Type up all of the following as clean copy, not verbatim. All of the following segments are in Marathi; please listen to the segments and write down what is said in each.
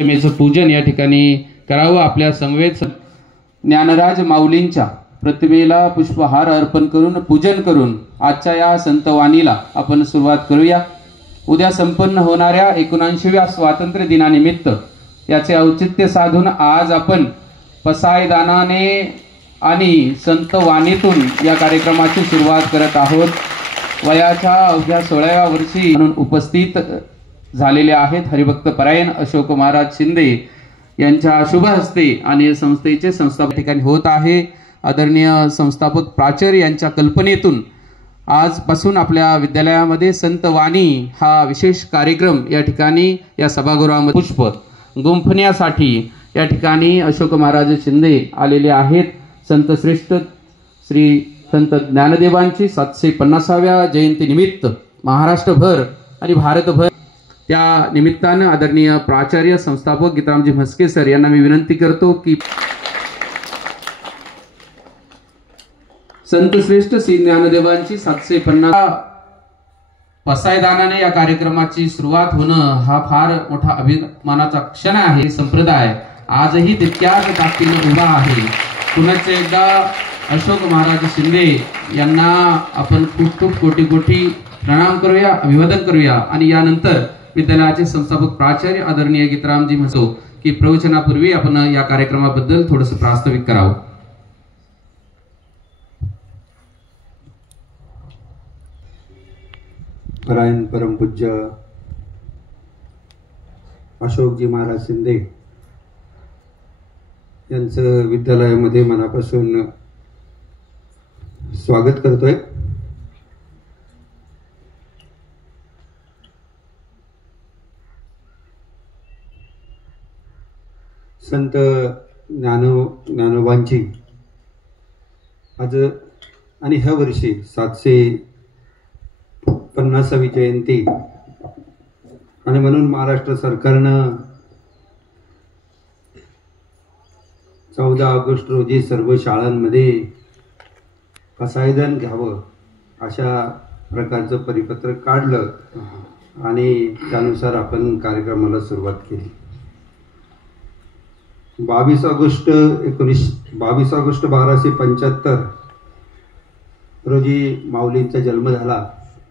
प्रतिमेचं पूजन या ठिकाणी करावं। आपल्या समवेत ज्ञानराज माऊलींच्या प्रतिमेला पुष्पहार अर्पण करून पूजन करून आजच्या या संतवाणीला आपण सुरुवात करूया। उद्या संपन्न होणाऱ्या 79व्या स्वातंत्र्य दिनानिमित्त याचे औचित्य साधून आज आपण पसायदानाने आणि संतवाणीतून या कार्यक्रमाची सुरुवात करत आहोत। वयाच्या अवघ्या 16व्या वर्षी म्हणून उपस्थित झालेले आहेत हरिभक्त परायण अशोक महाराज शिंदे यांच्या शुभ हस्ते आणि संस्थेचे संस्थापक ठिकाणी होत आहे। आदरणीय संस्थापक प्राचार्य यांच्या कल्पनेतून आजपासून आपल्या विद्यालयामध्ये संतवाणी हा विशेष कार्यक्रम या ठिकाणी या सभागृहामध्ये पुष्प गुंफण्यासाठी या ठिकाणी अशोक महाराज शिंदे आलेले आहेत। संत श्रेष्ठ श्री संत ज्ञानदेवांची 750व्या जयंती निमित्त महाराष्ट्रभर आणि भारतभर त्या निमित्तानं आदरणीय प्राचार्य संस्थापक गीतारामजी म्हस्के सर यांना मी विनंती करतो की संत श्रेष्ठ श्री ज्ञानदेवांची 750 पसायदानाने या कार्यक्रमाची सुरुवात होणं हा फार मोठा अभिमानाचा क्षण आहे। संप्रदाय आजही तितक्याच ताकदीने उभा आहे। पुनश्च एकदा अशोक महाराज शिंदे यांना आपण खूप खूप कोटी कोटी प्रणाम करूया, अभिवादन करूया आणि यानंतर विद्यालयाचे संस्थापक प्राचार्य आदरणीय गीतारामजी म्हसो की प्रवचनापूर्वी आपण या कार्यक्रमाबद्दल थोडंसं प्रास्ताविक करावं। परायण परमपूज्य अशोकजी महाराज शिंदे यांचं विद्यालयामध्ये मनापासून स्वागत करतोय। संत ज्ञानोबांची आज आणि ह्या वर्षी 750वी जयंती आणि म्हणून महाराष्ट्र सरकारनं 14 ऑगस्ट रोजी सर्व शाळांमध्ये पसायदान घ्यावं अशा प्रकारचं परिपत्रक काढलं आणि त्यानुसार आपण कार्यक्रमाला सुरुवात केली। 22 ऑगस्ट 1275 रोजी माऊलींचा जन्म झाला।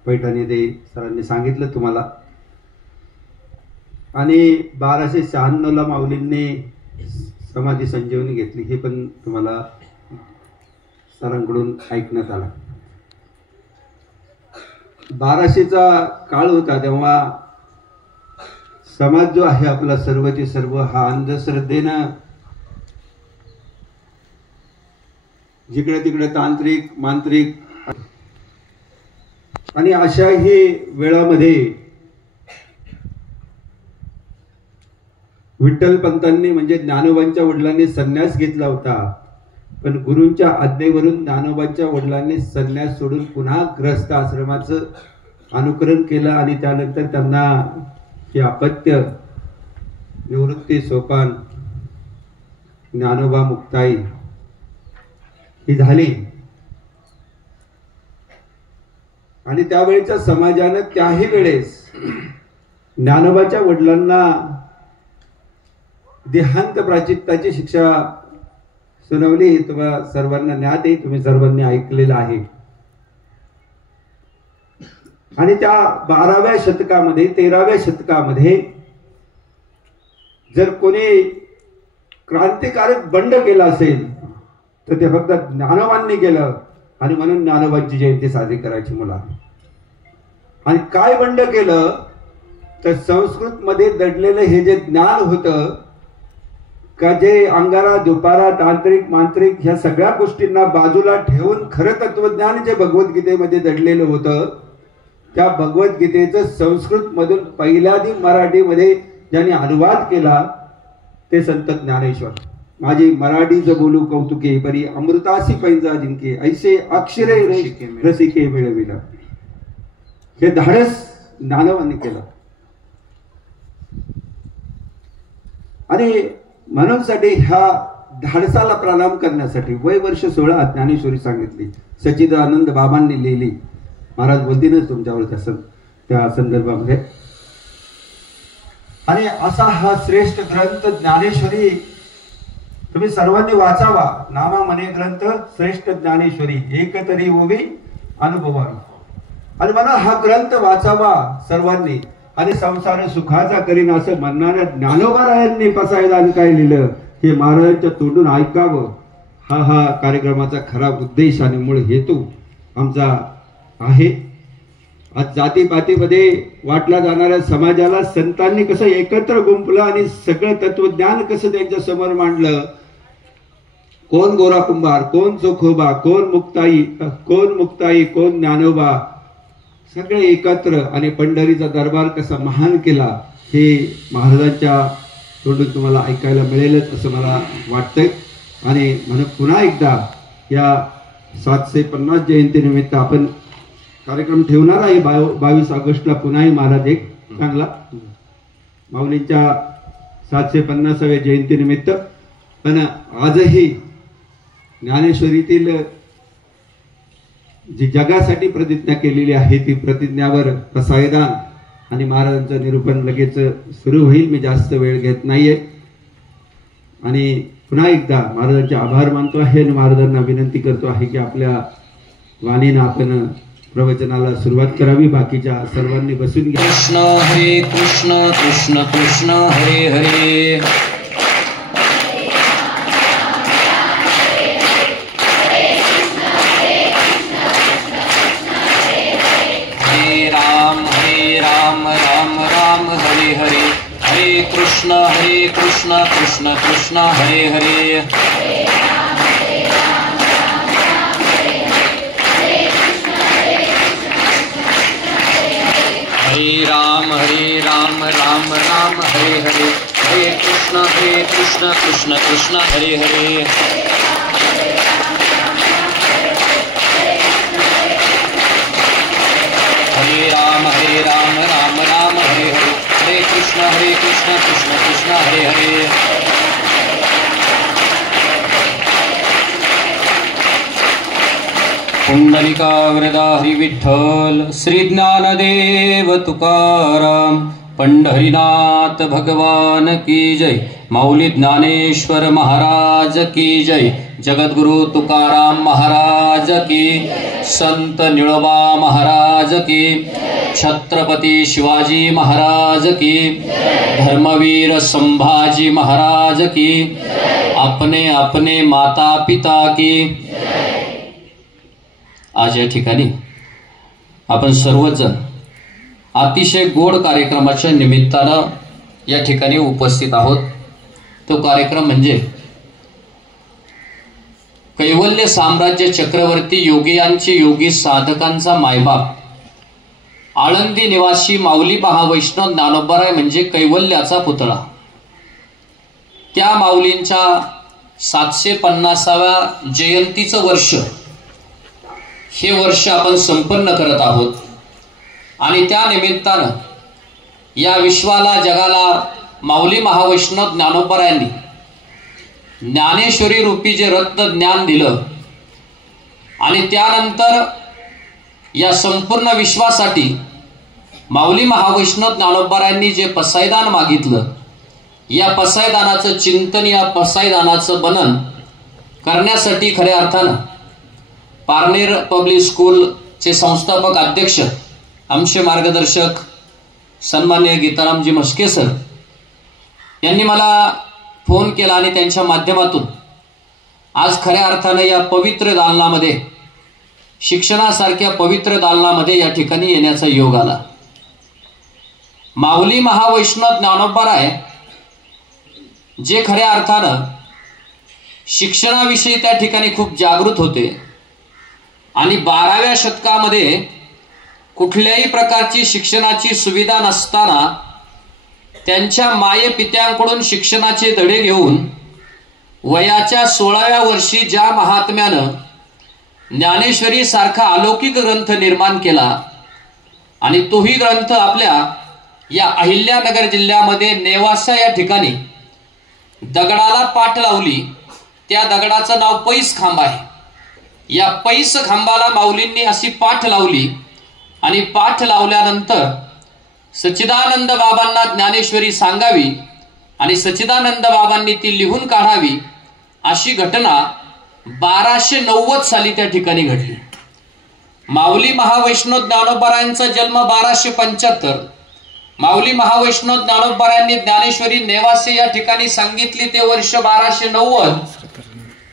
पैठणी ते सरांनी सांगितलं तुम्हाला आणि 1296 माऊलींनी समाधी संजीवनी घेतली हे पण तुम्हाला सरांकडून ऐकण्यात आलं। 1200चा काळ होता तेव्हा समाज जो आहे आपला सर्वचे सर्व हा अंधश्रद्धेनं जिकडे तिकडे तांत्रिक मांत्रिक आणि अशाही वेळामध्ये विठ्ठल पंतांनी म्हणजे ज्ञानोबांच्या वडिलांनी संन्यास घेतला होता, पण गुरूंच्या आज्ञेवरून ज्ञानोबांच्या वडिलांनी संन्यास सोडून पुन्हा गृहस्थ आश्रमाचं अनुकरण केलं आणि त्यानंतर त्यांना हे अपत्य निवृत्ती सोपान ज्ञानोबा मुक्ताई ही झाली आणि त्यावेळेच्या समाजानं त्याही वेळेस ज्ञानोबाच्या वडिलांना देहांत प्राचित्ताची शिक्षा सुनावली। तुम्हाला सर्वांना ज्ञात आहे, तुम्ही सर्वांनी ऐकलेलं आहे। आणि त्या 12व्या शतकामध्ये 13व्या शतकामध्ये जर कोणी क्रांतिकारक बंड केला असेल तर ते फक्त ज्ञानोबांनी केलं आणि म्हणून ज्ञानोबांची जयंती साजरी करायची मुला। आणि काय बंड केलं तर संस्कृत मध्ये दडलेलं हे जे ज्ञान होतं का जे अंगारा दुपारा तांत्रिक मांत्रिक ह्या सगळ्या गोष्टींना बाजूला ठेवून खरं तत्वज्ञान जे भगवद्गीतेमध्ये दडलेलं होतं त्या भगवद्गीतेचं संस्कृत मधून पहिल्यांदा मराठीमध्ये ज्यांनी अनुवाद केला ते संत ज्ञानेश्वर। माझी मराठी जो बोलू कौतुके परी अमृतासी पैंजा जिंके ऐसे अक्षरे रसिके मिळविला हे धाडस ज्ञानोबांनी केलं। आणि म्हणून साठी ह्या धाडसाला प्रणाम करण्यासाठी वय वर्ष 16 ज्ञानेश्वरी सांगितली, सच्चिदानंद बाबांनी लिहिली। महाराज बोलतीनच तुमच्यावर त्या संदर्भामध्ये आणि असा हा श्रेष्ठ ग्रंथ ज्ञानेश्वरी तुम्ही सर्वांनी वाचावा. नामा म्हणे ग्रंथ श्रेष्ठ ज्ञानेश्वरी एक तरी ओवी अनुभवावी. आणि मला हा ग्रंथ वाचावा सर्वांनी आणि संसार सुखाचा करीन असं म्हणणाऱ्या ज्ञानोबारायांनी पसायदान काय लिहिलं हे महाराजांच्या तोंडून ऐकावं. हा कार्यक्रमाचा खरा उद्देश आणि मूळ हेतू आमचा आहे. आज जातीपातीमध्ये वाटल्या जाणाऱ्या समाजाला संतांनी कसं एकत्र गुंपलं आणि सगळं तत्वज्ञान कसं त्यांच्या समोर मांडलं. कोण गोरा कुंभार, कोण चोखोबा, कोण मुक्ताई, कोण ज्ञानोबा, सगळे एकत्र आणि पंढरीचा दरबार कसा महान केला हे महाराजांच्या तोंडून तुम्हाला ऐकायला मिळेलच असं मला वाटतंय. आणि म्हणून पुन्हा एकदा या 750 जयंतीनिमित्त आपण कार्यक्रम ठेवणार आहे 22 ऑगस्टला. पुन्हाही महाराज एक चांगला माऊलींच्या 750व्या जयंतीनिमित्त. पण आजही ज्ञानेश्वरीतील जी जगासाठी प्रतिज्ञा केलेली आहे ती प्रतिज्ञावर पसायदान आणि महाराजांचं निरूपण लगेच सुरू होईल. मी जास्त वेळ घेत नाहीये आणि पुन्हा एकदा महाराजांचे आभार मानतो आहे आणि महाराजांना विनंती करतो आहे की आपल्या वाणीनं आपण प्रवचनाला सुरुवात करावी. बाकीच्या सर्वांनी बसून घ्या. कृष्ण हरे कृष्ण कृष्ण कृष्ण हरे हरे. हरे राम राम राम हरे हरे. हरे कृष्ण कृष्ण कृष्ण हरे हरे. हरे राम राम राम हरे हरे. हरे कृष्ण कृष्ण कृष्ण हरे हरे. हरे राम राम राम हरे हरे. हरे कृष्ण कृष्ण कृष्ण हरे हरे. पुंडलिका वरदा हरी विठ्ठल. श्री ज्ञानदेव तुकाराम पंढरीनाथ भगवान की जय. माऊली ज्ञानेश्वर महाराज की जय. जगद्गुरु तुकाराम महाराज की. संत निळोबा महाराज की. छत्रपती शिवाजी महाराज की. धर्मवीर संभाजी महाराज की. अपने अपने माता पिता की. आज या ठिकाणी आपण सर्वजण अतिशय गोड कार्यक्रमाच्या निमित्तानं या ठिकाणी उपस्थित आहोत. तो कार्यक्रम म्हणजे कैवल्य साम्राज्य चक्रवर्ती योगियांचे योगी साधकांचा मायबाप आळंदी निवासी माऊली महावैष्णव ज्ञानोबाराय म्हणजे कैवल्याचा पुतळा. त्या माऊलींच्या 750व्या जयंतीचं वर्ष हे वर्ष आपण संपन्न करत आहोत. आणि त्या निमित्तानं या विश्वाला जगाला माऊली महावैष्णव ज्ञानोबारायांनी ज्ञानेश्वरी रूपी जे रत्न ज्ञान दिलं आणि त्यानंतर या संपूर्ण विश्वासाठी माऊली महावैष्णव ज्ञानोबारायांनी जे पसायदान मागितलं या पसायदानाचं चिंतन या पसायदानाचं बनन करण्यासाठी खऱ्या अर्थानं पारनेर पब्लिक स्कूलचे संस्थापक अध्यक्ष आमचे मार्गदर्शक सन्माननीय गीतारामजी म्हस्के सर यांनी मला फोन केला आणि त्यांच्या माध्यमातून आज खऱ्या अर्थानं या पवित्र दालनामध्ये शिक्षणासारख्या पवित्र दालनामध्ये या ठिकाणी येण्याचा योग आला. माऊली महावैष्णव ज्ञानोबाराय जे खऱ्या अर्थानं शिक्षणाविषयी त्या ठिकाणी खूप जागृत होते आणि 12व्या शतकामध्ये कुठल्याही प्रकारची शिक्षणाची सुविधा नसताना त्यांच्या मायेपित्यांकडून शिक्षणाचे धडे घेऊन वयाच्या 16व्या वर्षी ज्या महात्म्यानं ज्ञानेश्वरी सारखा अलौकिक ग्रंथ निर्माण केला आणि तोही ग्रंथ आपल्या या अहिल्यानगर जिल्ह्यामध्ये नेवासा या ठिकाणी दगडाला पाठ लावली. त्या दगडाचं नाव पैस खांब आहे. या पैस खांबाला माऊलींनी अशी पाठ लावली आणि पाठ लावल्यानंतर सच्चिदानंद बाबांना ज्ञानेश्वरी सांगावी आणि सच्चिदानंद बाबांनी ती लिहून काढावी अशी घटना 1290 साली त्या ठिकाणी घडली. माऊली महावैष्णव ज्ञानोबारायांचा जन्म 1275. माऊली महावैष्णव ज्ञानोबारायांनी ज्ञानेश्वरी नेवासे या ठिकाणी सांगितली ते वर्ष 1290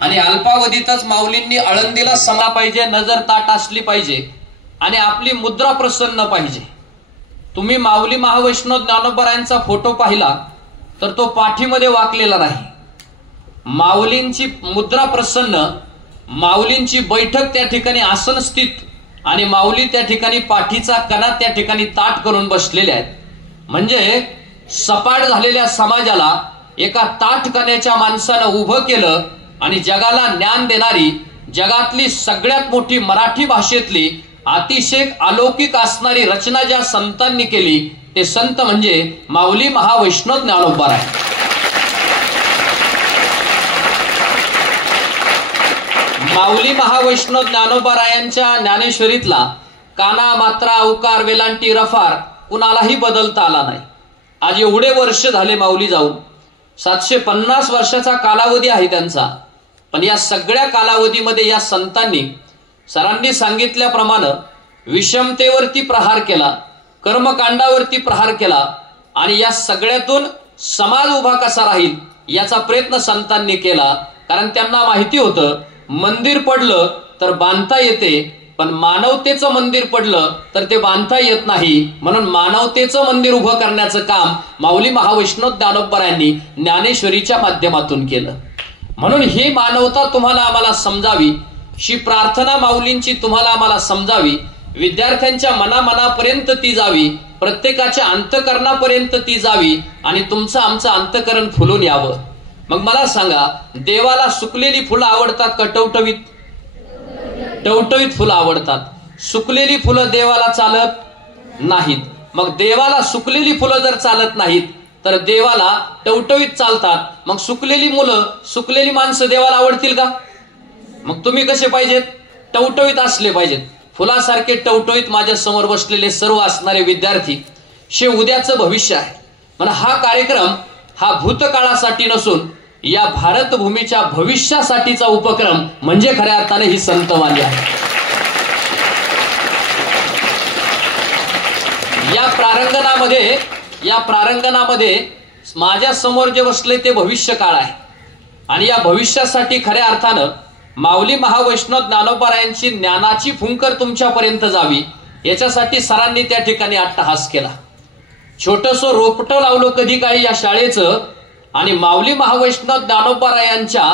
आणि अल्पावधीतच माऊलींनी आळंदीला समा पाहिजे, नजर ताट असली पाहिजे आणि आपली मुद्रा प्रसन्न पाहिजे. तुम्ही माऊली महावैष्णव ज्ञानोबारायांचा फोटो पाहिला तर तो पाठीमध्ये वाकलेला नाही. माऊलींची मुद्रा प्रसन्न, माऊलींची बैठक त्या ठिकाणी आसन स्थित आणि माऊली त्या ठिकाणी पाठीचा कणा त्या ठिकाणी ताट करून बसलेले आहेत. म्हणजे सपाट झालेल्या समाजाला एका ताठ कण्याच्या माणसानं उभं केलं आणि जगाला ज्ञान देणारी, जगातली सगळ्यात मोठी मराठी भाषेतली अतिशय अलौकिक असणारी रचना ज्या संतांनी केली ते संत म्हणजे माऊली महावैष्णव ज्ञानोबाराय. माऊली महावैष्णव ज्ञानोबारायांच्या ज्ञानेश्वरीतला काना, मात्रा, उकार, वेलांटी, रफार कुणालाही बदलता आला नाही. आज एवढे वर्ष झाले माऊली जाऊन, 750 वर्षाचा कालावधी आहे त्यांचा. पण या सगळ्या कालावधीमध्ये या संतांनी सरांनी सांगितल्याप्रमाणे विषमतेवरती प्रहार केला, कर्मकांडावरती प्रहार केला आणि या सगळ्यातून समाज उभा कसा राहील याचा प्रयत्न संतांनी केला. कारण त्यांना माहिती होतं मंदिर पडलं तर बांधता येते, पण मानवतेचं मंदिर पडलं तर ते बांधता येत नाही. म्हणून मानवतेचं मंदिर उभं करण्याचं काम माऊली महावैष्णव ज्ञानोबारायांनी ज्ञानेश्वरीच्या माध्यमातून केलं. म्हणून ही मानवता तुम्हाला आम्हाला समजावी, ही प्रार्थना माऊलींची तुम्हाला आम्हाला समजावी, विद्यार्थ्यांच्या मनामनापर्यंत ती जावी, प्रत्येकाच्या अंतकरणापर्यंत ती जावी आणि तुमचं आमचं अंतकरण फुलून यावं. मग मला सांगा, देवाला सुकलेली फुलं आवडतात का टवटवीत? टवटवीत फुलं आवडतात. सुकलेली फुलं देवाला चालत नाहीत. मग देवाला सुकलेली फुलं जर चालत नाहीत तर देवाला टवटवीत चालतात. मग सुकलेली माणसं देवाला आवडतील का? मग तुम्ही कसे पाहिजेत? टवटवीत असले पाहिजेत. फुलासारखे टवटवीत माझ्या समोर बसलेले सर्व असणारे विद्यार्थी हे उद्याचं भविष्य आहे. पण हा कार्यक्रम हा भूतकाळासाठी नसून या भारतभूमीच्या भविष्यासाठीचा उपक्रम म्हणजे खऱ्या अर्थाने ही संतवाणी आहे. या प्रारंगणामध्ये माझ्या समोर जे बसले ते भविष्य काळ आहे आणि या भविष्यासाठी खऱ्या अर्थानं माऊली महावैष्णव ज्ञानोबारायांची ज्ञानाची फुंकर तुमच्यापर्यंत जावी याच्यासाठी सरांनी त्या ठिकाणी अट्टहास केला. छोटंसं रोपटं लावलं कधी काही या शाळेचं आणि माऊली महावैष्णव ज्ञानोबारायांच्या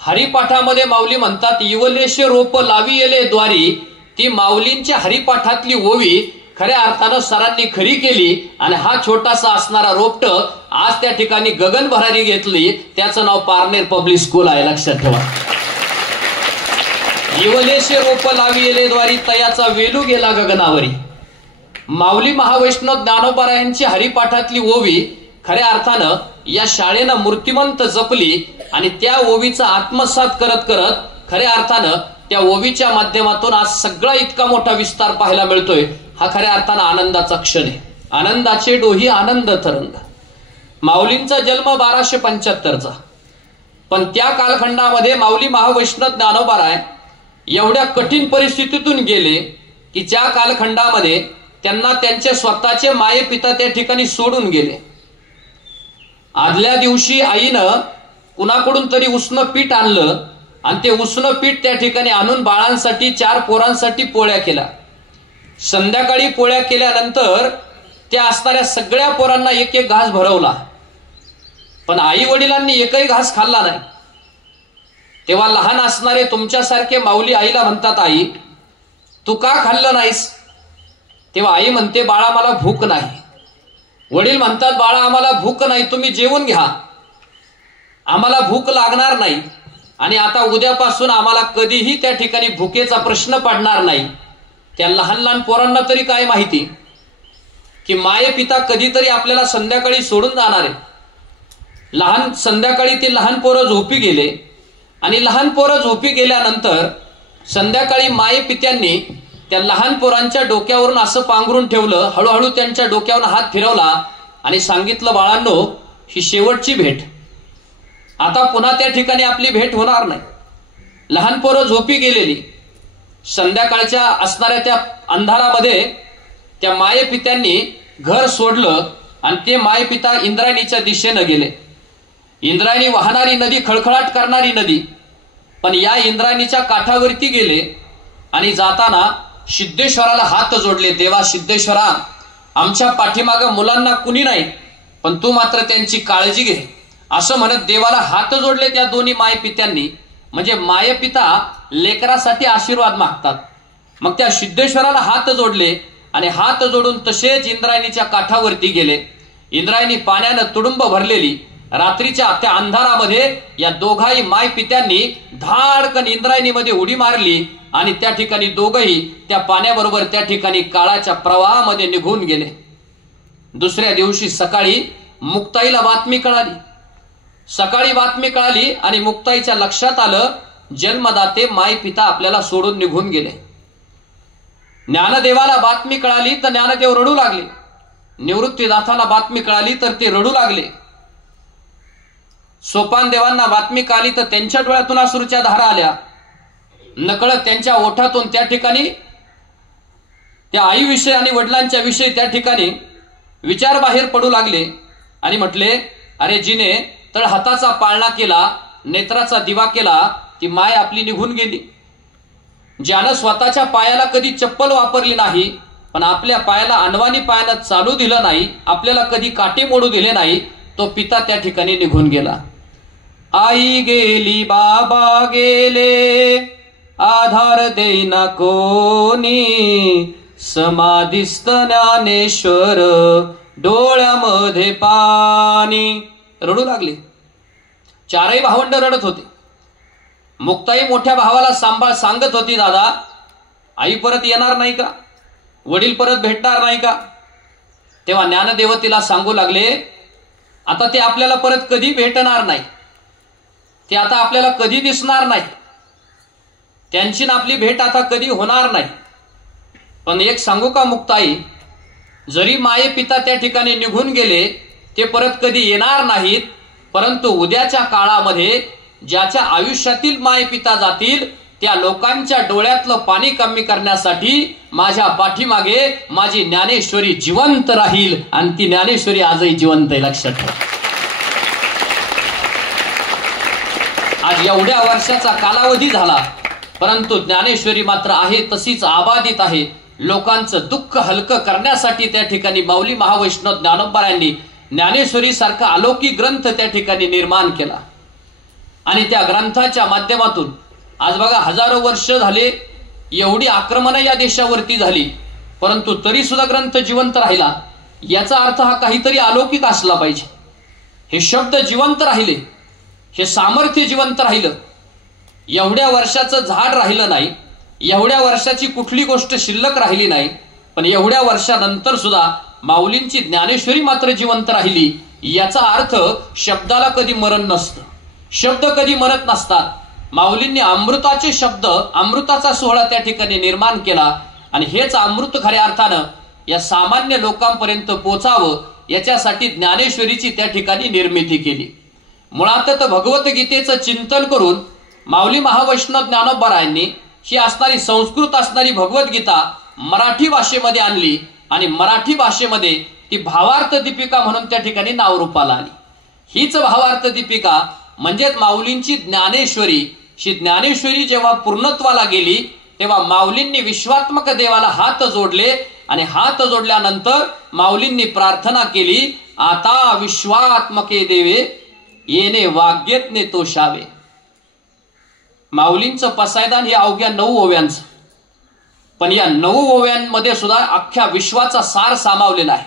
हरिपाठामध्ये माऊली म्हणतात, इवलेशे रोप लावी येले द्वारी. ती माऊलींच्या हरिपाठातली ओवी खऱ्या अर्थानं सरांनी खरी केली आणि हा छोटासा असणारा रोपटं आज त्या ठिकाणी गगन भरारी घेतली. त्याचं नाव पारनेर पब्लिक स्कूल आहे, लक्षात ठेवा. इवलेशे रोप लावी येले द्वारी, तयाचा वेलू गेला गगनावरी. माऊली महावैष्णव ज्ञानोबारायांची हरिपाठातली ओवी खऱ्या अर्थानं या शाळेनं मूर्तिमंत जपली आणि त्या ओवीचा आत्मसात करत करत खऱ्या अर्थानं त्या ओवीच्या माध्यमातून आज सगळा इतका मोठा विस्तार पाहायला मिळतोय. हा खऱ्या अर्थानं आनंदाचा क्षण आहे. आनंदाचे डोही आनंद तरंग. माऊलींचा जन्म 1275चा. पण त्या कालखंडामध्ये माऊली महावैष्णव ज्ञानोबाराय एवढ्या कठीण परिस्थितीतून गेले की ज्या कालखंडामध्ये त्यांना त्यांचे स्वतःचे माये पिता त्या ठिकाणी सोडून गेले. आदल्या दिवशी आईनं कुणाकडून तरी उष्ण पीठ आणलं आणि ते उष्ण पीठ त्या ठिकाणी आणून बाळांसाठी 4 पोरांसाठी पोळ्या केल्या. संध्याकाळी पोळ्या केल्यानंतर त्या असणाऱ्या सगळ्या पोरांना एक एक घास भरवला. पण आई वडिलांनी एकही घास खाल्ला नाही. तेव्हा लहान असणारे तुमच्यासारखे माऊली आईला म्हणतात, आई तू का खाल्लं नाहीस? तेव्हा आई म्हणते, बाळा मला भूक नाही. वडील म्हणतात, बाळा आम्हाला भूक नाही, तुम्ही जेवून घ्या, आम्हाला भूक लागणार नाही आणि आता उद्यापासून आम्हाला कधीही त्या ठिकाणी भुकेचा प्रश्न पडणार नाही. त्या लहान लहान पोरांना तरी काय माहिती की माये पिता कधीतरी आपल्याला संध्याकाळी सोडून जाणार आहे. संध्याकाळी ते लहान पोरं झोपी गेले आणि लहान पोरं झोपी गेल्यानंतर संध्याकाळी माये पित्यांनी त्या लहान पोरांच्या डोक्यावरून असं पांघरून ठेवलं, हळूहळू त्यांच्या डोक्यावरून हात फिरवला आणि सांगितलं, बाळांनो, ही शेवटची भेट, आता पुन्हा त्या ठिकाणी आपली भेट होणार नाही. लहान पोरं झोपी गेलेली. संध्याकाळच्या असणाऱ्या त्या अंधारामध्ये त्या मायेपित्यांनी घर सोडलं आणि ते मायपिता इंद्रायणीच्या दिशेनं गेले. इंद्रायणी वाहणारी नदी, खळखळाट करणारी नदी, पण या इंद्रायणीच्या काठावरती गेले आणि जाताना सिद्धेश्वराला हात जोडले. देवा सिद्धेश्वरा, आमच्या पाठीमागं मुलांना कुणी नाही, पण तू मात्र त्यांची काळजी घे, असं म्हणत देवाला हात जोडले त्या दोन्ही मायपित्यांनी. म्हणजे मायपिता लेकरासाठी आशीर्वाद मागतात. मग त्या सिद्धेश्वराला हात जोडले आणि हात जोडून तसेच इंद्रायणीच्या काठावरती गेले. इंद्रायणी पाण्यानं तुडुंब भरलेली. रात्रीच्या त्या अंधारामध्ये या दोघाही मायपित्यांनी धाडकन इंद्रायणीमध्ये उडी मारली आणि त्या ठिकाणी दोघही त्या पाण्याबरोबर त्या ठिकाणी काळाच्या प्रवाहामध्ये निघून गेले. दुसऱ्या दिवशी सकाळी मुक्ताईला बातमी कळाली. सकाळी बातमी कळाली आणि मुक्ताईच्या लक्षात आलं, जन्मदाते मायपिता आपल्याला सोडून निघून गेले. ज्ञानदेवाला बातमी कळाली तर ज्ञानदेव रडू लागले. निवृत्तीनाथाला बातमी कळाली तर ते रडू लागले. सोपान देवांना बातमी कळाली तर त्यांच्या डोळ्यातून अश्रूच्या धारा आल्या. नकळत त्यांच्या ओठातून त्या ठिकाणी त्या आईविषयी आणि वडिलांच्या विषयी त्या ठिकाणी विचार बाहेर पडू लागले आणि म्हटले, अरे जिने तळ हाताचा पाळणा केला, नेत्राचा दिवा केला, ती माय आपली निघून गेली. ज्यानं स्वतःच्या पायाला कधी चप्पल वापरली नाही, पण आपल्या पायाला अनवाणी पायानं चालू दिलं नाही, आपल्याला कधी काटे मोडू दिले नाही, तो पिता त्या ठिकाणी निघून गेला. आई गेली, बाबा गेले, आधार देईना कोणी, समाधिस्थ ज्ञानेश्वर, डोळ्यामध्ये पाणी. रडू लागले. चारही भावंड रडत होते. मुक्ताई मोठ्या भावाला सांगत होती, दादा, आई परत येणार नाही का, वडील परत भेटणार नाही का. तेव्हा ज्ञानदेव तिला सांगू लागले, आता ते आपल्याला परत कधी भेटणार नाही, ते आता आपल्याला कधी दिसणार नाही, त्यांची आपली भेट आता कधी होणार नाही. पण एक सांगू का मुक्ताई, जरी माये पिता त्या ठिकाणी निघून गेले, ते परत कधी येणार नाहीत, परंतु उद्याच्या काळामध्ये ज्याच्या आयुष्यातील माये पिता जातील, त्या लोकांच्या डोळ्यातलं पाणी कमी करण्यासाठी माझ्या पाठीमागे माझी ज्ञानेश्वरी जिवंत राहील आणि ती ज्ञानेश्वरी आजही जिवंत आहे, लक्षात ठेवा. आज एवढ्या वर्षाचा कालावधी झाला, परंतु ज्ञानेश्वरी मात्र आहे तशीच आबादित आहे. लोकांचं दुःख हलकं करण्यासाठी त्या ठिकाणी माऊली महावैष्णव ज्ञानोबारायांनी ज्ञानेश्वरी सारखा अलौकिक ग्रंथ त्या ठिकाणी निर्माण केला आणि त्या ग्रंथाच्या माध्यमातून आज बघा हजारो वर्ष झाले, एवढी आक्रमणं या देशावरती झाली, परंतु तरी सुद्धा ग्रंथ जिवंत राहिला. याचा अर्थ हा काहीतरी अलौकिक असला पाहिजे. हे शब्द जिवंत राहिले, हे सामर्थ्य जिवंत राहिलं, एवढ्या वर्षाचं झाड राहिलं नाही, एवढ्या वर्षाची कुठली गोष्ट शिल्लक राहिली नाही, पण एवढ्या वर्षानंतर सुद्धा माऊलींची ज्ञानेश्वरी मात्र जिवंत राहिली. याचा अर्थ शब्दाला कधी मरण नसतं, शब्द कधी मरत नसतात. माऊलींनी अमृताचे शब्द, अमृताचा सोहळा त्या ठिकाणी निर्माण केला आणि हेच अमृत खऱ्या अर्थानं या सामान्य लोकांपर्यंत पोचावं, याच्यासाठी ज्ञानेश्वरीची त्या ठिकाणी निर्मिती केली. मुळातच भगवद्गीतेचं चिंतन करून माऊली महावैष्णव ज्ञानोबारायांनी ही असणारी संस्कृत असणारी भगवद्गीता मराठी भाषेमध्ये आणली आणि मराठी भाषेमध्ये ती भावार्थ दीपिका म्हणून त्या ठिकाणी नावरूपाला आली. हीच भावार्थ दीपिका म्हणजेच माऊलींची ज्ञानेश्वरी. ही ज्ञानेश्वरी जेव्हा पूर्णत्वाला गेली, तेव्हा माऊलींनी विश्वात्मक देवाला हात जोडले आणि हात जोडल्यानंतर माऊलींनी प्रार्थना केली, आता विश्वात्मके देवे येणे वाग्यज्ञे तोषावे. माऊलींचं पसायदान हे अवघ्या 9 ओव्यांचं, पण या 9 ओव्यांमध्ये सुद्धा अख्ख्या विश्वाचा सार सामावलेला आहे.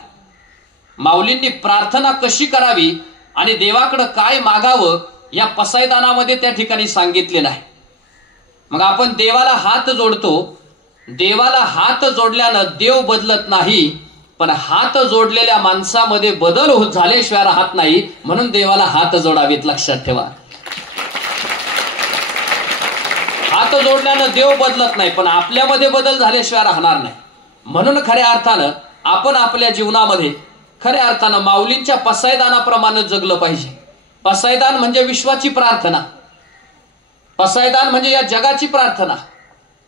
माऊलींनी प्रार्थना कशी करावी आणि देवाकडे काय मागावं या पसायदानामध्ये त्या ठिकाणी सांगितलेलं आहे. मग आपण देवाला हात जोडतो, देवाला हात जोडल्यानं देव बदलत नाही, पण हात जोडलेल्या माणसामध्ये बदल झाल्याशिवाय राहत नाही, म्हणून देवाला हात जोडावेत, लक्षात ठेवा. हात जोडल्यानं देव बदलत नाही, पण आपल्यामध्ये बदल झाल्याशिवाय राहणार नाही. म्हणून खऱ्या अर्थानं आपण आपल्या जीवनामध्ये खऱ्या अर्थानं माऊलींच्या पसायदानाप्रमाणे जगलं पाहिजे. पसायदान म्हणजे विश्वाची प्रार्थना, पसायदान म्हणजे या जगाची प्रार्थना.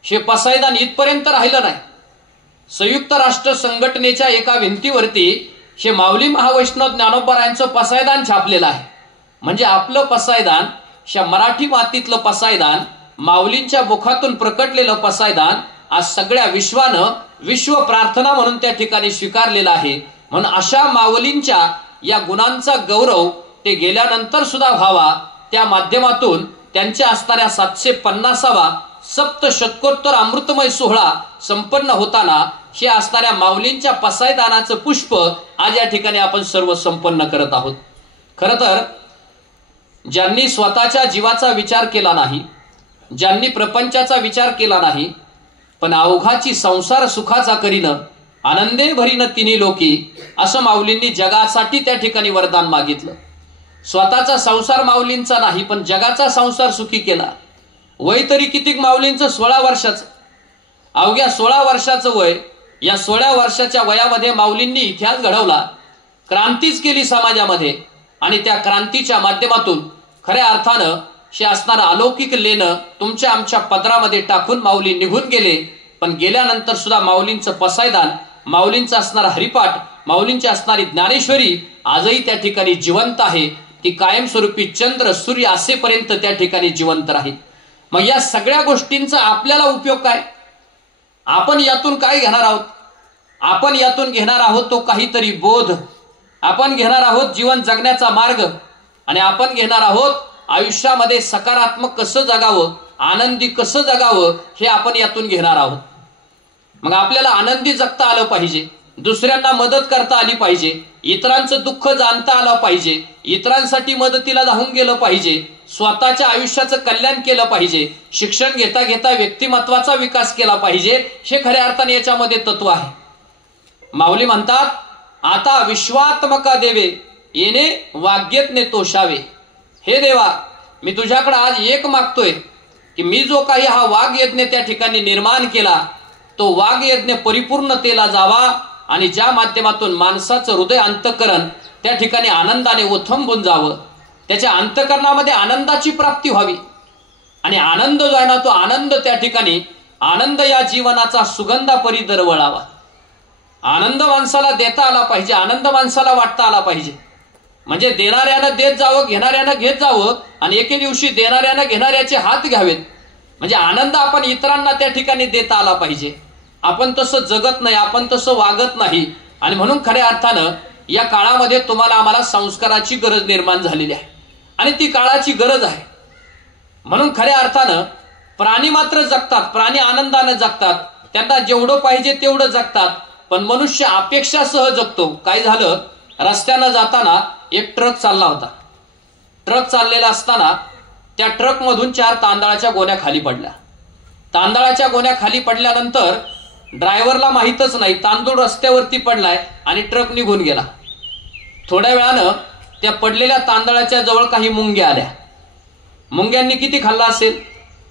हे पसायदान इथपर्यंत राहिलं नाही. संयुक्त राष्ट्र संघटनेच्या एका भिंतीवरती हे माऊली महावैष्णव ज्ञानोबारायांचं पसायदान छापलेलं आहे. म्हणजे आपलं पसायदान, ह्या मराठी मातीतलं पसायदान, माऊलींच्या मुखातून प्रकटलेलं पसायदान आज सगळ्या विश्वानं विश्व प्रार्थना म्हणून त्या ठिकाणी स्वीकारलेलं आहे. म्हणून अशा माऊलींच्या या गुणांचा गौरव ते गेल्यानंतर सुद्धा व्हावा, त्या माध्यमातून त्यांच्या असणाऱ्या 750वा सप्तशतकोत्तर अमृतमय सोहळा संपन्न होताना हे असणाऱ्या माऊलींच्या पसायदानाचं पुष्प आज या ठिकाणी आपण सर्व संपन्न करत आहोत. खरं तर ज्यांनी स्वतःच्या जीवाचा विचार केला नाही, ज्यांनी प्रपंचाचा विचार केला नाही, पण अवघाची संसार सुखाचा करीनं आनंदे भरीनं तिन्ही लोकी, असं माऊलींनी जगासाठी त्या ठिकाणी वरदान मागितलं. स्वतःचा संसार माऊलींचा नाही, पण जगाचा संसार सुखी केला. वय तरी किती माऊलींचं? 16 वर्षाचं. अवघ्या 16 वर्षाचं वय. या 16 वर्षाच्या वयामध्ये माऊलींनी इतिहास घडवला, क्रांतीच केली समाजामध्ये. आणि त्या क्रांतीच्या माध्यमातून खऱ्या अर्थानं हे असणारं अलौकिक लेणं तुमच्या आमच्या पदरामध्ये टाकून माऊली निघून गेले. पण गेल्यानंतर सुद्धा माऊलींचं पसायदान, माऊलींचं असणारा हरिपाठ, माऊलींची असणारी ज्ञानेश्वरी आजही त्या ठिकाणी जिवंत आहे. ती कायमस्वरूपी चंद्र सूर्य असेपर्यंत त्या ठिकाणी जिवंत राहील. मग या सगळ्या गोष्टींचा आपल्याला उपयोग काय? आपण यातून काय घेणार आहोत? आपण यातून घेणार आहोत तो काहीतरी बोध. आपण घेणार आहोत जीवन जगण्याचा मार्ग. आणि आपण घेणार आहोत आयुष्यामध्ये सकारात्मक कसं जगावं, आनंदी कसं जगावं, हे आपण यातून घेणार आहोत. मग आपल्याला आनंदी जगता आलं पाहिजे, दुसऱ्यांना मदत करता आली पाहिजे, इतरांचं दुःख जाणता आलं पाहिजे, इतरांसाठी मदतीला धावून गेलं पाहिजे, स्वतःच्या आयुष्याचं कल्याण केलं पाहिजे, शिक्षण घेता घेता व्यक्तिमत्वाचा विकास केला पाहिजे. हे खऱ्या अर्थाने याच्यामध्ये तत्व आहे. माऊली म्हणतात, आता विश्वात्मका देवे येणे वाग्यज्ञ तोषावे. हे देवा, मी तुझ्याकडे आज एक मागतोय की मी जो काही हा वाघयज्ञ त्या ठिकाणी निर्माण केला, तो वाघयज्ञ परिपूर्णतेला जावा आणि ज्या माध्यमातून माणसाचं हृदय अंतःकरण त्या ठिकाणी आनंदाने ओथंबून जावं, त्याच्या अंतःकरणामध्ये आनंदाची प्राप्ती व्हावी. आणि आनंद जो आहे ना, तो आनंद त्या ठिकाणी, आनंद या जीवनाचा सुगंधा परी दरवळावा. आनंद माणसाला देता आला पाहिजे, आनंद माणसाला वाटता आला पाहिजे. म्हणजे देणाऱ्यानं देत जावं, घेणाऱ्यानं घेत जावं, आणि एके दिवशी देणाऱ्यानं घेणाऱ्याचे हात घ्यावेत. म्हणजे आनंद आपण इतरांना त्या ठिकाणी देता आला पाहिजे. आपण तसं जगत नाही, आपण तसं वागत नाही. आणि म्हणून खऱ्या अर्थानं या काळामध्ये तुम्हाला आम्हाला संस्काराची गरज निर्माण झालेली आहे, आणि ती काळाची गरज आहे. म्हणून खऱ्या अर्थानं प्राणी मात्र जगतात, प्राणी आनंदानं जगतात, त्यांना जेवढं पाहिजे तेवढं जगतात. पण मनुष्य अपेक्षासह जगतो. काय झालं, रस्त्यानं जाताना एक ट्रक चालला होता. ट्रक चाललेला असताना त्या ट्रकमधून 4 तांदळाच्या गोण्या खाली पडल्या. तांदळाच्या गोण्या खाली पडल्यानंतर ड्रायव्हरला माहीतच नाही, तांदूळ रस्त्यावरती पडलाय आणि ट्रक निघून गेला. थोड्या वेळानं त्या पडलेल्या तांदळाच्या जवळ काही मुंग्या आल्या. मुंग्यांनी किती खाल्ला असेल?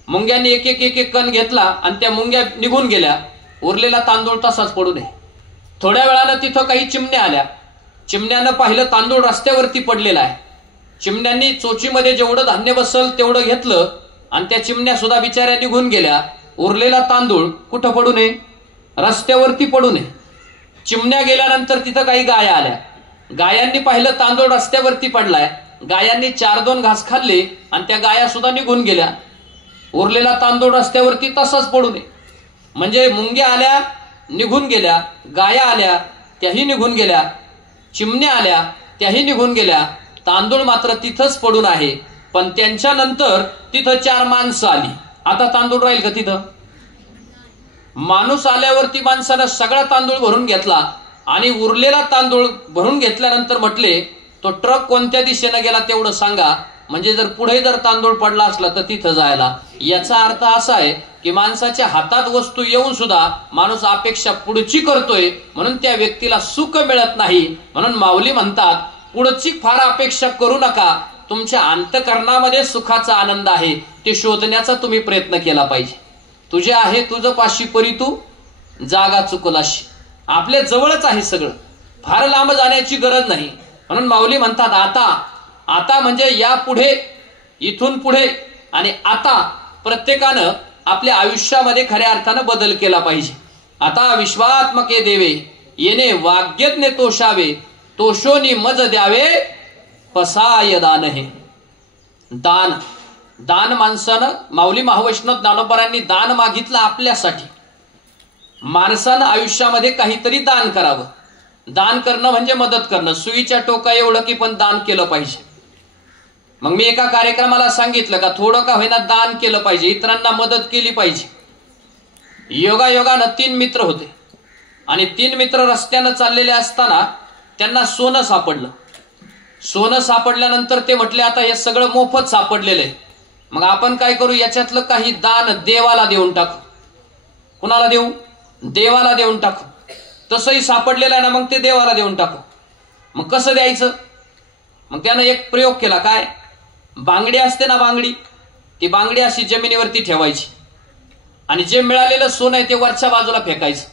मुंग्यांनी एक एक कण घेतला आणि त्या मुंग्या निघून गेल्या. उरलेला तांदूळ तसाच पडू नये. थोड्या वेळानं तिथं काही चिमण्या आल्या. चिमण्यानं पाहिलं तांदूळ रस्त्यावरती पडलेला आहे. चिमण्यांनी चोचीमध्ये जेवढं धान्य बसल तेवढं घेतलं आणि त्या चिमण्या सुद्धा बिचाऱ्या निघून गेल्या. उरलेला तांदूळ कुठं पडू नये? रस्त्यावरती पडू नये. चिमण्या गेल्यानंतर तिथं काही गाया आल्या. गायांनी पाहिलं तांदूळ रस्त्यावरती पडलाय. गायांनी 4-2 घास खाल्ले आणि त्या गाया सुद्धा निघून गेल्या. उरलेला तांदूळ रस्त्यावरती तसाच पडू नये. म्हणजे मुंग्या आल्या, निघून गेल्या, गाया आल्या, त्याही निघून गेल्या, चिमण्या आल्या, त्याही निघून गेल्या. तांदूळ मात्र तिथंच पडून आहे. पण त्यांच्यानंतर तिथं 4 माणसं आली. आता तांदूळ राहील का तिथं? माणूस आल्यावरती माणसानं सगळा तांदूळ भरून घेतला आणि उरलेला तांदूळ भरून घेतल्यानंतर म्हटले, तो ट्रक कोणत्या दिशेनं गेला तेवढं सांगा, म्हणजे जर पुढे जर तांदूळ पडला असला तर तिथं जायला. याचा अर्थ असा आहे की माणसाच्या हातात वस्तू येऊन सुद्धा माणूस अपेक्षा पुढची करतोय, म्हणून त्या व्यक्तीला सुख मिळत नाही. म्हणून माऊली म्हणतात, पुढची फार अपेक्षा करू नका, तुमच्या अंतकरणामध्ये सुखाचा आनंद आहे ते शोधण्याचा तुम्ही प्रयत्न केला पाहिजे. तुझे आहे तुझं पाशी परी तू जागा चुकलाशी. आपल्या जवळच आहे सगळं, फार लांब जाण्याची गरज नाही. म्हणून माऊली म्हणतात आता. आता म्हणजे या पुढे, इथून पुढे आणि आता प्रत्येकानं आपल्या आयुष्यामध्ये खऱ्या अर्थानं बदल केला पाहिजे. आता विश्वात्मके देवे येणे वाग्यज्ञ तोषावे, तोषोनी मज द्यावे पसाय दान. हे दान, दान माणसानं, माऊली महावैष्णव ज्ञानोबारांनी दान मागितलं आपल्यासाठी. माणसानं आयुष्यामध्ये काहीतरी दान करावं. दान करणं म्हणजे मदत करणं. सुईच्या टोका एवढं की पण दान केलं पाहिजे. मग मी एका कार्यक्रमाला सांगितलं का थोडं का होईना दान केलं पाहिजे, इतरांना मदत केली पाहिजे. योगायोगानं 3 मित्र होते आणि 3 मित्र रस्त्यानं चाललेले असताना त्यांना सोनं सापडलं. सोनं सापडल्यानंतर ते म्हटले आता हे सगळं मोफत सापडलेलं आहे, मग आपण काय करू, याच्यातलं काही दान देवाला देऊन टाकू. कुणाला देऊ? देवाला देऊन टाकू. तसंही सापडलेलं आहे ना, मग ते देवाला देऊन टाकू. मग कसं द्यायचं? मग त्यानं एक प्रयोग केला. काय? बांगडी असते ना, बांगडी, ती बांगडी अशी जमिनीवरती ठेवायची आणि जे मिळालेलं सोनं आहे ते वरच्या बाजूला फेकायचं.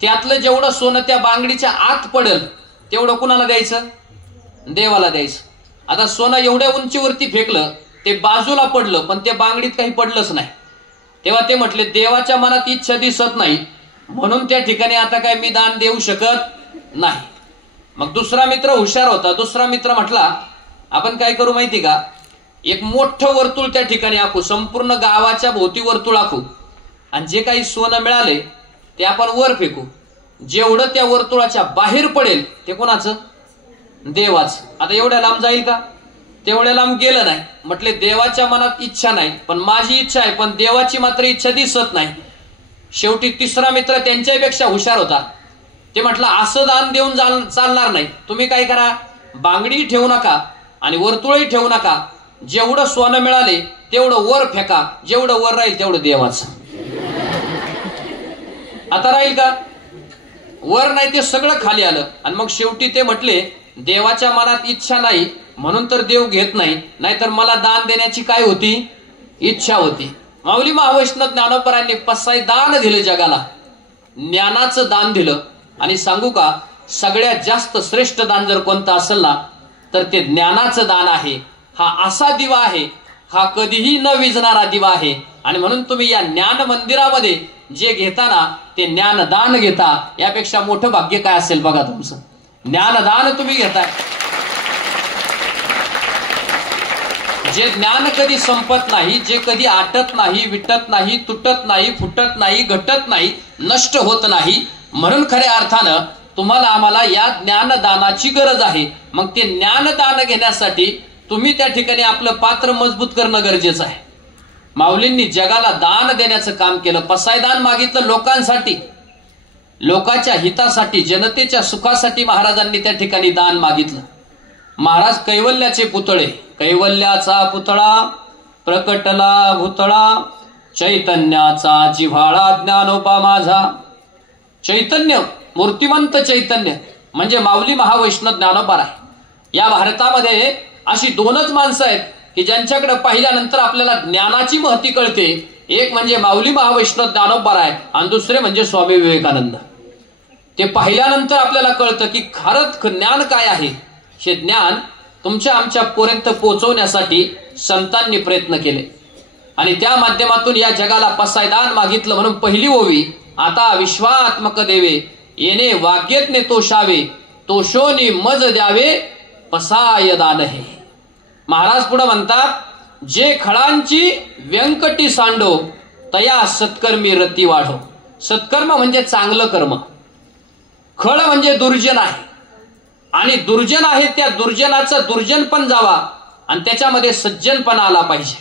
त्यातलं जेवढं सोनं त्या बांगडीच्या आत पडेल तेवढं कुणाला द्यायचं? देवाला द्यायचं. आता सोनं एवढ्या उंचीवरती फेकलं, ते बाजूला पडलं, पण त्या बांगडीत काही पडलंच नाही. तेव्हा ते म्हटले देवाच्या मनात इच्छा दिसत नाही, म्हणून त्या ठिकाणी आता काय मी दान देऊ शकत नाही. मग दुसरा मित्र हुशार होता. दुसरा मित्र म्हटला आपण काय करू माहिती का, एक मोठं वर्तुळ त्या ठिकाणी आखू, संपूर्ण गावाच्या भोवती वर्तुळ आखू आणि जे काही सोनं मिळाले ते आपण वर फेकू. जेवढं त्या वर्तुळाच्या बाहेर पडेल ते कोणाचं? देवाचं. आता एवढ्या लांब जाईल का? तेवढ्या लांब गेलं नाही. म्हटले देवाच्या मनात इच्छा नाही, पण माझी इच्छा आहे, पण देवाची मात्र इच्छा दिसत नाही. शेवटी तिसरा मित्र त्यांच्यापेक्षा हुशार होता. ते म्हटलं असं दान देऊन चालणार नाही, तुम्ही काय करा, बांगडी ठेवू नका आणि वर्तुळही ठेवू नका, जेवढं सोनं मिळाले तेवढं वर फेका, जेवढं वर राहील तेवढं देवाचं. आता राहील का? वर नाही, ते सगळं खाली आलं. आणि मग शेवटी ते म्हटले देवाच्या मनात इच्छा नाही म्हणून तर देव घेत नाही, नाहीतर मला दान देण्याची काय होती? इच्छा होती. माऊली महावैष्णव ज्ञानोबरांनी पसाई दान दिलं जगाला, ज्ञानाचं दान दिलं. आणि सांगू का, सगळ्यात जास्त श्रेष्ठ दान जर कोणतं असेल ना तर ते ज्ञानाचं दान आहे. हा असा दिवा आहे, हा कधीही न विझणारा दिवा आहे. आणि म्हणून तुम्ही या ज्ञान मंदिरामध्ये जे घेता ना ते ज्ञानदान घेता, यापेक्षा मोठं भाग्य काय असेल बघा तुमचं. ज्ञानदान तुम्ही घेताय. जे ज्ञान कधी संपत नाही, जे कधी आटत नाही, विटत नाही, तुटत नाही, फुटत नाही, घटत नाही, नष्ट होत नाही. म्हणून खऱ्या अर्थानं तुम्हाला आम्हाला या ज्ञानदानाची गरज आहे. मग ते ज्ञानदान घेण्यासाठी तुम्ही त्या ठिकाणी आपलं पात्र मजबूत करणं गरजेचं आहे. माऊलींनी जगाला दान देण्याचं काम केलं. पसायदान मागितलं लोकांसाठी, लोकांच्या हितासाठी, जनतेच्या सुखासाठी महाराजांनी त्या ठिकाणी दान मागितलं. महाराज कैवल्याचे पुतळे, कैवल्याचा पुतळा प्रकटला भुतळा, चैतन्याचा जिव्हाळा ज्ञानोबा माझा. चैतन्य, मूर्तिमंत चैतन्य म्हणजे माऊली महावैष्णव ज्ञानोबा आहे. या भारतामध्ये अशी 2च माणसं आहेत की ज्यांच्याकडे पाहिल्यानंतर आपल्याला ज्ञानाची महती कळते. एक म्हणजे माऊली महावैष्णव ज्ञानोबा आहे आणि दुसरे म्हणजे स्वामी विवेकानंद. ते पाहिल्यानंतर आपल्याला कळतं की खरंच ज्ञान काय आहे. हे ज्ञान तुमच्या आमच्यापर्यंत पोहोचवण्यासाठी संतांनी प्रयत्न केले आणि त्या माध्यमातून या जगाला पसायदान मागितलं. म्हणून पहिली ओवी, आता विश्वात्मक देवे येणे वाग्यज्ञ तोषावे, तोषोनी मज द्यावे पसाय दान. हे महाराज पुढे म्हणतात, जे खळांची व्यंकटी सांडो तया सत्कर्मी रती वाढो. सत्कर्म म्हणजे चांगलं कर्म, खळ म्हणजे दुर्जन आहे आणि दुर्जन आहे त्या दुर्जनाचं दुर्जनपण जावा आणि त्याच्यामध्ये सज्जनपणा आला पाहिजे.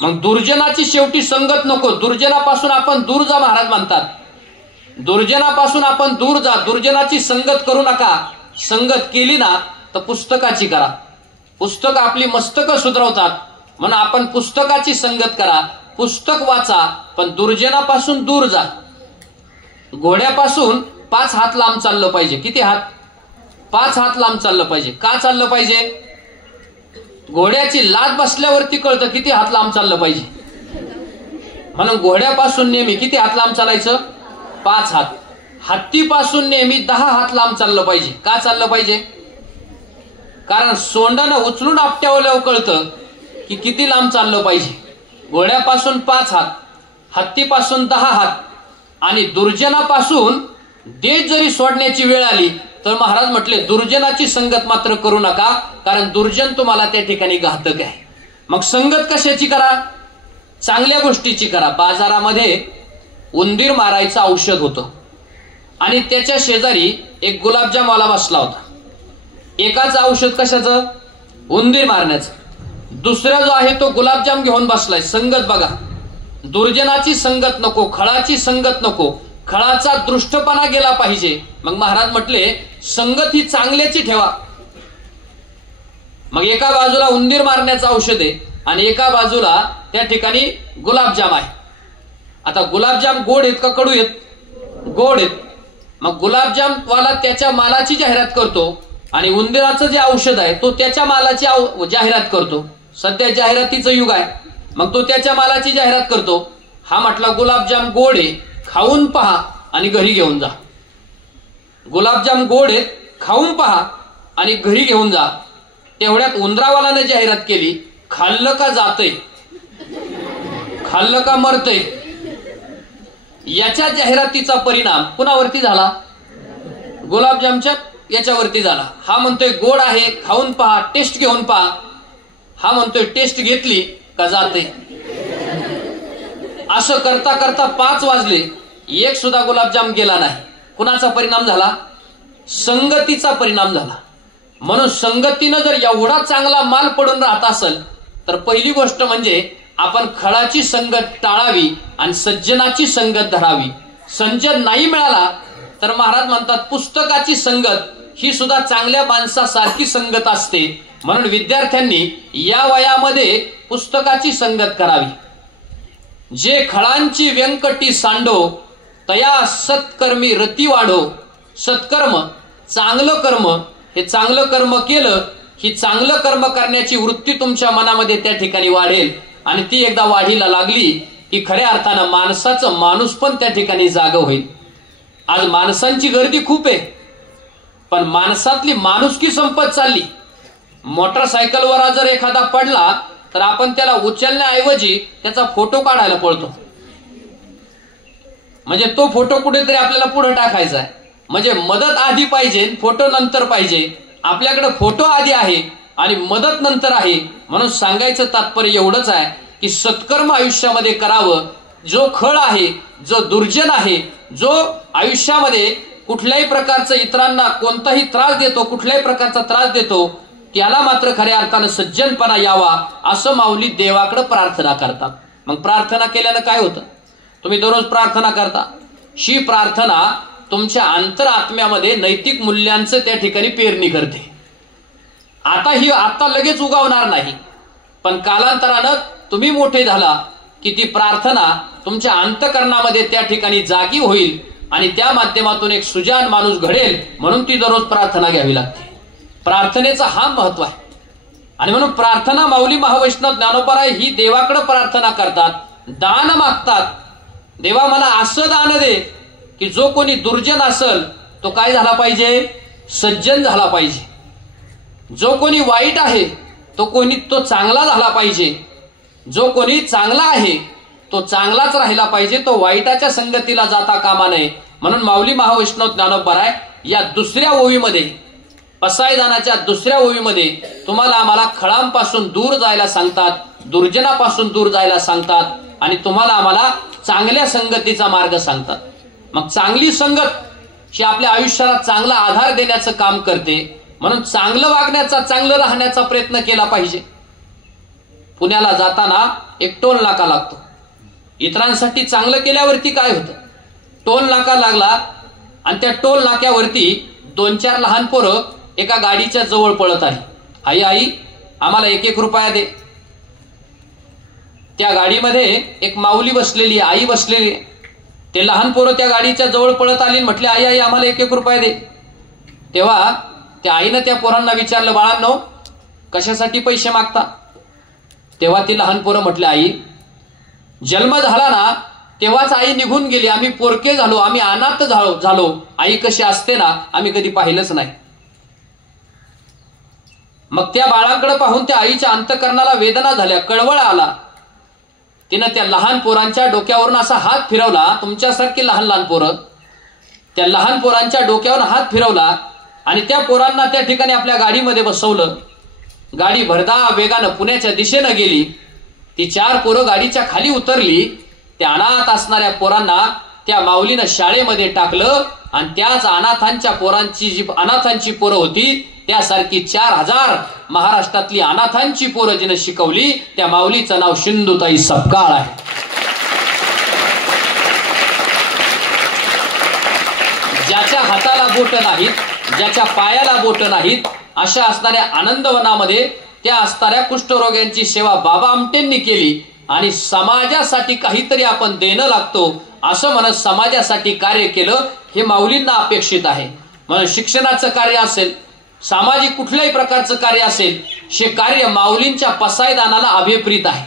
मग दुर्जनाची शेवटी संगत नको, दुर्जनापासून आपण दूर जा. महाराज म्हणतात दुर्जनापासून आपण दूर जा, दुर्जनाची संगत करू नका. संगत केली ना तर पुस्तकाची करा. पुस्तक आपली मस्तकं सुधरवतात, म्हणून आपण पुस्तकाची संगत करा, पुस्तक वाचा, पण दुर्जनापासून दूर जा. घोड्यापासून 5 हात लांब चाललं पाहिजे. किती हात? 5 हात लांब चाललं पाहिजे. का चाललं पाहिजे? घोड्याची लाज बसल्यावरती कळतं किती हात लांब चाललं पाहिजे. म्हणून घोड्यापासून नेहमी किती हात लांब चालायचं? 5 हात. हत्तीपासून नेहमी 10 हात लांब चाललं पाहिजे. का चाललं पाहिजे? कारण सोंडानं उचलून आपट्यावल्यावर कळतं की किती लांब चाललं पाहिजे. घोड्यापासून 5 हात, हत्तीपासून 10 हात आणि दुर्जनापासून देश जरी सोडण्याची वेळ आली तर महाराज म्हटले दुर्जनाची संगत मात्र करू नका, कारण दुर्जन तुम्हाला त्या ठिकाणी घातक आहे. मग संगत कशाची करा? चांगल्या गोष्टीची करा. बाजारामध्ये उंदीर मारायचं औषध होतं आणि त्याच्या शेजारी एक गुलाबजामवाला बसला होता. एकाचं औषध कशाचं? उंदीर मारण्याचं. दुसरा जो आहे तो गुलाबजाम घेऊन बसलाय. संगत बघा, दुर्जनाची संगत नको, खळाची संगत नको, खळाचा दृष्टपणा गेला पाहिजे. मग महाराज म्हटले संगत ही चांगल्याची ठेवा. मग एका बाजूला उंदीर मारण्याचं औषध आहे आणि एका बाजूला त्या ठिकाणी गुलाबजाम आहे. आता गुलाबजाम गोड आहेत का कडू आहेत? गोड आहेत. मग गुलाबजाम वाला त्याच्या मालाची जाहिरात करतो आणि उंदीराचं जे औषध आहे तो त्याच्या मालाची जाहिरात करतो. सध्या जाहिरातीचं युग आहे. मग तो त्याच्या मालाची जाहिरात करतो. हा म्हटला गुलाबजाम गोड आहे, खाऊन पहा आणि घरी घेऊन जा. गुलाबजाम गोड आहेत, खाऊन पहा आणि घरी घेऊन जा. तेवढ्यात उंदरावालाने जाहिरात केली, खाल्लं का जातंय, खाल्लं का मरतंय. याच्या जाहिरातीचा परिणाम कुणावरती झाला? गुलाबजामच्या याच्यावरती झाला. हा म्हणतोय गोड आहे, खाऊन पहा, टेस्ट घेऊन पहा. हा म्हणतोय टेस्ट घेतली का जाते. असं करता करता 5 वाजले, एक सुद्धा गुलाबजाम गेला नाही. कुणाचा परिणाम झाला? संगतीचा परिणाम झाला. म्हणून संगतीनं जर एवढा चांगला माल पडून राहत असेल तर पहिली गोष्ट म्हणजे आपण खळाची संगत टाळावी आणि सज्जनाची संगत धरावी. सज्जन नाही मिळाला तर महाराज म्हणतात पुस्तकाची संगत ही सुद्धा चांगल्या माणसासारखी संगत असते. म्हणून विद्यार्थ्यांनी या वयामध्ये पुस्तकाची संगत करावी. जे खळांची व्यंकटी सांडो तया सत्कर्मी रती वाढो. सत्कर्म, चांगलं कर्म, हे चांगलं कर्म केलं ही चांगलं कर्म करण्याची वृत्ती तुमच्या मनामध्ये त्या ठिकाणी वाढेल आणि ती एकदा वाढीला लागली की खऱ्या अर्थानं माणसाचं माणूस पण त्या ठिकाणी जागं होईल. आज माणसांची गर्दी खूप आहे पण माणसातली माणुसकी संपत चालली. मोटरसायकलवर जर एखादा पडला तर आपण त्याला उचलण्याऐवजी त्याचा फोटो काढायला पळतो. म्हणजे तो फोटो कुठेतरी आपल्याला पुढे टाकायचा आहे. म्हणजे मदत आधी पाहिजे, फोटो नंतर पाहिजे. आपल्याकडे फोटो आधी आहे आणि मदत नंतर आहे. म्हणून सांगायचं तात्पर्य एवढंच आहे की सत्कर्म आयुष्यामध्ये करावं. जो खळ आहे, जो दुर्जन आहे, जो आयुष्यामध्ये कुठल्याही प्रकारचं इतरांना कोणताही त्रास देतो, कुठल्याही प्रकारचा त्रास देतो, त्याला मात्र खऱ्या अर्थानं सज्जनपणा यावा असं माऊली देवाकडे प्रार्थना करतात. मग प्रार्थना केल्यानं काय होतं? तुम्ही दररोज प्रार्थना करता. ही प्रार्थना तुमच्या अंतरात्म्यामध्ये नैतिक मूल्यांचं त्या ठिकाणी पेरणी करते. आता लगेच उगवणार नाही पण कालांतरानं तुम्ही मोठे झाला की ती प्रार्थना तुमच्या अंतकरणामध्ये त्या ठिकाणी जागी होईल आणि त्या माध्यमातून एक सुजान माणूस घडेल. म्हणून ती दररोज प्रार्थना घ्यावी लागते. प्रार्थनेचा हा महत्व आहे. आणि म्हणून प्रार्थना माऊली महावैष्णव ज्ञानोबाराय ही देवाकडे प्रार्थना करतात, दान मागतात. देवा मला असं दान दे की जो कोणी दुर्जन असेल तो काय झाला पाहिजे? सज्जन झाला पाहिजे. जो कोणी वाईट आहे तो चांगला झाला पाहिजे. जो कोणी चांगला आहे तो चांगलाच राहिला पाहिजे. तो वाईटाच्या संगतीला जाता कामा नये. म्हणून माऊली महावैष्णव ज्ञानोबाराय या दुसऱ्या ओवीमध्ये, पसायदानाच्या दुसऱ्या ओवीमध्ये तुम्हाला आम्हाला खळांपासून दूर जायला सांगतात, दुर्जनापासून दूर जायला सांगतात आणि तुम्हाला आम्हाला चांगल्या संगतीचा मार्ग सांगतात. मग चांगली संगत ही आपल्या आयुष्याला चांगला आधार देण्याचं काम करते. म्हणून चांगलं वागण्याचा, चांगलं राहण्याचा प्रयत्न केला पाहिजे. पुण्याला जाताना एक टोल नाका लागतो. इतरांसाठी चांगलं केल्यावरती काय होतं? टोल नाका लागला आणि त्या टोल नाक्यावरती 2-4 लहान पोरं एका गाडीच्या जवळ पळत आली. आई आई आम्हाला 1-1 रुपया दे. त्या गाडीमध्ये एक माऊली बसलेली, आई बसलेली. ते लहान पोरं त्या गाडीच्या जवळ पळत आली, म्हटले आई आई आम्हाला 1-1 रुपया दे. तेव्हा त्या आईनं त्या पोरांना विचारलं, बाळांनो कशासाठी पैसे मागता? तेव्हा ती लहान पोरं म्हटले, आई जन्म झाला ना तेव्हाच आई निघून गेली, आम्ही पोरके झालो, आम्ही अनाथ झालो, आई कशी असते ना आम्ही कधी पाहिलंच नाही. मग त्या बाळाकडे पाहून त्या आईच्या अंतकरणाला वेदना झाल्या, कळवळ आला. तिनं त्या लहान पोरांच्या डोक्यावरून असा हात फिरवला, तुमच्यासारखी लहान लहान पोरं, त्या लहान पोरांच्या डोक्यावर हात फिरवला आणि त्या पोरांना त्या ठिकाणी आपल्या गाडीमध्ये बसवलं. गाडी भरधाव वेगानं पुण्याच्या दिशेनं गेली. ती 4 पोरं गाडीच्या खाली उतरली. त्या अनाथ असणाऱ्या पोरांना त्या माऊलीनं शाळेमध्ये टाकलं आणि त्याच अनाथांच्या पोरांची जी अनाथांची पोरं होती त्यासारखी 4000 महाराष्ट्रातली अनाथांची पोरं जिनं शिकवली. त्या माऊलीचं नाव सिंधुताई सपकाळ आहे. ज्याच्या हाताला बोट नाहीत, ज्याच्या पायाला बोट नाहीत, अशा असणाऱ्या आनंदवनामध्ये त्या असणाऱ्या कुष्ठरोग्यांची सेवा बाबा आमटेंनी केली आणि समाजासाठी काहीतरी आपण देणं लागतो असं म्हणत समाजासाठी कार्य केलं. हे माऊलींना अपेक्षित आहे. म्हणून शिक्षणाचं कार्य असेल, सामाजिक कुठल्याही प्रकारचं कार्य असेल, हे कार्य माऊलींच्या पसायदानाला अभिप्रीत आहे.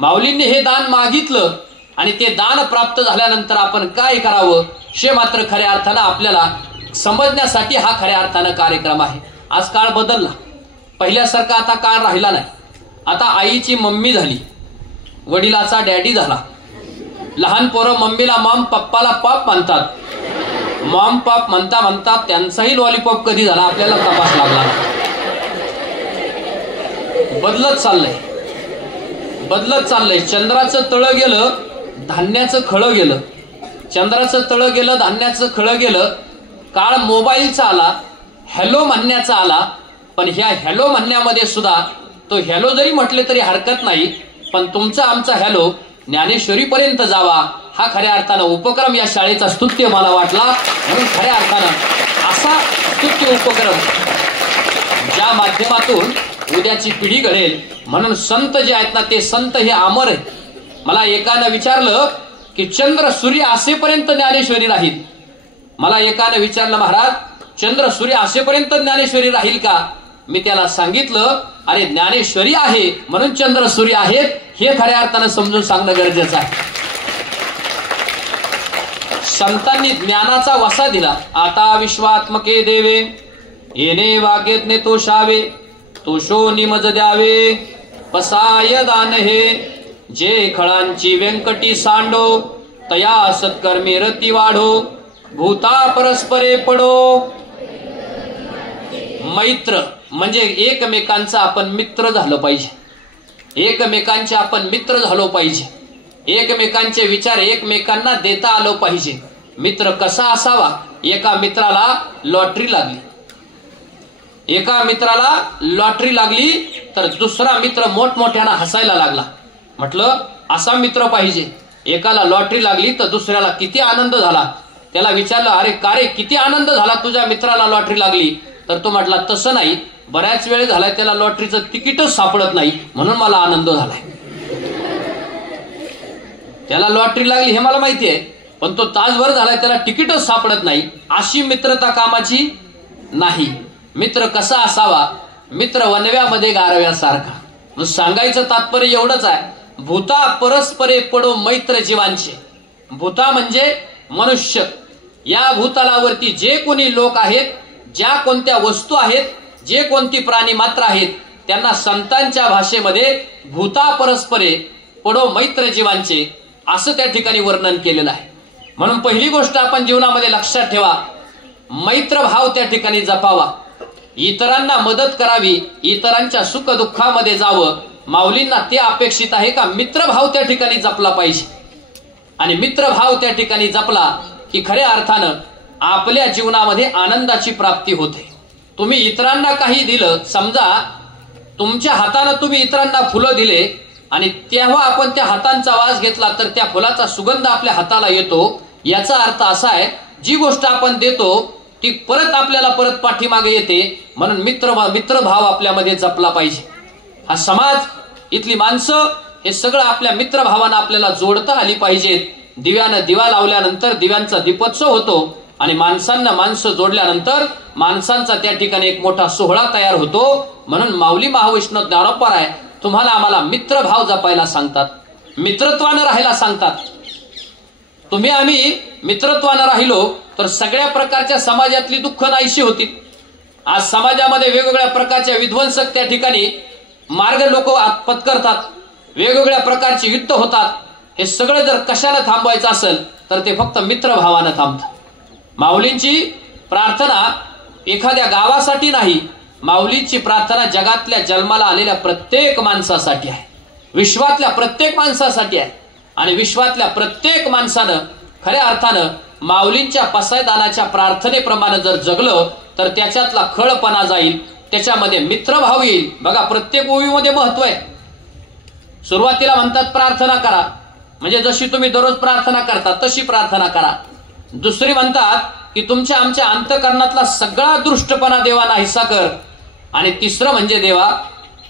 माऊलींनी हे दान मागितलं आणि ते दान प्राप्त झाल्यानंतर आपण काय करावं हे मात्र खऱ्या अर्थानं आपल्याला समजण्यासाठी हा खऱ्या अर्थानं कार्यक्रम आहे. आज काळ बदलला, पहिल्यासारखा आता काळ राहिला नाही. आता आईची मम्मी झाली, वडिलाचा डॅडी झाला. लहान पोरं मम्मीला मॉम, पप्पाला पॉप म्हणतात. मॉम पॉप म्हणता म्हणता त्यांचाही लॉलीपॉप कधी झाला आपल्याला तपास लागला. बदलत चाललंय. चंद्राचं तळं गेलं, धान्याचं खळं गेलं. चंद्राचं तळं गेलं, धान्याचं खळं गेलं. काळ मोबाईलचा आला, हॅलो म्हणण्याचा आला. पण ह्या हॅलो म्हणण्यामध्ये सुद्धा तो हॅलो जरी म्हटले तरी हरकत नाही, पण तुमचा आमचा हॅलो ज्ञानेश्वरीपर्यंत जावा हा खऱ्या अर्थानं उपक्रम या शाळेचा स्तुत्य मला वाटला. म्हणून खऱ्या अर्थानं असा स्तुत्य उपक्रम ज्या माध्यमातून उद्याची पिढी घडेल. म्हणून संत जे आहेत ना ते संत हे अमर आहेत. मला एकानं विचारलं की चंद्र सूर्य असेपर्यंत ज्ञानेश्वरी राहील. मला एकानं विचारलं, महाराज चंद्र सूर्य असेपर्यंत ज्ञानेश्वरी राहील का? मी त्याला सांगितलं, अरे ज्ञानेश्वरी आहे म्हणून चंद्र सूर्य आहेत हे खऱ्या अर्थानं समजून सांगणं गरजेचं आहे. संतांनी ज्ञानाचा वसा दिला. आता विश्वात्मके देवे येणे वागेतने तो शावे, तो शो निमज द्यावे पसाय दान हे, जे खळांची व्यंकटी सांडो तया सत्कर्मी रती वाढो, भूता परस्परे पडो. मैत्र म्हणजे एकमेकांचा आपण मित्र झालो पाहिजे. एकमेकांचे आपण मित्र झालो पाहिजे. एकमेकांचे विचार एकमेकांना देता आलो पाहिजे. मित्र कसा असावा? एका मित्राला लॉटरी लागली तर दुसरा मित्र मोठमोठ्यानं हसायला लागला. म्हटलं असा मित्र पाहिजे. एकाला लॉटरी लागली तर दुसऱ्याला किती आनंद झाला. त्याला विचारलं, अरे का रे किती आनंद झाला तुझ्या मित्राला लॉटरी लागली? तर तो म्हटला, तसं नाही, बऱ्याच वेळ झालाय त्याला लॉटरीचं तिकीटच सापडत नाही म्हणून मला आनंद झालाय. त्याला लॉटरी लागली हे मला माहिती आहे, पण तो तासभर झालाय त्याला तिकीटच सापडत नाही. अशी मित्रता कामाची नाही. मित्र कसा असावा? मित्र वनव्यामध्ये गारव्यासारखा. सांगायचं तात्पर्य एवढंच आहे, भूता परस्परे पडो मैत्र जीवांचे. भूता म्हणजे मनुष्य. या भूतलावरती जे कोणी लोक आहेत, ज्या कोणत्या वस्तू आहेत, जे कोणती प्राणी मात्र आहेत, त्यांना संतांच्या भाषेमध्ये भूता परस्परे पडो मैत्र जीवांचे असं त्या ठिकाणी वर्णन केलेलं आहे. म्हणून पहिली गोष्ट आपण जीवनामध्ये लक्षात ठेवा, मैत्रभाव त्या ठिकाणी जपावा. इतरांना मदत करावी, इतरांच्या सुख दुःखामध्ये जावं. माऊलींना ते अपेक्षित आहे का मित्रभाव त्या ठिकाणी जपला पाहिजे. आणि मित्रभाव त्या ठिकाणी जपला की खऱ्या अर्थानं आपल्या जीवनामध्ये आनंदाची प्राप्ती होते. तुम्ही इतरांना काही दिलं, समजा तुमच्या हातानं तुम्ही इतरांना फुलं दिले आणि तेव्हा आपण त्या हातांचा वास घेतला तर त्या फुलाचा सुगंध आपल्या हाताला येतो. याचा अर्थ असा आहे, जी गोष्ट आपण देतो ती परत आपल्याला परत पाठीमागे येते. म्हणून मित्रभाव आपल्यामध्ये जपला पाहिजे. हा समाज, इथली माणसं हे सगळं आपल्या मित्रभावानं आपल्याला जोडता आली पाहिजेत. दिव्यानं दिवा लावल्यानंतर दिव्यांचा दीपोत्सव होतो आणि माणसांना माणसं जोडल्यानंतर माणसांचा त्या ठिकाणी एक मोठा सोहळा तयार होतो. म्हणून माऊली महावैष्णव ज्ञानोबराय तुम्हाला आम्हाला मित्रभाव जपायला सांगतात, मित्रत्वानं राहायला सांगतात. तुम्ही आम्ही मित्रत्वानं राहिलो तर सगळ्या प्रकारच्या समाजातली दुःख नाहीशी होतील. आज समाजामध्ये वेगवेगळ्या प्रकारच्या विध्वंसक त्या ठिकाणी मार्ग लोक पत्करतात, वेगवेगळ्या प्रकारची युद्ध होतात. हे सगळं जर कशाला थांबवायचं असेल तर ते फक्त मित्रभावानं थांबतं. माऊलींची प्रार्थना एखाद्या गावासाठी नाही, माऊलींची प्रार्थना जगातल्या जन्माला आलेल्या प्रत्येक माणसासाठी आहे, विश्वातल्या प्रत्येक माणसासाठी आहे. आणि विश्वातल्या प्रत्येक माणसानं खऱ्या अर्थानं माऊलींच्या पसायदानाच्या प्रार्थनेप्रमाणे जर जगलं तर त्याच्यातला खळपणा जाईल, त्याच्यामध्ये मित्रभाव येईल. बघा, प्रत्येक ओवीमध्ये महत्व आहे. सुरुवातीला म्हणतात प्रार्थना करा, म्हणजे जशी तुम्ही दररोज प्रार्थना करता तशी प्रार्थना करा. दुसरी म्हणतात की तुमच्या आमच्या अंतःकरणातला सगळा दृष्टपणा देवा नाहीसा कर. आणि तिसरं म्हणजे देवा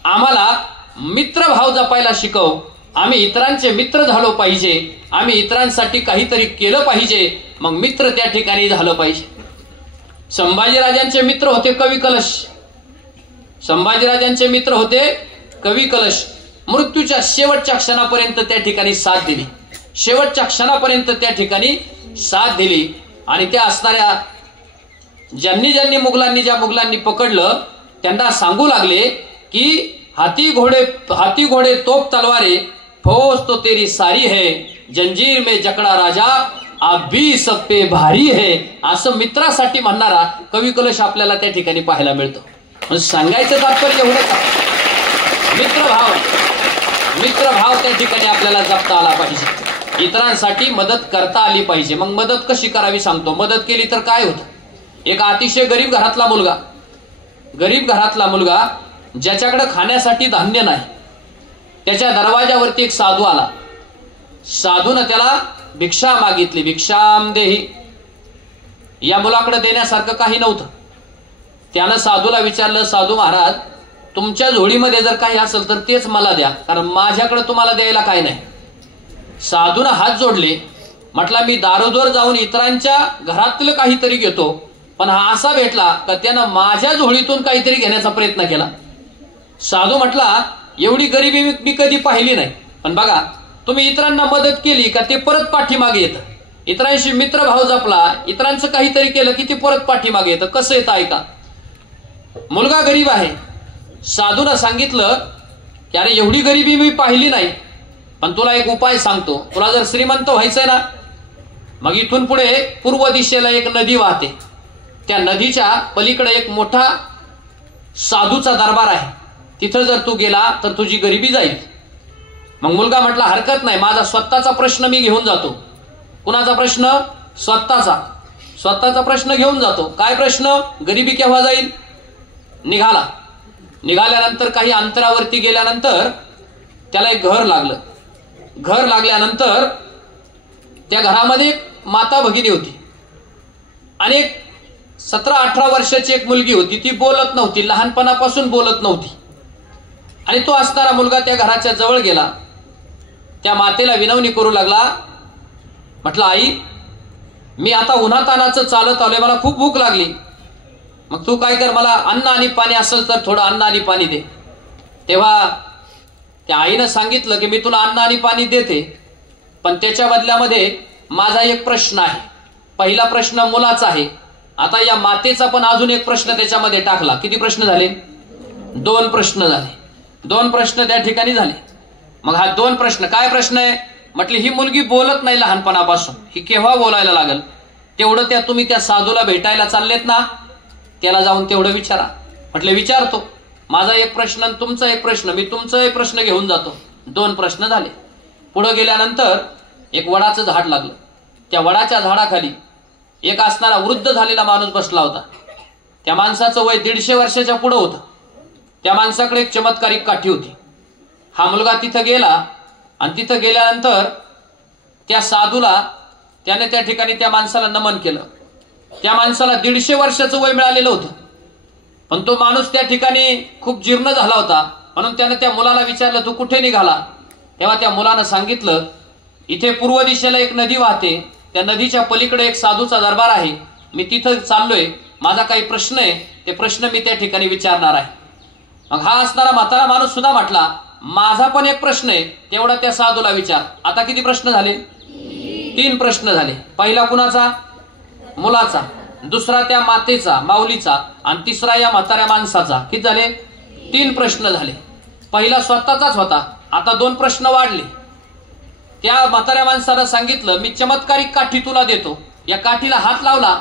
आम्हाला मित्रभाव जपायला शिकव, आम्ही इतरांचे मित्र झालो पाहिजे, आम्ही इतरांसाठी काहीतरी केलं पाहिजे, मग मित्र त्या ठिकाणी झालं पाहिजे. संभाजीराजांचे मित्र होते कवी कलश, संभाजीराजांचे मित्र होते कवी कलश. मृत्यूच्या शेवटच्या क्षणापर्यंत त्या ठिकाणी साथ दिली, शेवटच्या क्षणापर्यंत त्या ठिकाणी साथ दिली. आणि त्या असणाऱ्या ज्यांनी ज्या मुघलांनी पकडलं त्यांना सांगू लागले की हाथी घोडे तोप तलवारे फौज तो तेरी सारी है, जंजीर में जकड़ा राजा आप भी सब पे भारी है. असं मित्रासाठी म्हणणारा कवी कलश आपल्याला त्या ठिकाणी पाहायला मिळतो. म्हणजे सांगायचं तात्पर्य एवढं का, मित्रभाव त्या ठिकाणी आपल्याला जपता आला पाहिजे, इतरांसाठी मदत करता आली पाहिजे. मग मदत कशी करावी सांगतो. मदत केली तर काय होतं. एक अतिशय गरीब घरातला मुलगा ज्याच्याकडे खाण्यासाठी धान्य नाही, त्याच्या दरवाजावरती एक साधू आला. साधूनं त्याला भिक्षा मागितली, भिक्षाम देही. या मुलाकडे देण्यासारखं काही नव्हतं. त्यानं साधूला विचारलं, साधू महाराज तुमच्या झोळीमध्ये जर काही असेल तर तेच मला द्या, कारण माझ्याकडे तुम्हाला द्यायला काय नाही. साधूनं हात जोडले, म्हटला मी दारोदार जाऊन इतरांच्या घरातलं काहीतरी घेतो, पण हा असा भेटला का त्यानं माझ्या झोळीतून काहीतरी घेण्याचा प्रयत्न केला. साधू म्हटला एवढी गरिबी मी कधी पाहिली नाही, पण बघा तुम्ही इतरांना मदत केली का ते परत पाठीमागे येतं. इतरांशी मित्रभाव जपला, इतरांचं काहीतरी केलं की ते परत पाठीमागे येतं. कसं येतं ऐका. मुलगा गरीब आहे, साधूनं सांगितलं की अरे एवढी गरिबी मी पाहिली नाही, पण तुला एक उपाय सांगतो. तुला जर श्रीमंत व्हायचंय ना, मग इथून पुढे पूर्व दिशेला एक नदी वाहते, त्या नदीच्या पलीकडे एक मोठा साधूचा दरबार आहे, तिथं जर तू गेला तर तुझी गरिबी जाईल. मग मुलगा म्हटला हरकत नाही, माझा स्वतःचा प्रश्न मी घेऊन जातो. कुणाचा प्रश्न? स्वतःचा प्रश्न घेऊन जातो. काय प्रश्न? गरिबी केव्हा जाईल. निघाल्यानंतर काही अंतरावरती गेल्यानंतर त्याला एक घर लागलं. घर लागल्यानंतर त्या घरामध्ये एक माता भगिनी होती आणि एक 17-18 वर्षाची एक मुलगी होती. ती बोलत नव्हती, लहानपणापासून बोलत नव्हती. आणि तो असणारा मुलगा त्या घराच्या जवळ गेला, त्या मातेला विनवणी करू लागला. म्हटलं आई मी आता उन्हातानाचं चालत आलोय, मला खूप भूक लागली, मग तू काय कर, मला अन्न आणि पाणी असेल तर थोडं अन्न आणि पाणी दे. तेव्हा त्या आईनं सांगितलं की मी तुला अन्न आणि पाणी देते, पण त्याच्या बदल्यामध्ये माझा एक प्रश्न आहे. पहिला प्रश्न मुलाचा आहे. आता या मातेचा पण अजून एक प्रश्न त्याच्यामध्ये टाकला. किती प्रश्न झाले? 2 प्रश्न झाले. 2 प्रश्न त्या ठिकाणी झाले. मग हा 2 प्रश्न काय प्रश्न आहे? म्हटली ही मुलगी बोलत नाही लहानपणापासून, ही केव्हा बोलायला लागल? तेवढं तुम्ही त्या साधूला भेटायला चाललेत ना, त्याला जाऊन तेवढं विचारा. म्हटलं विचारतो. माझा एक प्रश्न आणि तुमचा एक प्रश्न, मी तुमचा एक प्रश्न घेऊन जातो. 2 प्रश्न झाले. पुढे गेल्यानंतर एक वडाचं झाड लागलं. त्या वडाच्या झाडाखाली एक असणारा वृद्ध झालेला माणूस बसला होता. त्या माणसाचं वय 150 वर्षाच्या पुढे होतं. त्या माणसाकडे एक चमत्कारिक काठी होती. हा मुलगा तिथं गेला आणि तिथं गेल्यानंतर त्या साधूला त्याने त्या ठिकाणी त्या माणसाला नमन केलं. त्या माणसाला 150 वर्षाचं वय मिळालेलं होतं, पण तो माणूस त्या ठिकाणी खूप जीर्ण झाला होता. म्हणून त्याने त्या मुलाला विचारलं तू कुठे निघाला? तेव्हा त्या मुलानं सांगितलं इथे पूर्व दिशेला एक नदी वाहते, त्या नदीच्या पलीकडे एक साधूचा दरबार आहे, मी तिथं चाललोय, माझा काही प्रश्न आहे, ते प्रश्न मी त्या ठिकाणी विचारणार आहे. मग हा असणारा म्हातारा माणूस सुद्धा म्हटला, माझा पण एक प्रश्न आहे, तेवढा त्या साधूला विचार. आता किती प्रश्न झाले? 3 प्रश्न झाले. पहिला कुणाचा? मुलाचा. दुसरा त्या मातेचा, माऊलीचा. आणि तिसरा या म्हाताऱ्या माणसाचा. किती झाले? 3 प्रश्न झाले. पहिला स्वतःचाच होता, आता 2 प्रश्न वाढले. त्या म्हाताऱ्या माणसानं सांगितलं, मी चमत्कारिक काठी तुला देतो, या काठीला हात लावला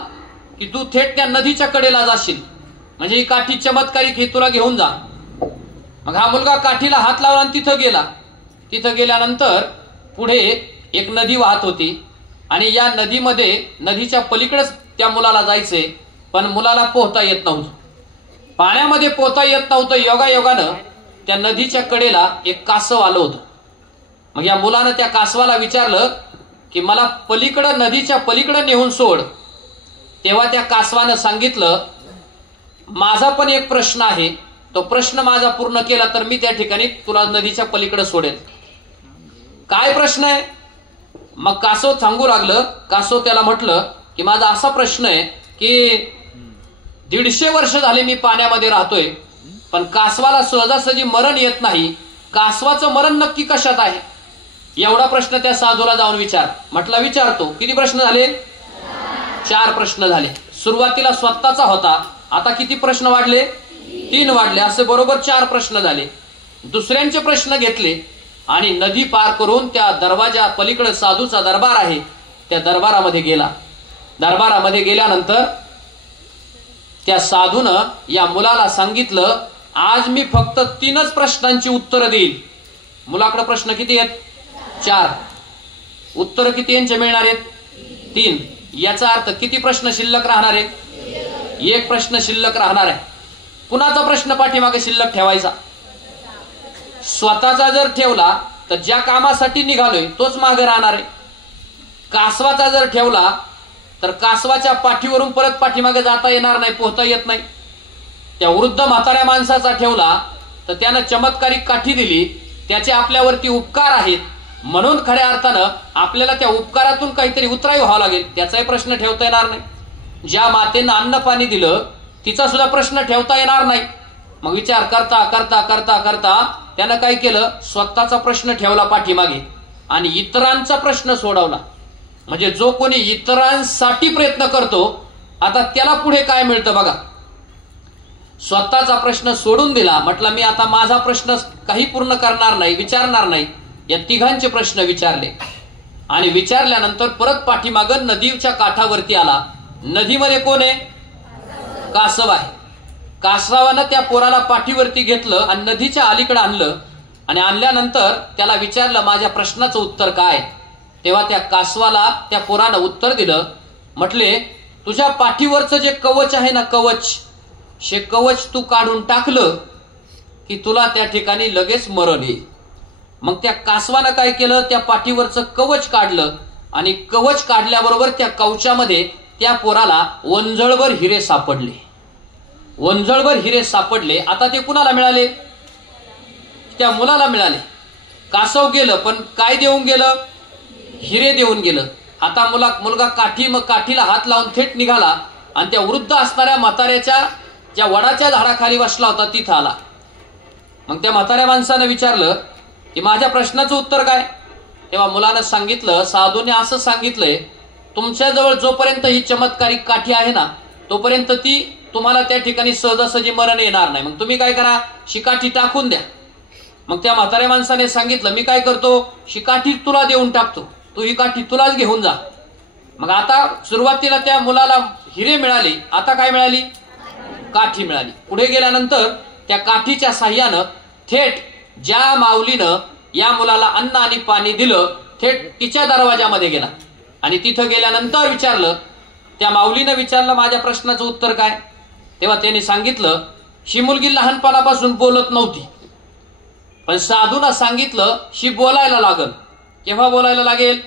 की तू थेट त्या नदीच्या कडेला जाशील, म्हणजे ही काठी चमत्कारिक, ही तुला घेऊन जा. मग हा मुलगा काठीला हात लावला आणि तिथं गेला. तिथं गेल्यानंतर पुढे एक नदी वाहत होती आणि या नदीमध्ये, नदीच्या पलीकडेच त्या मुलाला जायचंय, पण मुलाला पोहता येत नव्हतं. पाण्यामध्ये पोहता येत नव्हतं. योगायोगानं त्या नदीच्या कडेला एक कासव आलं होतं. मग या मुलानं त्या कासवाला विचारलं की मला पलीकडं, नदीच्या पलीकडं नेऊन सोड. तेव्हा त्या कासवानं सांगितलं, माझा पण एक प्रश्न आहे, तो प्रश्न माझा पूर्ण केला तर मी त्या ठिकाणी तुला नदीच्या पलीकडे सोडेल. काय प्रश्न आहे? मग कासव सांगू लागलं. कासव त्याला म्हटलं की माझा असा प्रश्न आहे की 150 वर्ष झाले मी पाण्यामध्ये राहतोय, पण कासवाला सहजासहजी मरण येत नाही. कासवाचं मरण नक्की कशात आहे? एवढा प्रश्न त्या साधूला जाऊन विचार. म्हटलं विचारतो. किती प्रश्न झाले? 4 प्रश्न झाले. सुरुवातीला स्वतःचा होता, आता किती प्रश्न वाढले? 3 वाढले. असे बरोबर 4 प्रश्न झाले. दुसऱ्यांचे प्रश्न घेतले आणि नदी पार करून त्या दरवाजा पलीकडे साधूचा दरबार आहे, त्या दरबारामध्ये गेला. दरबारामध्ये गेल्यानंतर त्या साधूनं या मुलाला सांगितलं, आज मी फक्त 3च प्रश्नांची उत्तरं देईल. मुलाकडे प्रश्न किती आहेत? 4. उत्तर किती यांचे मिळणार आहेत? 3. याचा अर्थ किती प्रश्न शिल्लक राहणार आहे? 1 प्रश्न शिल्लक राहणार आहे. कुणाचा प्रश्न पाठीमागे शिल्लक ठेवायचा? स्वतःचा जर ठेवला तर ज्या कामासाठी निघालोय तोच मागे राहणार आहे. कासवाचा जर ठेवला तर कासवाच्या पाठीवरून परत पाठीमागे जाता येणार नाही, पोहता येत नाही. त्या वृद्ध म्हाताऱ्या माणसाचा ठेवला तर त्यानं चमत्कारिक काठी दिली, त्याचे आपल्यावरती उपकार आहेत, म्हणून खऱ्या अर्थानं आपल्याला त्या उपकारातून काहीतरी उतराई व्हावं लागेल, त्याचाही प्रश्न ठेवता येणार नाही. ज्या मातेनं अन्न पाणी दिलं तिचा सुद्धा प्रश्न ठेवता येणार नाही. मग विचार करता करता करता करता त्यानं काय केलं? स्वतःचा प्रश्न ठेवला पाठीमागे आणि इतरांचा प्रश्न सोडवला. म्हणजे जो कोणी इतरांसाठी प्रयत्न करतो, आता त्याला पुढे काय मिळतं बघा. स्वतःचा प्रश्न सोडून दिला. म्हटलं मी आता माझा प्रश्न काही पूर्ण करणार नाही, विचारणार नाही. या 3घांचे प्रश्न विचारले आणि विचारल्यानंतर परत पाठीमागं नदीच्या काठावरती आला. नदीमध्ये कोण आहे? कासव आहे. कासवानं त्या पोराला पाठीवरती घेतलं आणि नदीच्या अलीकडे आणलं आणि आणल्यानंतर त्याला विचारलं, माझ्या प्रश्नाचं उत्तर काय? तेव्हा त्या कासवाला त्या पोरानं उत्तर दिलं. म्हटले, तुझ्या पाठीवरचं जे कवच आहे ना, कवच, हे कवच तू काढून टाकलं की तुला त्या ठिकाणी लगेच मरण येईल. मग त्या कासवानं काय केलं? त्या पाठीवरचं कवच काढलं आणि कवच काढल्याबरोबर त्या कवचामध्ये त्या पोराला वंजळभर हिरे सापडले. वंजळभर हिरे सापडले. आता ते कुणाला मिळाले? त्या मुलाला मिळाले. कासव गेलं, पण काय देऊन गेलं? हिरे देऊन गेलं. आता मुलगा काठीला हात लावून थेट निघाला आणि त्या वृद्ध असणाऱ्या म्हाताऱ्याच्या ज्या वडाच्या झाडाखाली बसला होता तिथं आला. मग त्या म्हाताऱ्या माणसानं विचारलं की माझ्या प्रश्नाचं उत्तर काय? तेव्हा मुलानं सांगितलं, साधूने असं सांगितलंय, तुमच्याजवळ जोपर्यंत ही चमत्कारिक काठी आहे ना, तोपर्यंत ती तुम्हाला त्या ठिकाणी सहजासहजी मरण येणार नाही. मग तुम्ही काय करा? शिकाठी टाकून द्या. मग त्या म्हाताऱ्या माणसाने सांगितलं, मी काय करतो? शिकाठी तुला देऊन टाकतो, तू ही काठी तुलाच घेऊन जा. मग आता सुरुवातीला त्या मुलाला हिरे मिळाले, आता काय मिळाली? काठी मिळाली. पुढे गेल्यानंतर त्या काठीच्या साह्यानं थेट ज्या माऊलीनं या मुलाला अन्न आणि पाणी दिलं, थेट तिच्या दरवाजामध्ये गेला आणि तिथं गेल्यानंतर विचारलं, त्या माऊलीनं विचारलं, माझ्या प्रश्नाचं उत्तर काय? तेव्हा त्यांनी सांगितलं, ही मुलगी लहानपणापासून बोलत नव्हती, पण साधूनं सांगितलं ही बोलायला लागल. केव्हा बोलायला लागेल?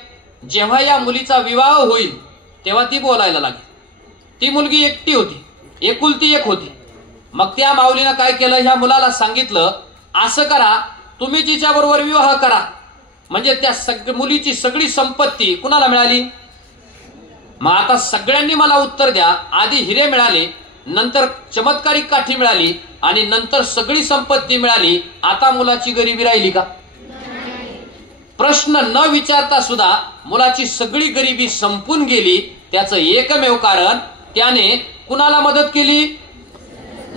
जेव्हा या मुलीचा विवाह होईल तेव्हा ती बोलायला लागेल. ती मुलगी एकटी होती, एकुलती एक होती. मग त्या माऊलीनं काय केलं? ह्या मुलाला सांगितलं, असं करा, तुम्ही तिच्या बरोबर विवाह करा, म्हणजे त्या मुलीची सगळी संपत्ती कुणाला मिळाली? मग आता सगळ्यांनी मला उत्तर द्या, आधी हिरे मिळाले, नंतर चमत्कारिक काठी मिळाली आणि नंतर सगळी संपत्ती मिळाली, आता मुलाची गरिबी राहिली का? प्रश्न न विचारता सुद्धा मुलाची सगळी गरिबी संपून गेली. त्याचं एकमेव कारण त्याने कुणाला मदत केली?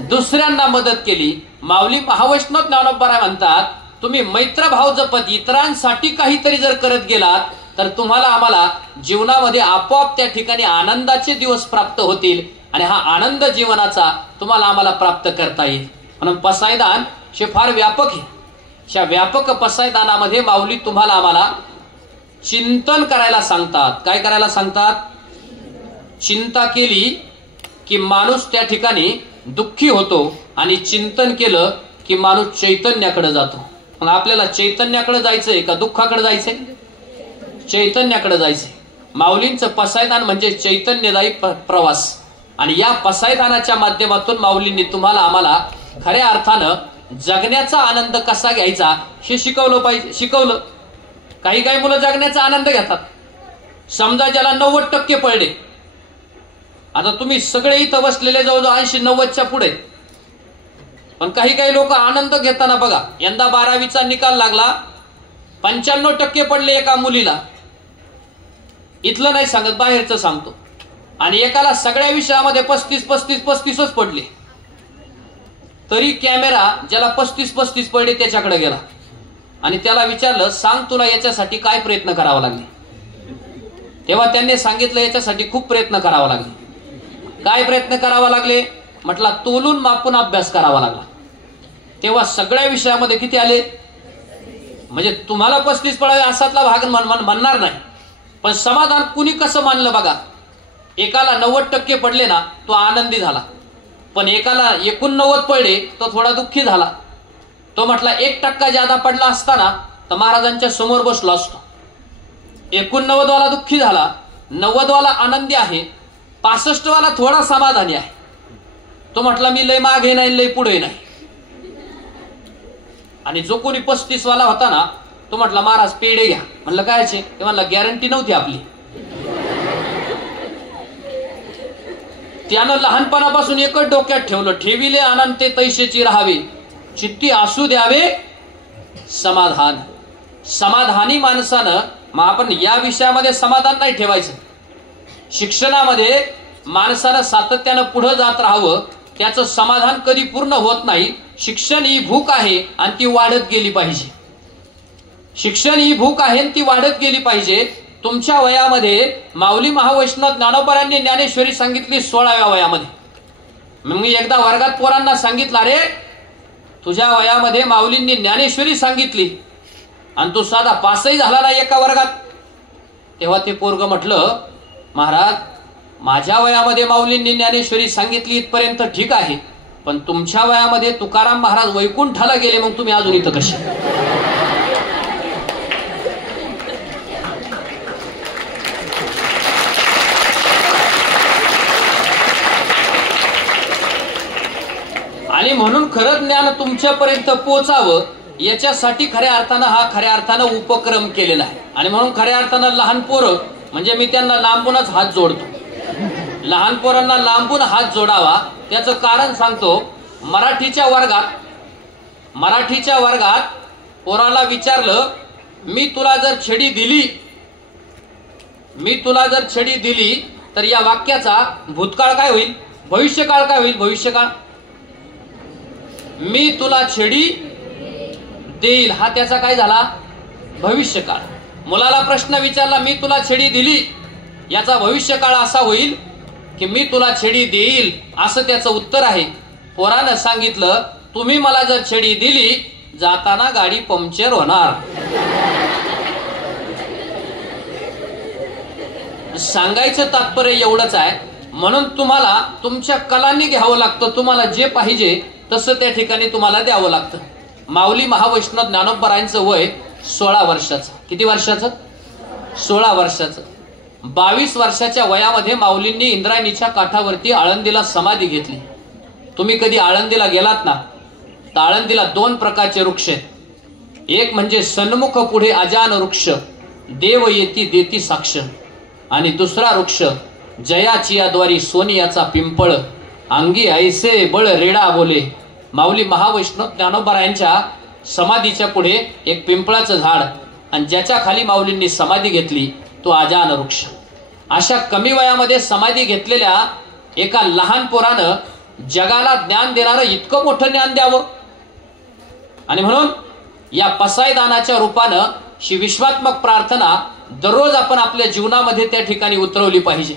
दुसऱ्यांना मदत केली. माऊली महावैष्णव ज्ञानोबा म्हणतात, तुम्ही मैत्रभाव जपत इतरांसाठी काहीतरी जर करत गेलात तर तुम्हाला आम्हाला जीवनामध्ये आपोआप त्या ठिकाणी आनंदाचे दिवस प्राप्त होतील आणि हा आनंद जीवनाचा तुम्हाला आम्हाला प्राप्त करता येईल. म्हणून पसायदान हे फार व्यापक आहे. अशा व्यापक पसायदानामध्ये माऊली तुम्हाला आम्हाला चिंतन करायला सांगतात. काय करायला सांगतात? चिंता केली की माणूस त्या ठिकाणी दुःखी होतो आणि चिंतन केलं की माणूस चैतन्याकडे जातो. मग आपल्याला चैतन्याकडे जायचंय का दुःखाकडे जायचंय? चैतन्याकडे जायचंय. माऊलींचं पसायदान म्हणजे चैतन्यदायी प्रवास आणि या पसायदानाच्या माध्यमातून माऊलींनी तुम्हाला आम्हाला खऱ्या अर्थानं जगण्याचा आनंद कसा घ्यायचा हे शिकवलं. काही मुलं जगण्याचा आनंद घेतात. समजा ज्याला 90% पडले, आता तुम्ही सगळे इथं बसलेले जवळजवळ 80-90च्या पुढे, पण काही लोक आनंद घेताना बघा, यंदा 12वीचा निकाल लागला, 95% पडले एका मुलीला. इथलं नाही सांगत, बाहेरचं सांगतो. आणि एकाला सगळ्या विषयामध्ये 35 पडले. तरी कॅमेरा ज्याला 35 पडले त्याच्याकडे गेला आणि त्याला विचारलं, सांग तुला याच्यासाठी काय प्रयत्न करावा लागले? तेव्हा त्यांनी सांगितलं, याच्यासाठी खूप प्रयत्न करावा लागले. काय प्रयत्न करावा लागले? म्हटला तोलून मापून अभ्यास करावा लागला. तेव्हा सगळ्या विषयामध्ये किती आले? म्हणजे तुम्हाला 35 पडावे असातला भाग म्हणणार नाही, पण समाधान कुणी कसं मानलं बघा. एकाला 90% पडले ना, तो आनंदी झाला, पण एकाला 89 पडले तो थोडा दुःखी झाला. तो म्हटला 1% ज्यादा पडला असताना तर महाराजांच्या समोर बसलो असतो. 89 वाला दुःखी झाला, 90 वाला आनंदी आहे, 65 वाला थोडा समाधानी आहे. तो म्हटला मी लय मागे नाही लय पुढे नाही. आणि जो कोणी 35 वाला होता ना, तो म्हटला महाराज पेढे घ्या. म्हणलं कायचे? ते म्हणला गॅरंटी नव्हती आपली. त्यानं लहानपणापासून एकच डोक्यात ठेवलं, ठेविले अनंते तैसेची राहावे, चित्ती असू द्यावे समाधान. समाधानी माणसानं, मग आपण या विषयामध्ये समाधान नाही ठेवायचं. शिक्षणामध्ये माणसानं सातत्यानं पुढे जात राहावं, त्याचं समाधान कधी पूर्ण होत नाही. शिक्षण ही भूक आहे आणि ती वाढत गेली पाहिजे. शिक्षण ही भूक आहे आणि ती वाढत गेली पाहिजे. तुमच्या वयामध्ये माऊली महावैष्णव ज्ञानोबांनी ज्ञानेश्वरी सांगितली 16व्या वयामध्ये. मग मी एकदा वर्गात पोरांना सांगितलं, अरे तुझ्या वयामध्ये माऊलींनी ज्ञानेश्वरी सांगितली आणि तू साधा पासही झाला नाही एका वर्गात. तेव्हा ते पोरग म्हटलं, महाराज माझ्या वयामध्ये माऊलींनी ज्ञानेश्वरी सांगितली इथपर्यंत ठीक आहे, पण तुमच्या वयामध्ये तुकाराम महाराज वैकुंठाला गेले, मग तुम्ही अजून इथं कसे? आणि म्हणून खरं ज्ञान तुमच्यापर्यंत पोहोचावं याच्यासाठी खऱ्या अर्थानं उपक्रम केलेला आहे. आणि म्हणून खऱ्या अर्थानं लहान पोरं म्हणजे मी त्यांना लांबूनच हात जोडतो. लहान पोरांना लांबून हात जोडावा त्याचं कारण सांगतो. मराठीच्या वर्गात पोराला विचारलं, मी तुला जर छडी दिली तर या वाक्याचा भूतकाळ काय होईल, भविष्यकाळ काय होईल? भविष्यकाळ. मी तुला छडी देईल हा त्याचा काय झाला? भविष्यकाळ. मुलाला प्रश्न विचारला, मी तुला छडी दिली, याचा भविष्यकाळ असा होईल की मी तुला छडी देईल, असं त्याचं उत्तर आहे. पोरानं सांगितलं, तुम्ही मला जर छडी दिली, जाताना गाडी पंक्चर होणार. सांगायचं तात्पर्य एवढंच आहे. म्हणून तुम्हाला तुमच्या कलांनी घ्यावं लागतं. तुम्हाला जे पाहिजे तसं त्या ठिकाणी तुम्हाला द्यावं लागतं. माऊली महावैष्णव ज्ञानोबरायांचं वय 16 वर्षाचं. किती वर्षाचं? 16 वर्षाचं. 22 वर्षाच्या वयामध्ये माऊलींनी इंद्रायणीच्या काठावरती आळंदीला समाधी घेतली. तुम्ही कधी आळंदीला गेलात ना, तर आळंदीला 2 प्रकारचे वृक्ष आहेत. एक म्हणजे सन्मुख पुढे अजान वृक्ष, देव येती देती साक्ष, आणि दुसरा वृक्ष जयाची द्वारी सोनियाचा पिंपळ, अंगी ऐसे बळ रेडा बोले. माऊली महावैष्णव ज्ञानोबरायांच्या समाधीच्या पुढे एक पिंपळाचं झाड आणि ज्याच्या खाली माऊलींनी समाधी घेतली तो आजान वृक्ष. अशा कमी वयामध्ये समाधी घेतलेल्या एका लहान पोरानं जगाला ज्ञान देणारं इतकं मोठं ज्ञान द्यावं. आणि म्हणून या पसायदानाच्या रूपानं ही विश्वात्मक प्रार्थना दररोज आपण आपल्या जीवनामध्ये त्या ठिकाणी उतरवली पाहिजे.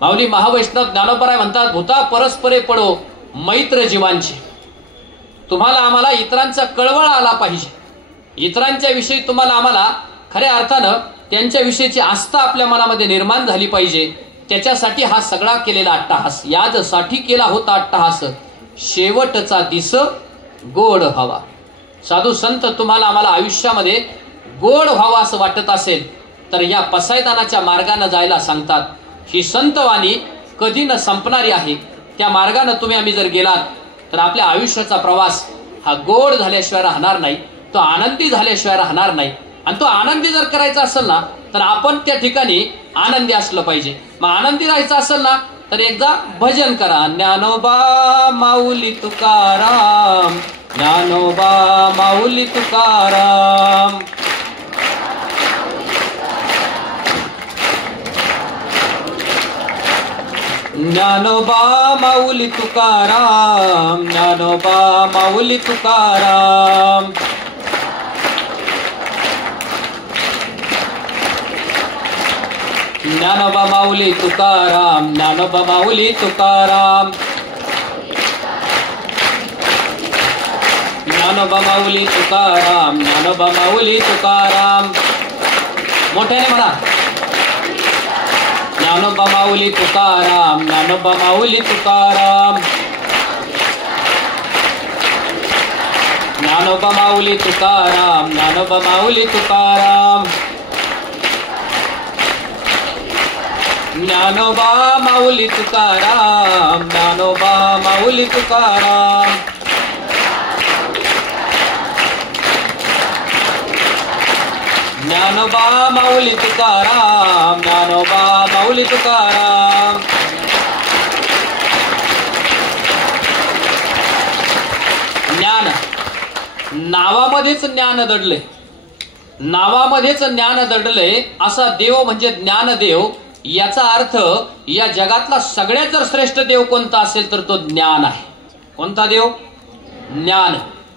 माऊली महावैष्णव ज्ञानोबराय म्हणतात, भूता परस्परे पडो मैत्र जीवांची. तुम्हाला आम्हाला इतरांचा कळवळ आला पाहिजे. इतरांच्या विषयी तुम्हाला आम्हाला खऱ्या अर्थानं त्यांच्याविषयीची आस्था आपल्या मनामध्ये निर्माण झाली पाहिजे. त्याच्यासाठी हा सगळा केलेला अट्टहास, याजसाठी केला होता अट्टहास, शेवटचा दिस गोड व्हावा. साधू संत तुम्हाला आम्हाला आयुष्यामध्ये गोड व्हावा असं वाटत असेल तर या पसायदानाच्या मार्गाने जायला सांगतात. ही संतवाणी कधी न संपणारी आहे. त्या मार्गाने तुम्ही आम्ही जर गेलात तर आपल्या आयुष्याचा प्रवास हा गोड झाल्याशिवाय राहणार नाही, तो आनंदी झाल्याशिवाय राहणार नाही. आणि तो आनंदी जर करायचा असेल ना तर आपण त्या ठिकाणी आनंदी असलं पाहिजे. मग आनंदी राहायचं असेल ना तर एकदा भजन करा. ज्ञानोबा माऊली तुकाराम, ज्ञानोबा माऊली तुकाराम. ज्ञानोबा माऊली तुकाराम, ज्ञानोबा माऊली तुकाराम. ज्ञानोबा माऊली तुकाराम, ज्ञानोबा माऊली तुकाराम. ज्ञानोबा माऊली तुकाराम, ज्ञानोबा माऊली तुकाराम. मोठ्याने म्हणा, ज्ञानोबा माऊली तुकाराम, ज्ञानोबा माऊली तुकाराम. ज्ञानोबा माऊली तुकाराम, ज्ञानोबा माऊली तुकाराम. ज्ञानोबा माऊली तुकाराम, ज्ञानोबा माऊली तुकाराम. ज्ञानोबा माऊली तुकाराम, ज्ञानोबा माऊली तुकाराम. ज्ञान नावामध्येच ज्ञान दडले, नावामध्येच ज्ञान दडले असा देव म्हणजे ज्ञानदेव. याचा अर्थ या जगातला सगळ्यात जर श्रेष्ठ देव कोणता असेल तर तो ज्ञान आहे. कोणता देव? ज्ञान.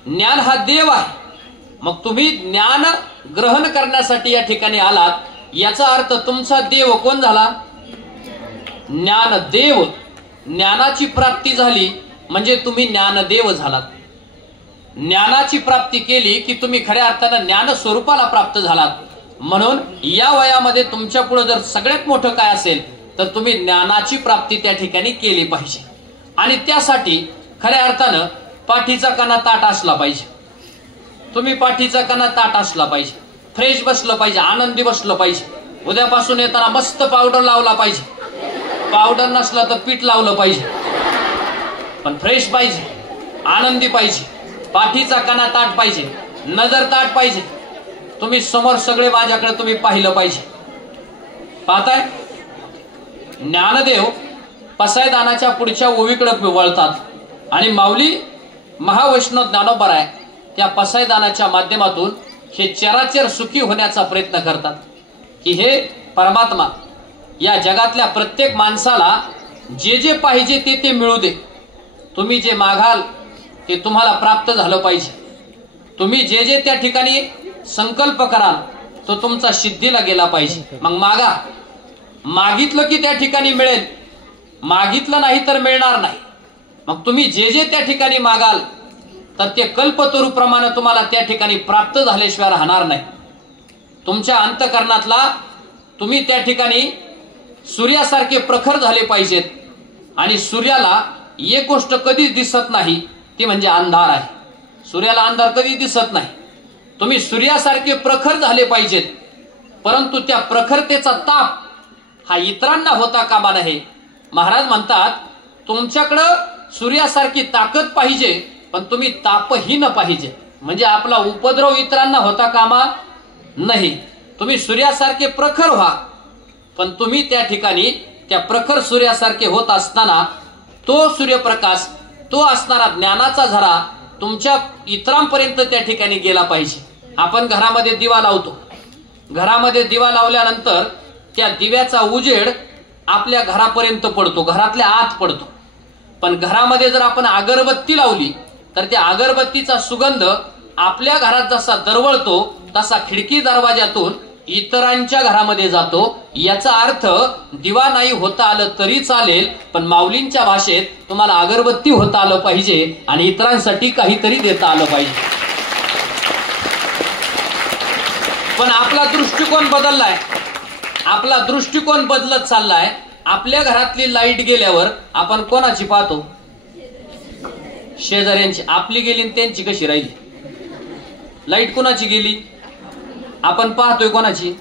ज्ञान हा देव आहे. मग तुम्ही ज्ञान ग्रहण करण्यासाठी या ठिकाणी आलात, याचा अर्थ तुमचा देव कोण झाला? ज्ञानदेव. ज्ञानाची प्राप्ती झाली म्हणजे तुम्ही ज्ञानदेव झालात. ज्ञानाची प्राप्ती केली की तुम्ही खऱ्या अर्थानं ज्ञान स्वरूपाला प्राप्त झालात. म्हणून या वयामध्ये तुमच्या पुढे जर सगळ्यात मोठं काय असेल तर तुम्ही ज्ञानाची प्राप्ती त्या ठिकाणी केली पाहिजे. आणि त्यासाठी खऱ्या अर्थानं पाठीचा कणा ताट असला पाहिजे. तुम्ही पाठीचा कणा ताट असला पाहिजे, फ्रेश बसलं पाहिजे, आनंदी बसलं पाहिजे. उद्यापासून येताना मस्त पावडर लावला पाहिजे. पावडर नसला तर पीठ लावलं पाहिजे, पण फ्रेश पाहिजे, आनंदी पाहिजे. पाठीचा कणा ताट पाहिजे, नजर ताट पाहिजे. तुम्ही समोर सगळे माझ्याकडे तुम्ही पाहिलं पाहिजे. पाहताय, ज्ञानदेव पसायदानाच्या पुढच्या ओवीकडे वळतात आणि माऊली महावैष्णव ज्ञानोबराय त्या पसायदानाच्या माध्यमातून हे चराचर सुखी होण्याचा प्रयत्न करतात की हे परमात्मा या जगातल्या प्रत्येक माणसाला जे जे पाहिजे ते मिळू दे. तुम्ही जे मागाल ते तुम्हाला प्राप्त झालं पाहिजे. तुम्ही जे जे त्या ठिकाणी संकल्प कराल तो तुमचा सिद्धीला गेला पाहिजे. मग मागा. मागितलं की त्या ठिकाणी मिळेल, मागितलं नाही तर मिळणार नाही. मग तुम्ही जे जे त्या ठिकाणी मागाल तर ते कल्पतरूप्रमाणे तुम्हाला त्या ठिकाणी प्राप्त झाल्याशिवाय राहणार नाही. तुमच्या अंतःकरणातला तुम्ही त्या ठिकाणी सूर्यासारखे प्रखर झाले पाहिजेत. आणि सूर्याला एक गोष्ट कधीच दिसत नाही, ती म्हणजे अंधार आहे. सूर्याला अंधार कधी दिसत नाही. तुम्ही सूर्यासारखे प्रखर झाले पाहिजेत, परंतु त्या प्रखरतेचा ताप हा इतरांना होता कामा नये. महाराज म्हणतात, तुमच्याकडं सूर्यासारखी ताकद पाहिजे, पण तुम्ही तापहीन पाहिजे. म्हणजे आपला उपद्रव इतरांना होता कामा नाही. तुम्ही सूर्यासारखे प्रखर व्हा, पण तुम्ही त्या ठिकाणी त्या प्रखर सूर्यासारखे होत असताना तो सूर्यप्रकाश, तो असणारा ज्ञानाचा झरा तुमच्या इतरांपर्यंत त्या ठिकाणी गेला पाहिजे. आपण घरामध्ये दिवा लावतो, घरामध्ये दिवा लावल्यानंतर त्या दिव्याचा उजेड आपल्या घरापर्यंत पडतो, घरातल्या आत पडतो. पण घरामध्ये जर आपण अगरबत्ती लावली तर त्या अगरबत्तीचा सुगंध आपल्या घरात जसा दरवळतो तसा खिडकी दरवाजातून इतरांच्या घरामध्ये जातो. याचा अर्थ दिवा नाही होता आलं तरी चालेल, पण माऊलींच्या भाषेत तुम्हाला अगरबत्ती होता आलं पाहिजे आणि इतरांसाठी काहीतरी देता आलं पाहिजे. पण आपला दृष्टिकोन बदललाय, आपला दृष्टिकोन बदलत चाललाय. आपल्या घरातली लाईट गेल्यावर आपण कोणाची पाहतो? शेजाऱ्यांची. आपली गेली आणि त्यांची कशी राहिली? लाईट कोणाची गेली आपण पाहतोय, कोणाची?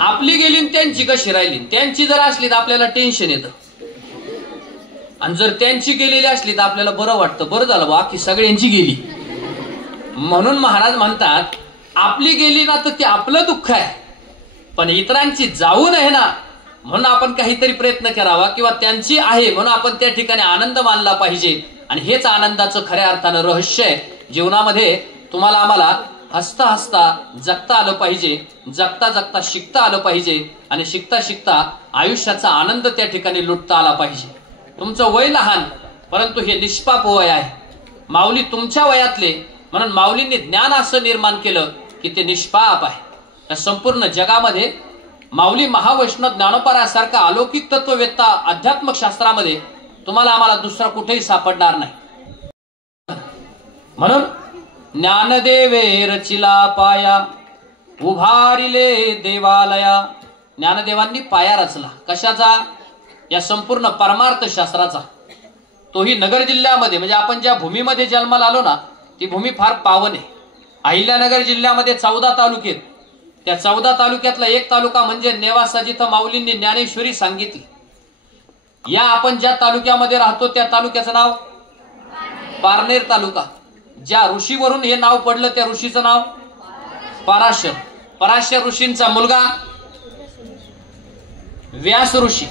आपली गेली आणि त्यांची कशी राहिली. त्यांची जर असली तर आपल्याला टेन्शन येतं, आणि जर त्यांची गेलेली असली तर आपल्याला बरं वाटतं, बरं झालं बा की सगळ्यांची गेली. म्हणून महाराज म्हणतात आपली गेली ना तर ते आपलं दुःख आहे, पण इतरांची जाऊ नये ना म्हणून आपण काहीतरी प्रयत्न करावा, किंवा त्यांची आहे म्हणून आपण त्या ठिकाणी आनंद मानला पाहिजे. आणि हेच आनंदाचं खऱ्या अर्थानं रहस्य आहे. जीवनामध्ये तुम्हाला आम्हाला हसता हसता जगता आलं पाहिजे, जगता जगता शिकता आलं पाहिजे, आणि शिकता शिकता आयुष्याचा आनंद त्या ठिकाणी लुटता आला पाहिजे. तुमचं वय लहान परंतु हे निष्पाप वय आहे. माऊली तुमच्या वयातले, म्हणून माऊलींनी ज्ञान असं निर्माण केलं की ते निष्पाप आहे. या संपूर्ण जगामध्ये माऊली महावैष्णव ज्ञानोबासारखा अलौकिक तत्ववेत्ता अध्यात्मक शास्त्रामध्ये तुम्हाला आम्हाला दुसरा कुठेही सापडणार नाही. म्हणून ज्ञानदेवे रचिला पाया, उभारिले देवालया. ज्ञानदेवांनी पाया रचला कशाचा? या संपूर्ण परमार्थ शास्त्राचा. तोही नगर जिल्ह्यामध्ये, म्हणजे आपण ज्या भूमीमध्ये जन्माला आलो ना ती भूमी फार पावन आहे. अहिल्यानगर जिल्ह्यामध्ये 14 तालुके आहेत. त्या 14 तालुक्यातला एक तालुका म्हणजे नेवासा, जिथं माऊलींनी ज्ञानेश्वरी सांगितली. या आपण ज्या तालुक्यामध्ये राहतो त्या तालुक्याचं नाव पारनेर तालुका. ज्या ऋषीवरून हे नाव पडलं त्या ऋषीचं नाव पराशर. पराशर ऋषींचा मुलगा व्यास ऋषी.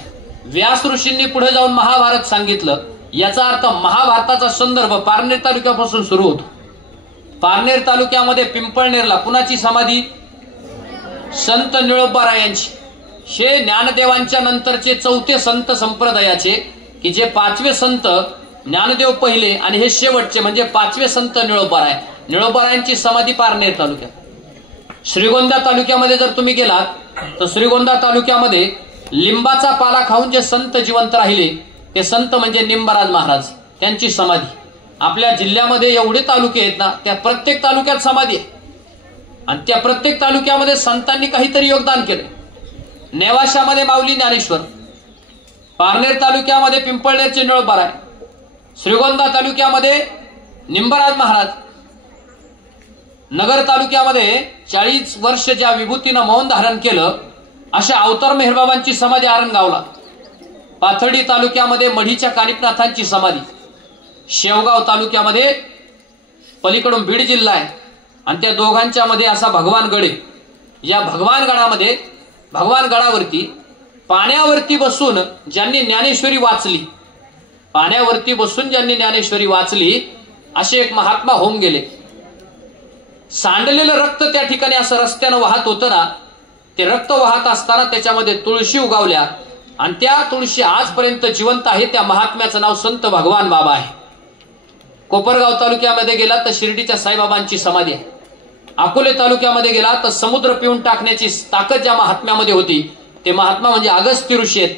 व्यास ऋषींनी पुढे जाऊन महाभारत सांगितलं. याचा अर्थ महाभारताचा संदर्भ पारनेर तालुक्यापासून सुरू होतो. पारनेर तालुक्यामध्ये पिंपळनेरला कुणाची समाधी? संत निळोबारायांची. हे ज्ञानदेवांच्या नंतरचे 4थे संत संप्रदायाचे, की जे 5वे संत ज्ञानदेव पहिले आणि हे शेवटचे म्हणजे 5वे संत निळोबाराय. निळोबारायांची समाधी पारनेर तालुक्यात. श्रीगोंदा तालुक्यामध्ये जर तुम्ही गेलात तर श्रीगोंदा तालुक्यामध्ये लिंबाचा पाला खाऊन जे संत जिवंत राहिले ते संत म्हणजे निंबाराज महाराज, त्यांची समाधी. आपल्या जिल्ह्यामध्ये एवढे तालुके आहेत ना, त्या प्रत्येक तालुक्यात समाधी आहे, आणि त्या प्रत्येक तालुक्यामध्ये संतांनी काहीतरी योगदान केलं. नेवाशामध्ये माऊली ज्ञानेश्वर, पारनेर तालुक्यामध्ये पिंपळनेरचे निळोबाराय, श्रीगोंदा तालुक्यामध्ये निंबाराज महाराज, नगर तालुक्यामध्ये 40 वर्ष ज्या विभूतीनं मौन धारण केलं अशा अवतार मेहरबाबांची समाधी आरणगावला. पाथर्डी तालुक्यामध्ये मढीच्या कानिपनाथांची समाधी. शेवगाव तालुक्यामध्ये पलीकडून बीड जिल्हा आहे आणि त्या दोघांच्या मध्ये असा भगवानगड आहे. या भगवानगडामध्ये, भगवानगडावरती पाण्यावरती बसून ज्यांनी ज्ञानेश्वरी वाचली, पाण्यावरती बसून ज्यांनी ज्ञानेश्वरी वाचली असे एक महात्मा होऊन गेले. सांडलेलं रक्त त्या ठिकाणी असं रस्त्यानं वाहत होतं ना, ते रक्त वाहत असताना त्याच्यामध्ये तुळशी उगावल्या आणि त्या तुळशी आजपर्यंत जिवंत आहे. त्या महात्म्याचं नाव संत भगवान बाबा आहे. कोपरगाव तालुक्यामध्ये गेला तर शिर्डीच्या साईबाबांची समाधी आहे. अकोले तालुक्यामध्ये गेला तर समुद्र पिऊन टाकण्याची ताकद ज्या महात्म्यामध्ये होती ते महात्मा म्हणजे अगस्त्य ऋषी आहेत.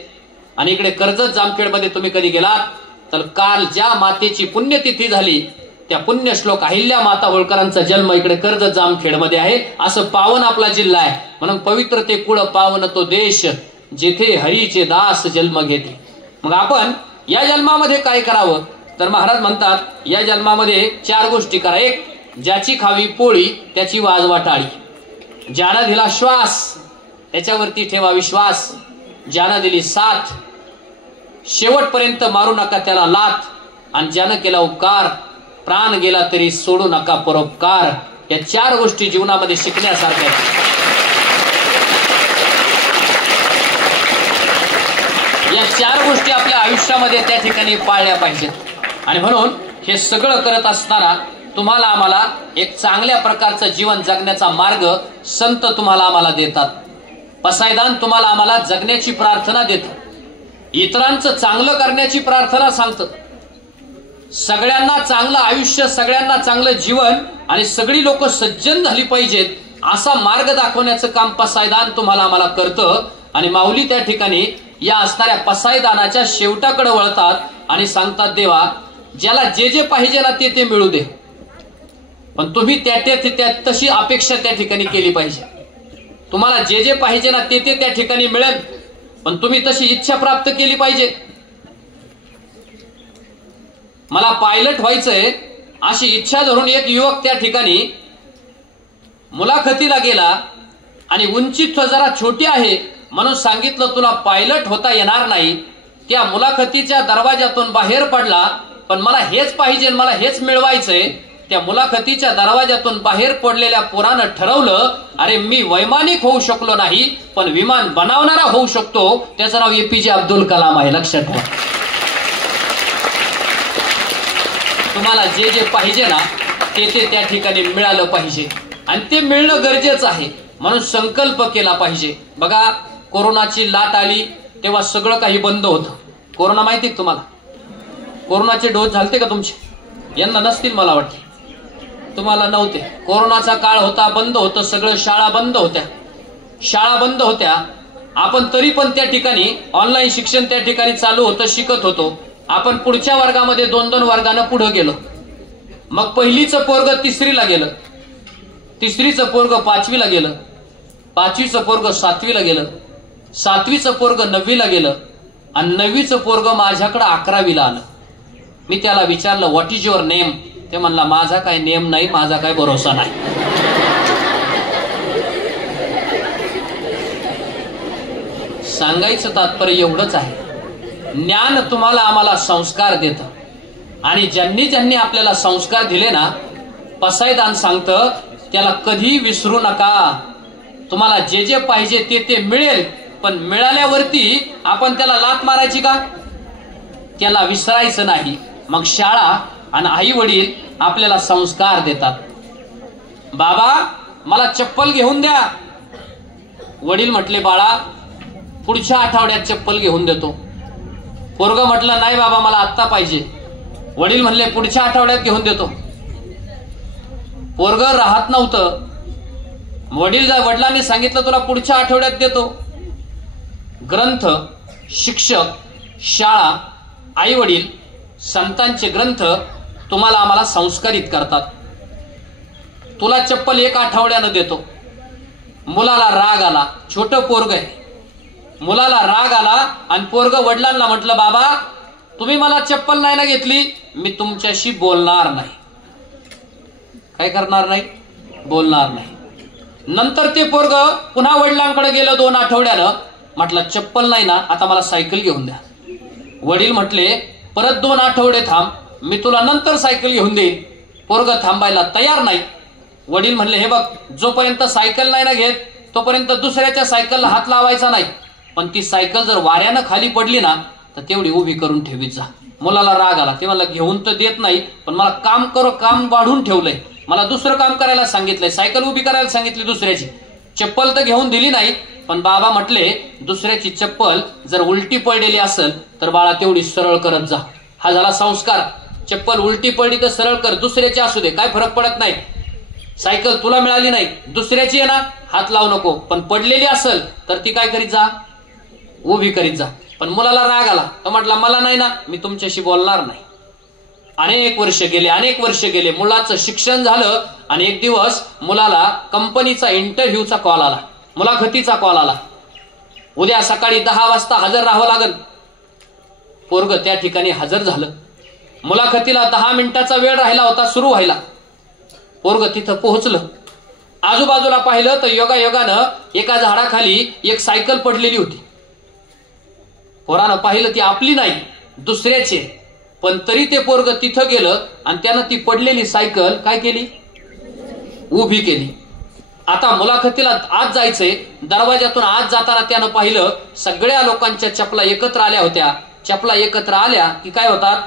आणि इकडे कर्जत जामखेडमध्ये तुम्ही कधी गेलात तर काल ज्या मातेची पुण्यतिथी झाली त्या पुण्य श्लोक अहिल्या माता होळकरांचा जन्म इकडे कर्जत जामखेडमध्ये आहे. असं पावन आपला जिल्हा आहे. म्हणून पवित्र ते कुळ पावन तो देश, जेथे हरीचे दास जन्म घेते. मग आपण या जन्मामध्ये काय करावं तर महाराज म्हणतात या जन्मामध्ये 4 गोष्टी करा. एक, ज्याची खावी पोळी त्याची वाजवा टाळी. ज्यानं दिला श्वास त्याच्यावरती ठेवा विश्वास. ज्यानं दिली साथ शेवटपर्यंत मारू नका त्याला लाथ. आणि ज्यानं केला उपकार प्राण गेला तरी सोडू नका परोपकार. या 4 गोष्टी जीवनामध्ये शिकण्यासारख्या आहेत. या 4 गोष्टी आपल्या आयुष्यामध्ये त्या ठिकाणी पाळल्या पाहिजेत. आणि म्हणून हे सगळं करत असताना तुम्हाला आम्हाला एक चांगल्या प्रकारचं जीवन जगण्याचा मार्ग संत तुम्हाला आम्हाला देतात. पसायदान तुम्हाला आम्हाला जगण्याची प्रार्थना देतं, इतरांचं चांगलं करण्याची प्रार्थना सांगतं, सगळ्यांना चांगलं आयुष्य, सगळ्यांना चांगलं जीवन आणि सगळी लोक सज्जन झाली पाहिजेत असा मार्ग दाखवण्याचं काम पसायदान तुम्हाला आम्हाला करतं. आणि माऊली त्या ठिकाणी या असणाऱ्या पसायदानाच्या शेवटाकडे वळतात आणि सांगतात, देवा ज्याला जे जे पाहिजे ना ते मिळू दे, पण तुम्ही त्या तशी अपेक्षा त्या ठिकाणी केली पाहिजे. तुम्हाला जे जे पाहिजे ना ते त्या ठिकाणी मिळेल, पण तुम्ही तशी इच्छा प्राप्त केली पाहिजे. मला पायलट व्हायचंय अशी इच्छा धरून एक युवक त्या ठिकाणी मुलाखतीला गेला आणि उंची जरा छोटी आहे म्हणून सांगितलं तुला पायलट होता येणार नाही. त्या मुलाखतीच्या दरवाजातून बाहेर पडला, पण मला हेच पाहिजे, मला हेच मिळवायचंय. त्या मुलाखतीच्या दरवाजातून बाहेर पडलेल्या पोरानं ठरवलं, अरे मी वैमानिक होऊ शकलो नाही पण विमान बनवणारा होऊ शकतो. त्याचं नाव APJ अब्दुल कलाम आहे, लक्षात ठेवा. तुम्हाला जे जे पाहिजे ना ते त्या ठिकाणी मिळालं पाहिजे आणि ते मिळणं गरजेचं आहे, म्हणून संकल्प केला पाहिजे. बघा, कोरोनाची लाट आली तेव्हा सगळं काही बंद होतं. कोरोना माहिती आहे तुम्हाला? कोरोनाचे डोस झालते का तुमचे? यांना नसतील मला वाटते, तुम्हाला नव्हते. कोरोनाचा काळ होता, बंद होतं सगळं, शाळा बंद होत्या. आपण तरी पण त्या ठिकाणी ऑनलाईन शिक्षण त्या ठिकाणी चालू होतं, शिकत होतो. आपण पुढच्या वर्गामध्ये 2-2 वर्गानं पुढे गेलो. मग पहिलीचं पोरग 3रीला गेलं, 3रीचं पोरग 5वीला गेलं, 5वीचं पोरग 7वीला गेलं, 7वीचं पोरग 9वीला गेलं आणि 9वीचं पोरग माझ्याकडे 11वीला आलं. मी त्याला विचारलं, व्हॉट इज युअर नेम? ते म्हणला, माझा काय नेम नाही, माझा काय भरोसा नाही. सांगायचं तात्पर्य एवढंच आहे, ज्ञान तुम्हाला आम्हाला संस्कार देतं आणि ज्यांनी आपल्याला संस्कार दिले ना, पसायदान सांगतं त्याला कधी विसरू नका. तुम्हाला जे जे पाहिजे ते मिळेल, पण मिळाल्यावरती आपण त्याला लात मारायची का? त्याला विसरायचं नाही. मग शाळा आणि आई वडील आपल्याला संस्कार देतात. बाबा मला चप्पल घेऊन द्या. वडील म्हटले, बाळा पुढच्या आठवड्यात चप्पल घेऊन देतो. पोरग म्हटलं, नाही बाबा मला आत्ता पाहिजे. वडील म्हणले, पुढच्या आठवड्यात घेऊन देतो. पोरग राहत नव्हतं. वडिलांनी सांगितलं, तुला पुढच्या आठवड्यात देतो. ग्रंथ, शिक्षक, शाळा, आई वडील, संतांचे ग्रंथ तुम्हाला आम्हाला संस्कारित करतात. तुला चप्पल 1 आठवड्यानं देतो. मुलाला राग आला, छोटं पोरग आहे, मुलाला राग आला आणि पोरग वडिलांना म्हटलं, बाबा तुम्ही मला चप्पल नाही ना घेतली, मी तुमच्याशी बोलणार नाही. काय करणार नाही? बोलणार नाही. नंतर ते पोरग पुन्हा वडिलांकडे गेलं 2 आठवड्यानं, म्हटलं चप्पल नाही ना, आता मला सायकल घेऊन द्या. वडील म्हटले, परत 2 आठवडे थांब, मी तुला नंतर सायकल घेऊन देईन. पोरग थांबायला तयार नाही. वडील म्हणले, हे बघ, जोपर्यंत सायकल नाही ना घेत तोपर्यंत दुसऱ्याच्या सायकलला हात लावायचा नाही, पण ती सायकल जर वाऱ्यानं खाली पडली ना तर तेवढी उभी करून ठेवीत जा. मुलाला राग आला. ते मला घेऊन तर देत नाही, पण मला काम वाढून ठेवलंय, मला दुसरं काम करायला सांगितलंय, सायकल उभी करायला सांगितली दुसऱ्याची. चप्पल तर घेऊन दिली नाही, पण बाबा म्हटले, दुसऱ्याची चप्पल जर उलटी पडलेली असेल तर बाळा तेवढी सरळ करत जा. हा झाला संस्कार. चप्पल उलटी पडली तर सरळ कर, दुसऱ्याची असू दे, काय फरक पडत नाही. सायकल तुला मिळाली नाही, दुसऱ्याची आहे ना, हात लावू नको, पण पडलेली असेल तर ती काय करीत जा, उभी करीत जा. पण मुलाला राग आला, तो म्हटला, मला नाही ना, मी तुमच्याशी बोलणार नाही. अनेक वर्ष गेले, मुलाचं शिक्षण झालं आणि एक दिवस मुलाला कंपनीचा इंटरव्ह्यूचा कॉल आला, मुलाखतीचा कॉल आला. उद्या सकाळी 10 वाजता हजर राहावं लागेल. पोरग त्या ठिकाणी हजर झालं. मुलाखतीला 10 मिनिटाचा वेळ राहिला होता सुरू व्हायला. पोरग तिथं पोहोचलं. आजूबाजूला पाहिलं तर योगायोगानं एका झाडाखाली एक सायकल पडलेली होती. पोरानं पाहिलं ती आपली नाही, दुसऱ्याची, पण तरी ते पोरग तिथं गेलं आणि त्यानं ती पडलेली सायकल काय केली, उभी केली. आता मुलाखतीला आत जायचंय. दरवाजातून आत जाताना त्यानं पाहिलं सगळ्या लोकांच्या चपला एकत्र आल्या होत्या. चपला एकत्र आल्या की काय होतात?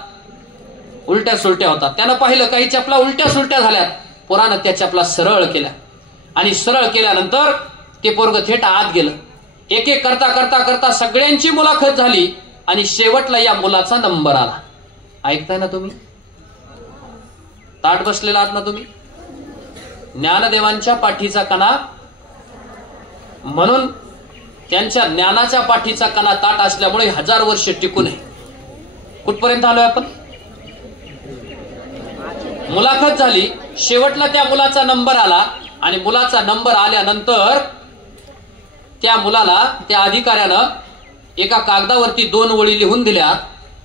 उलट्या सुलट्या होतात. त्यानं पाहिलं काही चपला उलट्या सुलट्या झाल्यात. पोरानं त्या चपला सरळ केल्या आणि सरळ केल्यानंतर ते पोरग थेट आत गेलं. एक एक करता करता करता सगळ्यांची मुलाखत झाली आणि शेवटला या मुलाचा नंबर आला. ऐकताय ना तुम्ही? ताट बसलेला आहात ना तुम्ही? ज्ञानदेवांच्या पाठीचा कणा, म्हणून त्यांच्या ज्ञानाच्या पाठीचा कणा ताट असल्यामुळे 1000 वर्ष टिकून आहे. कुठपर्यंत आलोय आपण? मुलाखत झाली, शेवटला त्या मुलाचा नंबर आला आणि मुलाचा नंबर आल्यानंतर त्या मुलाला त्या अधिकाऱ्यानं एका कागदावरती 2 ओळी लिहून दिल्या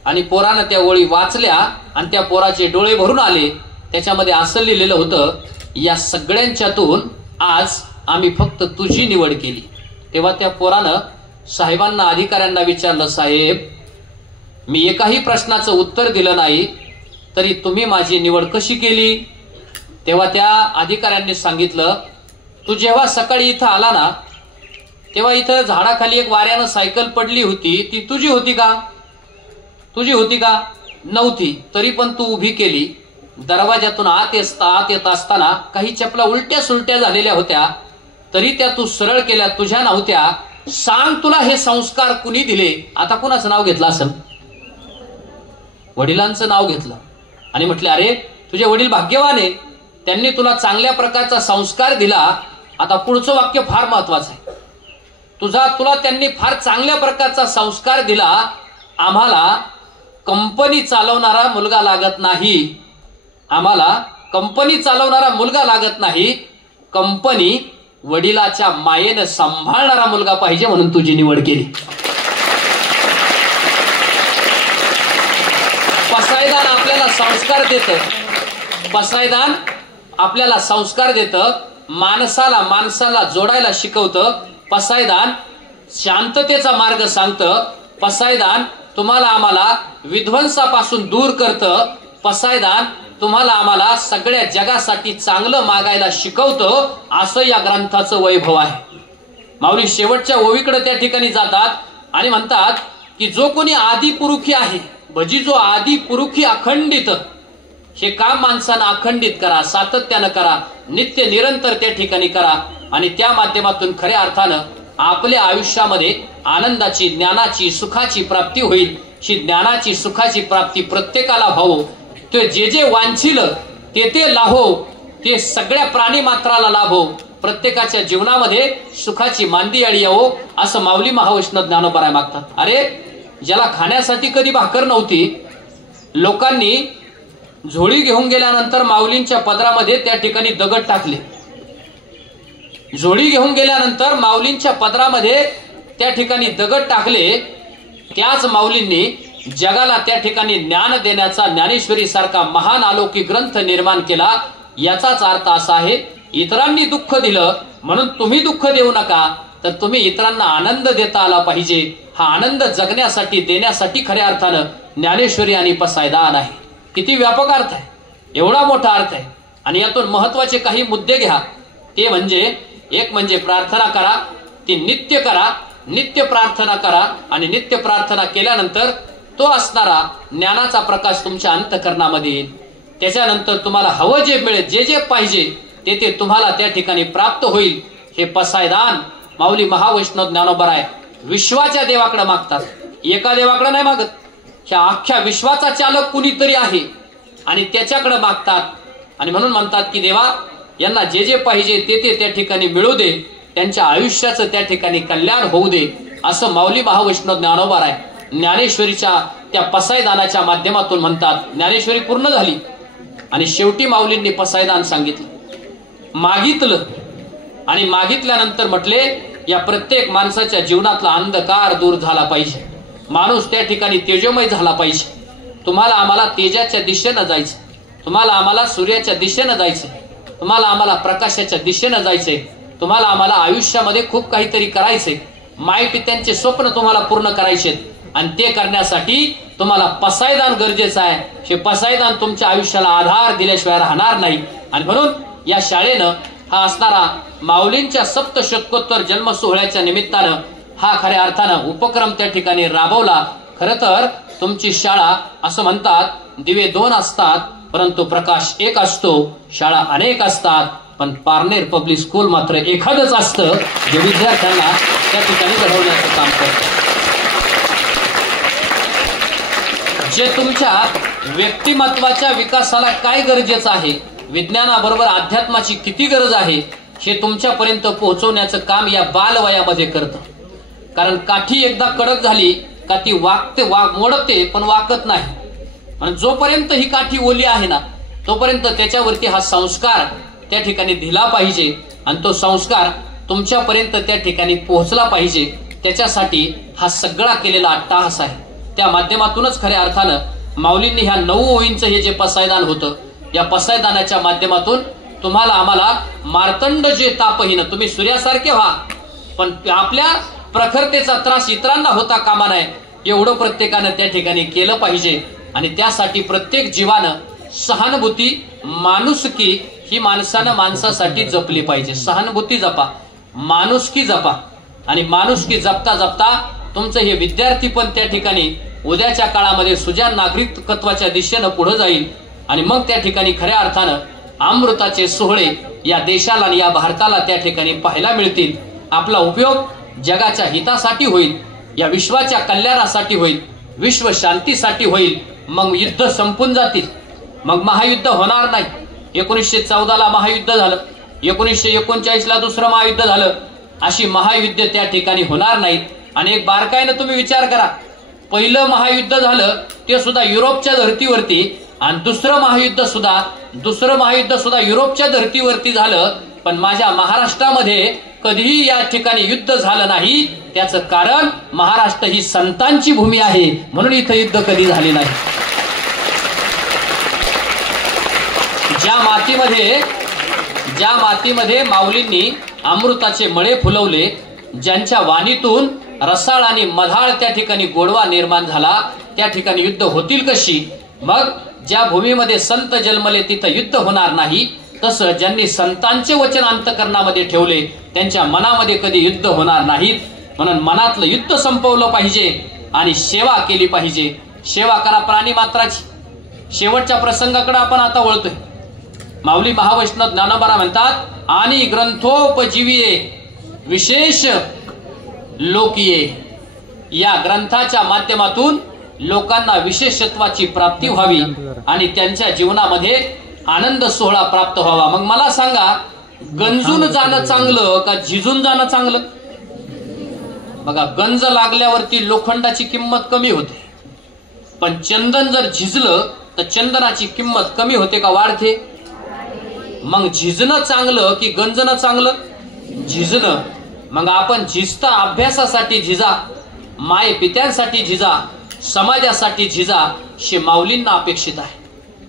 आणि पोरानं त्या ओळी वाचल्या आणि त्या पोराचे डोळे भरून आले. त्याच्यामध्ये असं लिहिलेलं होतं, या सगळ्यांच्यातून आज आम्ही फक्त तुझी निवड केली. तेव्हा त्या पोरानं साहेबांना, अधिकाऱ्यांना विचारलं, साहेब मी एकाही प्रश्नाचं उत्तर दिलं नाही तरी तुम्ही माझी निवड कशी केली? तेव्हा त्या अधिकाऱ्यांनी सांगितलं, तू जेव्हा सकाळी इथं आला ना तेव्हा इथं झाडाखाली एक वाऱ्यानं सायकल पडली होती, ती तुझी होती का? तुझी होती का? नव्हती. तरी पण तू उभी केली. दरवाजातून आत येत असताना काही चपला उलट्या सुलट्या झालेल्या होत्या, तरी त्या तू सरळ केल्या, तुझ्या नव्हत्या. सांग तुला हे संस्कार कुणी दिले? आता कुणाचं नाव घेतलं असेल? वडिलांचं नाव घेतलं आणि म्हटले, अरे तुझे वडील भाग्यवान आहे, त्यांनी तुला चांगल्या प्रकारचा संस्कार दिला. आता पुढचं वाक्य फार महत्वाचं आहे. तुला त्यांनी फार चांगल्या प्रकारचा संस्कार दिला. आम्हाला कंपनी चालवणारा मुलगा लागत नाही. आम्हाला कंपनी चालवणारा मुलगा लागत नाही. कंपनी वडिलाच्या मायेनं सांभाळणारा मुलगा पाहिजे, म्हणून तुझी निवड केली. पसायदान आपल्याला संस्कार देतं. पसायदान आपल्याला संस्कार देतं. माणसाला जोडायला शिकवतं. पसायदान शांततेचा मार्ग सांगतं. पसायदान तुम्हाला आम्हाला विध्वंसापासून दूर करतं. पसायदान तुम्हाला आम्हाला सगळ्या जगासाठी चांगलं मागायला शिकवतं. असं या ग्रंथाचं वैभव आहे. माऊली शेवटच्या ओवीकडे त्या ठिकाणी जातात आणि म्हणतात की जो कोणी आदिपुरुषी आहे, भजी जो आदिपुरुषी अखंडित, हे काम माणसानं अखंडित करा, सातत्यानं करा, नित्य निरंतर त्या ठिकाणी करा आणि त्या माध्यमातून खऱ्या अर्थानं आपल्या आयुष्यामध्ये आनंदाची, ज्ञानाची, सुखाची प्राप्ती होईल. ही ज्ञानाची, सुखाची प्राप्ती प्रत्येकाला व्हावं. ते जे वांछिल ते लाभो, ते सगळ्या प्राणी मात्राला लाभो. प्रत्येकाच्या जीवनामध्ये सुखाची मांदियाळी यावो, असं माऊली महावैष्णव ज्ञानोबा मागतात. अरे ज्याला खाण्यासाठी कधी भाकर नव्हती, लोकांनी झोळी घेऊन गेल्यानंतर माऊलींच्या पदरामध्ये त्या ठिकाणी दगड टाकले. झोळी घेऊन गेल्यानंतर माऊलींच्या पदरामध्ये त्या ठिकाणी दगड टाकले. त्याच माऊलींनी जगाला त्या ठिकाणी ज्ञान देण्याचा ज्ञानेश्वरी सारखा महान अलौकिक ग्रंथ निर्माण केला. याचाच अर्थ असा आहे, इतरांनी दुःख दिलं म्हणून तुम्ही दुःख देऊ नका, तर तुम्ही इतरांना आनंद देता आला पाहिजे. हा आनंद जगण्यासाठी, देण्यासाठी खऱ्या अर्थानं ज्ञानेश्वरी आणि पसायदान आहे. किती व्यापक अर्थ आहे, एवढा मोठा अर्थ आहे. आणि यातून महत्वाचे काही मुद्दे घ्या. ते म्हणजे, एक म्हणजे प्रार्थना करा, ती नित्य करा, नित्य प्रार्थना करा आणि नित्य प्रार्थना केल्यानंतर तो असणारा ज्ञानाचा प्रकाश तुमच्या अंतःकरणामध्ये येईल. त्याच्यानंतर तुम्हाला हवं जे मिळेल, जे पाहिजे ते तुम्हाला त्या ठिकाणी प्राप्त होईल. हे पसायदान माऊली महावैष्णव ज्ञानोबराय विश्वाच्या देवाकडे मागतात. एका देवाकडे नाही मागत, ह्या अख्ख्या विश्वाचा चालक कुणीतरी आहे आणि त्याच्याकडे मागतात. आणि म्हणून म्हणतात की देवा, यांना जे पाहिजे ते त्या ठिकाणी मिळू दे, त्यांच्या आयुष्याचं त्या ठिकाणी कल्याण होऊ दे, असं माऊली महावैष्णव ज्ञानोबराय ज्ञानेश्वरीच्या त्या पसायदानाच्या माध्यमातून म्हणतात. ज्ञानेश्वरी पूर्ण झाली आणि शेवटी माऊलींनी पसायदान सांगितलं, मागितलं. आणि मागितल्यानंतर म्हटले, या प्रत्येक माणसाच्या जीवनातला अंधकार दूर झाला पाहिजे, माणूस त्या ठिकाणी तेजोमय झाला पाहिजे. तुम्हाला आम्हाला तेजाच्या दिशेनं जायचं, तुम्हाला आम्हाला सूर्याच्या दिशेनं जायचं, तुम्हाला आम्हाला प्रकाशाच्या दिशेनं जायचंय, तुम्हाला आम्हाला आयुष्यामध्ये खूप काहीतरी करायचंय. मायपित्यांचे स्वप्न तुम्हाला पूर्ण करायचे आणि ते करण्यासाठी तुम्हाला पसायदान गरजेचं आहे. हे पसायदान तुमच्या आयुष्याला आधार दिल्याशिवाय राहणार नाही. आणि म्हणून या शाळेनं हा असणारा माऊलींच्या सप्तशतकोत्तर जन्म सोहळ्याच्या निमित्तानं हा खऱ्या अर्थानं उपक्रम त्या ठिकाणी राबवला. खरं तर तुमची शाळा असं म्हणतात दिवे 2 असतात परंतु प्रकाश 1 असतो. शाळा अनेक असतात पण पारनेर पब्लिक स्कूल मात्र एखादंच असतं जे विद्यार्थ्यांना त्या ठिकाणी घडवण्याचं काम करतं. जे तुमच्या व्यक्तिमत्वाच्या विकासाला काय गरजेचं आहे, विज्ञानाबरोबर अध्यात्माची किती गरज आहे हे तुमच्यापर्यंत पोहोचवण्याचं काम या बालवयामध्ये करतं. कारण काठी एकदा कडक झाली का ती मोडते पण वाकत नाही. आणि जोपर्यंत ही काठी ओली आहे ना तोपर्यंत त्याच्यावरती हा संस्कार त्या ठिकाणी दिला पाहिजे आणि तो संस्कार तुमच्यापर्यंत त्या ठिकाणी पोहोचला पाहिजे. त्याच्यासाठी हा सगळा केलेला अट्टाहास आहे. त्या माध्यमातूनच खऱ्या अर्थानं माऊलींनी ह्या 9 ओळींचं हे जे पसायदान होतं, या पसायदानाच्या माध्यमातून तुम्हाला आम्हाला मार्तंड जे तापहीन, तुम्ही सूर्यासारखे व्हा पण आपल्या प्रखरतेचा त्रास इतरांना होता कामा नये एवढं प्रत्येकानं त्या ठिकाणी केलं पाहिजे. आणि त्यासाठी प्रत्येक जीवानं सहानुभूती, माणुसकी ही माणसानं माणसासाठी जपली पाहिजे. सहानुभूती जपा, माणुसकी जपा आणि माणुसकी जपता जपता तुमचं हे विद्यार्थी पण त्या ठिकाणी उद्याच्या काळामध्ये सुजाण नागरिकत्वाच्या दिशेनं पुढे जाईल. आणि मग त्या ठिकाणी खऱ्या अर्थानं अमृताचे सोहळे या देशाला आणि या भारताला त्या ठिकाणी पाहायला मिळतील. आपला उपयोग जगाच्या हितासाठी होईल, या विश्वाच्या कल्याणासाठी होईल, विश्व शांतीसाठी होईल. मग युद्ध संपून जातील, मग महायुद्ध होणार नाही. 1914ला महायुद्ध झालं, 1939ला दुसरं महायुद्ध झालं. अशी महायुद्ध त्या ठिकाणी होणार नाहीत. आणि एक बारकाईनं तुम्ही विचार करा, पहिलं महायुद्ध झालं ते सुद्धा युरोपच्या धर्तीवरती आणि दुसरं महायुद्ध सुद्धा युरोपच्या धर्तीवरती झालं. पण माझ्या महाराष्ट्रामध्ये कधीही या ठिकाणी युद्ध झालं नाही. त्याचं कारण महाराष्ट्र ही संतांची भूमी आहे म्हणून इथं युद्ध कधी झाले नाही. ज्या मातीमध्ये माऊलींनी अमृताचे मळे फुलवले, ज्यांच्या वाणीतून रसाळ आणि मधाळ त्या ठिकाणी गोडवा निर्माण झाला, त्या ठिकाणी युद्ध होतील कशी? मग ज्या भूमीमध्ये संत जन्मले तिथं युद्ध होणार नाही. तसं ज्यांनी संतांचे वचन अंतकरणामध्ये ठेवले त्यांच्या मनामध्ये कधी युद्ध होणार नाहीत. म्हणून मनातलं युद्ध संपवलं पाहिजे आणि सेवा केली पाहिजे. सेवा करा प्राणी मात्राची. शेवटच्या प्रसंगाकडे आपण आता वळतोय. माऊली महावैष्णव ज्ञानोबा म्हणतात, आणि ग्रंथोपजीविये विशेष लोकिये. या ग्रंथाच्या माध्यमातून लोकांना विशेषत्वाची प्राप्ती व्हावी आणि त्यांच्या जीवनामध्ये आनंद सोहळा प्राप्त व्हावा. मग मला सांगा, गंजून जाणं चांगलं का झिजून जाणं चांगलं? बघा, गंज लागल्यावरती लोखंडाची किंमत कमी होते, पण चंदन जर झिजलं तर चंदनाची किंमत कमी होते का वाढते? मग झिजणं चांगलं की गंजणं चांगलं? झिजणं. मग आपण झिजता अभ्यासासाठी झिजा, माय पित्यांसाठी झिजा, समाजासाठी झिजा, हे माऊलींना अपेक्षित आहे.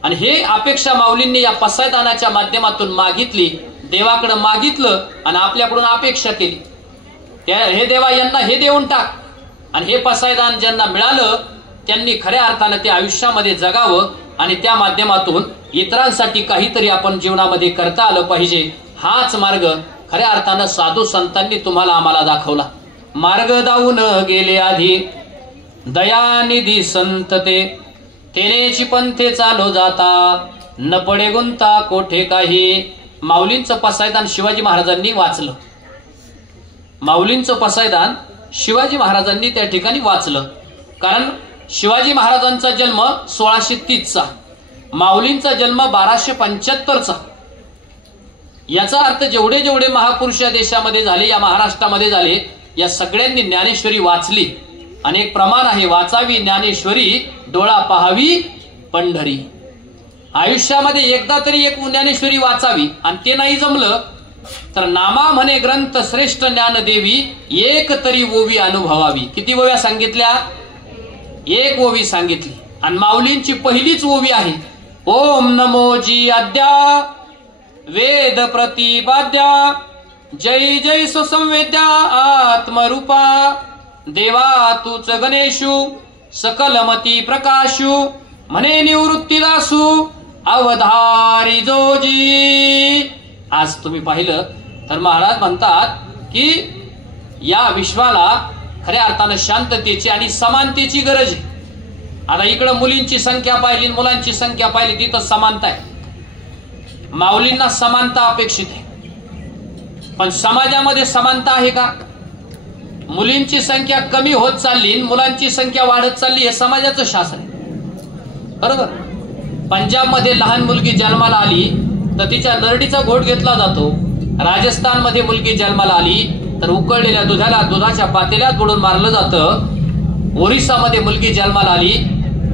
आणि हे अपेक्षा माऊलींनी या पसायदानाच्या माध्यमातून मागितली, देवाकडे मागितलं आणि आपल्याकडून अपेक्षा केली. हे देवा यांना हे देऊन टाक. आणि हे पसायदान ज्यांना मिळालं त्यांनी खऱ्या अर्थानं ते आयुष्यामध्ये जगावं आणि त्या माध्यमातून इतरांसाठी काहीतरी आपण जीवनामध्ये करता आलं पाहिजे. हाच मार्ग खऱ्या अर्थानं साधू संतांनी तुम्हाला आम्हाला दाखवला. मार्ग दावून गेले आधी दयानिधी संत तेनेची पंथे चालो जाता, न पडे गुंता कोठे काही. माऊलींचं पसायदान शिवाजी महाराजांनी वाचलं. माऊलींचं पसायदान शिवाजी महाराजांनी त्या ठिकाणी वाचलं. कारण शिवाजी महाराजांचा जन्म 1630चा, माऊलींचा जन्म 1275चा. याचा अर्थ जेवढे जेवढे महापुरुष या देशामध्ये झाले, या महाराष्ट्रामध्ये झाले, या सगळ्यांनी ज्ञानेश्वरी वाचली. अनेक प्रमाण आहे, वाचावी ज्ञानेश्वरी, डोळा पहावी पंढरी. आयुष्यामध्ये एकदा तरी एक ज्ञानेश्वरी वाचावी आणि ते नाही जमलं तर नामा म्हणे ग्रंथ श्रेष्ठ ज्ञानदेवी, एक तरी ओवी अनुभवावी. किती ओव्या सांगितल्या? एक ओवी सांगितली. आणि माऊलींची पहिलीच ओवी आहे, ओम नमो जी आद्या वेद प्रतिपाद्या, जय जय सुसंवेद्या आत्मरूपा, देवा तूच गणेशू सकलमती प्रकाशू, म्हणे निवृत्ती दासू अवधारी जोजी. आज तुम्ही पाहिलं तर महाराज म्हणतात की या विश्वाला खऱ्या अर्थानं शांततेची आणि समानतेची गरज आहे. आता इकडं मुलींची संख्या पाहिली, मुलांची संख्या पाहिली, तिथं समानता आहे. माऊलींना समानता अपेक्षित आहे, पण समाजामध्ये समानता आहे का? मुलींची संख्या कमी होत चालली, मुलांची संख्या वाढत चालली, हे समाजाचं शासन आहे. बरोबर. पंजाबमध्ये लहान मुलगी जन्माला आली तर तिच्या नरडीचा घोट घेतला जातो. राजस्थानमध्ये मुलगी जन्माला आली तर उकळलेल्या दुधाला दुधाच्या पातेल्यात बुडून मारलं जातं. ओरिसामध्ये मुलगी जन्माला आली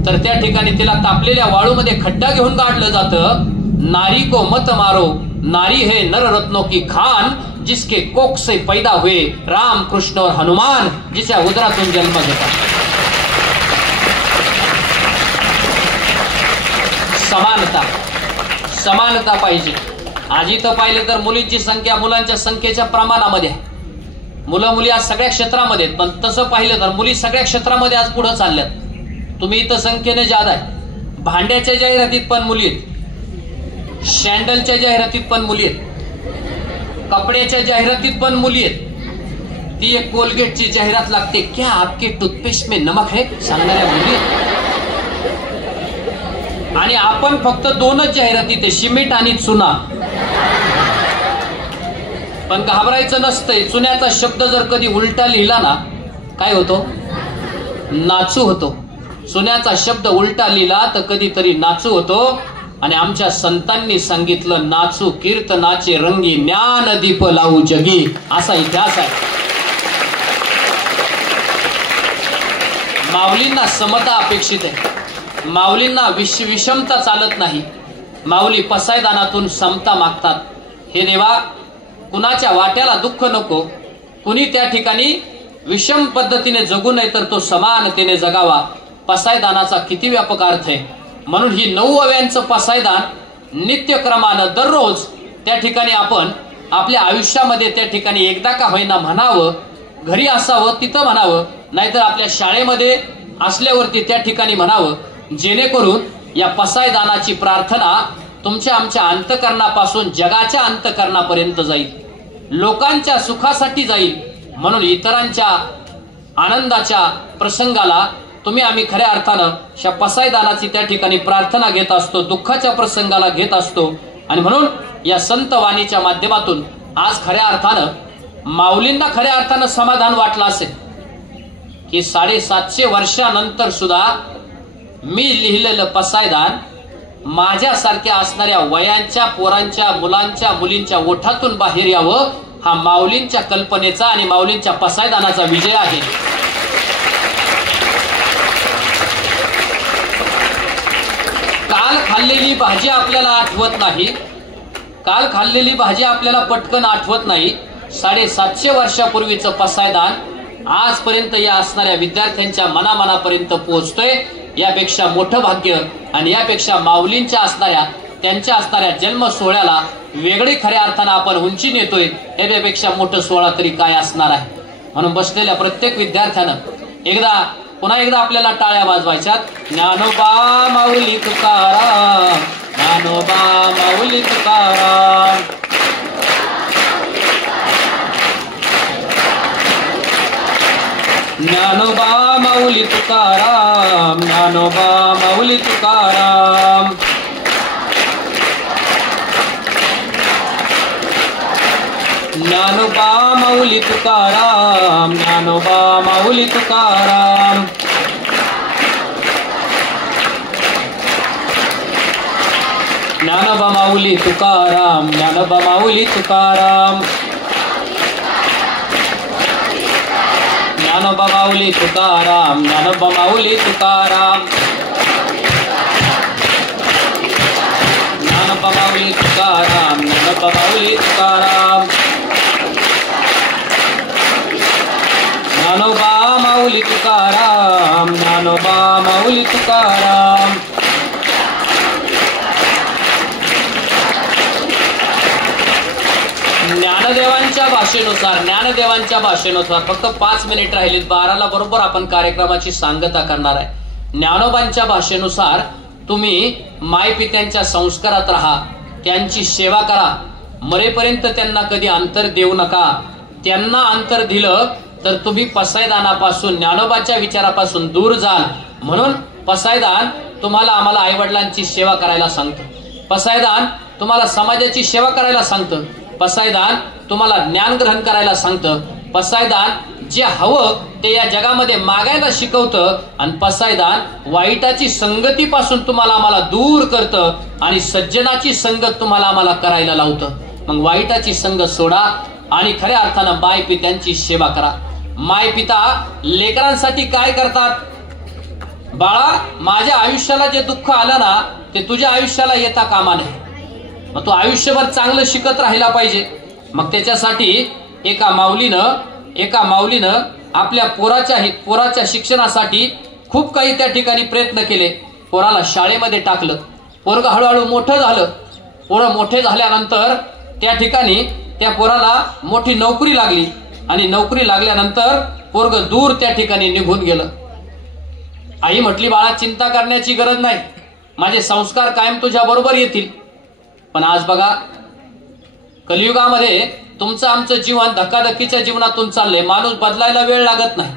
तर त्या ठिकाणी तिला तापलेल्या वाळूमध्ये खड्डा घेऊन गाडलं जातं. नारी को मत मारो, नारी है नर रत्नों की खान, जिसके कोख से पैदा हुए राम कृष्ण और हनुमान, जिच्या उदरातून जन्म घेतात. समानता, समानता पाहिजे. आज इथं पाहिले तर मुलींची संख्या मुलांच्या संख्येच्या प्रमाणामध्ये आहे. मुलं मुली आज सगळ्या क्षेत्रामध्ये आहेत, पण तसं पाहिलं तर मुली सगळ्या क्षेत्रामध्ये आज पुढे चालल्यात. तुम्ही इथं संख्येने जादा आहे. भांड्याच्या जाहिरातीत पण मुली आहेत, शँडलच्या जाहिरातीत पण मुली आहेत, कपड्याच्या जाहिरातीत पण मुली आहेत. ती एक कोलगेटची जाहिरात लागते, क्या आपके टूथपेस्ट में नमक है, सांगणाऱ्या मुली आहेत. आणि आपण फक्त दोनच जाहिरातीत आहे, सिमेंट आणि चुना. पण घाबरायचं नसतंय. चुन्याचा शब्द जर कधी उलटा लिहिला ना, काय होतो? नाचू होतो. चुन्याचा शब्द उलटा लिहिला तर कधीतरी नाचू होतो. आणि आमच्या संतांनी सांगितलं, नाचू कीर्तनाचे रंगी, ज्ञान दीप लावू जगी, असा इतिहास आहे. माऊलींना समता अपेक्षित आहे. माऊलींना विषमता चालत नाही. माऊली पसायदानातून समता मागतात. हे देवा, कुणाच्या वाट्याला दुःख नको, कुणी त्या ठिकाणी विषम पद्धतीने जगू नये, तर तो समानतेने जगावा. पसायदानाचा किती व्यापक अर्थ आहे. म्हणून ही 9 अव्यांचं पसायदान नित्यक्रमानं दररोज त्या ठिकाणी आपण आपल्या आयुष्यामध्ये त्या ठिकाणी एकदा का होईना म्हणावं. घरी असावं तिथं म्हणावं, नाहीतर आपल्या शाळेमध्ये असल्यावरती त्या ठिकाणी म्हणावं, जेणेकरून या पसायदानाची प्रार्थना तुमच्या आमच्या अंतकरणापासून जगाच्या अंतकरणापर्यंत जाईल, लोकांच्या सुखासाठी जाईल. म्हणून इतरांच्या आनंदाच्या प्रसंगाला तुम्ही आम्ही खऱ्या अर्थानं या पसायदानाची त्या ठिकाणी प्रार्थना घेत असतो, दुःखाच्या प्रसंगाला घेत असतो. आणि म्हणून या संत वाणीच्या माध्यमातून आज खऱ्या अर्थानं माऊलींना खऱ्या अर्थानं समाधान वाटलं असेल की 750 वर्षानंतर सुद्धा मी लिहिलेलं पसायदान माझ्यासारख्या असणाऱ्या वयांच्या पोरांच्या, मुलांच्या, मुलींच्या ओठातून बाहेर यावं. हा माऊलींच्या कल्पनेचा आणि माऊलींच्या पसायदानाचा विजय आहे. काल खाल्लेली भाजी आपल्याला आठवत नाही, काल खाल्लेली भाजी आपल्याला पटकन आठवत नाही. 750 वर्षापूर्वीचं पसायदान आजपर्यंत या असणाऱ्या विद्यार्थ्यांच्या मनामनापर्यंत पोहोचतोय. यापेक्षा मोठं भाग्य आणि यापेक्षा माऊलींच्या असणाऱ्या त्यांच्या असणाऱ्या जन्म सोहळ्याला वेगळी खऱ्या अर्थानं आपण उंची नेतोय, यापेक्षा मोठं सोहळा तरी काय असणार आहे. म्हणून बसलेल्या प्रत्येक विद्यार्थ्यानं पुन्हा एकदा आपल्याला टाळ्या वाजवायच्यात. ज्ञानोबा माऊली तुकाराम, ज्ञानोबा माऊली तुकाराम. ज्ञानोबा माऊली तुकाराम, ज्ञानोबा माऊली तुकाराम. ज्ञानोबा माऊली तुकाराम, ज्ञानोबा माऊली तुकाराम. ज्ञानोबा माऊली तुकाराम, ज्ञानोबा माऊली तुकाराम. ज्ञानोबा माऊली तुकाराम, ज्ञानोबा माऊली तुकाराम. ज्ञानोबा माऊली तुकाराम, ज्ञानोबा माऊली तुकाराम. ज्ञानोबा माऊली तुकाराम, ज्ञानोबा माऊली तुकाराम. ज्ञानदेवांच्या भाषेनुसार फक्त 5 मिनिट राहिलीत, 12ला बरोबर आपण कार्यक्रमाची सांगता करणार आहे. ज्ञानोबांच्या भाषेनुसार तुम्ही मायपित्यांच्या संस्कारात राहा, त्यांची सेवा करा, मरेपर्यंत त्यांना कधी अंतर देऊ नका. त्यांना अंतर दिलं तर तुम्ही पसायदानापासून, ज्ञानोबाच्या विचारापासून दूर जाल. म्हणून पसायदान तुम्हाला आम्हाला आईवडिलांची सेवा करायला सांगतं. पसायदान तुम्हाला समाजाची सेवा करायला सांगतं. पसायदान तुम्हाला ज्ञान ग्रहण करायला सांगतं. पसायदान जे हवं ते या जगामध्ये मागायला शिकवतं. आणि पसायदान वाईटाची संगतीपासून तुम्हाला आम्हाला दूर करतं आणि सज्जनाची संगत तुम्हाला आम्हाला करायला लावतं. मग वाईटाची संगत सोडा आणि खऱ्या अर्थानं माय पित्यांची सेवा करा. माय पिता लेकरांसाठी काय करतात? बाळा, माझ्या आयुष्याला जे दुःख आलं ना ते तुझ्या आयुष्याला येता कामा नये. मग तू आयुष्यभर चांगलं शिकत राहिला पाहिजे. मग त्याच्यासाठी एका माऊलीनं आपल्या पोराच्या शिक्षणासाठी खूप काही त्या ठिकाणी प्रयत्न केले. पोराला शाळेमध्ये टाकलं. पोरग हळूहळू मोठं झालं. पोरं मोठे झाल्यानंतर त्या ठिकाणी त्या पोराला मोठी नोकरी लागली आणि नोकरी लागल्यानंतर पोरग दूर त्या ठिकाणी निघून गेलं. आई म्हटली, बाळा चिंता करण्याची गरज नाही, माझे संस्कार कायम तुझ्या बरोबर येतील. पण आज बघा, कलियुगामध्ये तुमचं आमचं जीवन धक्काधक्कीच्या जीवनातून चाललंय. माणूस बदलायला वेळ लागत नाही.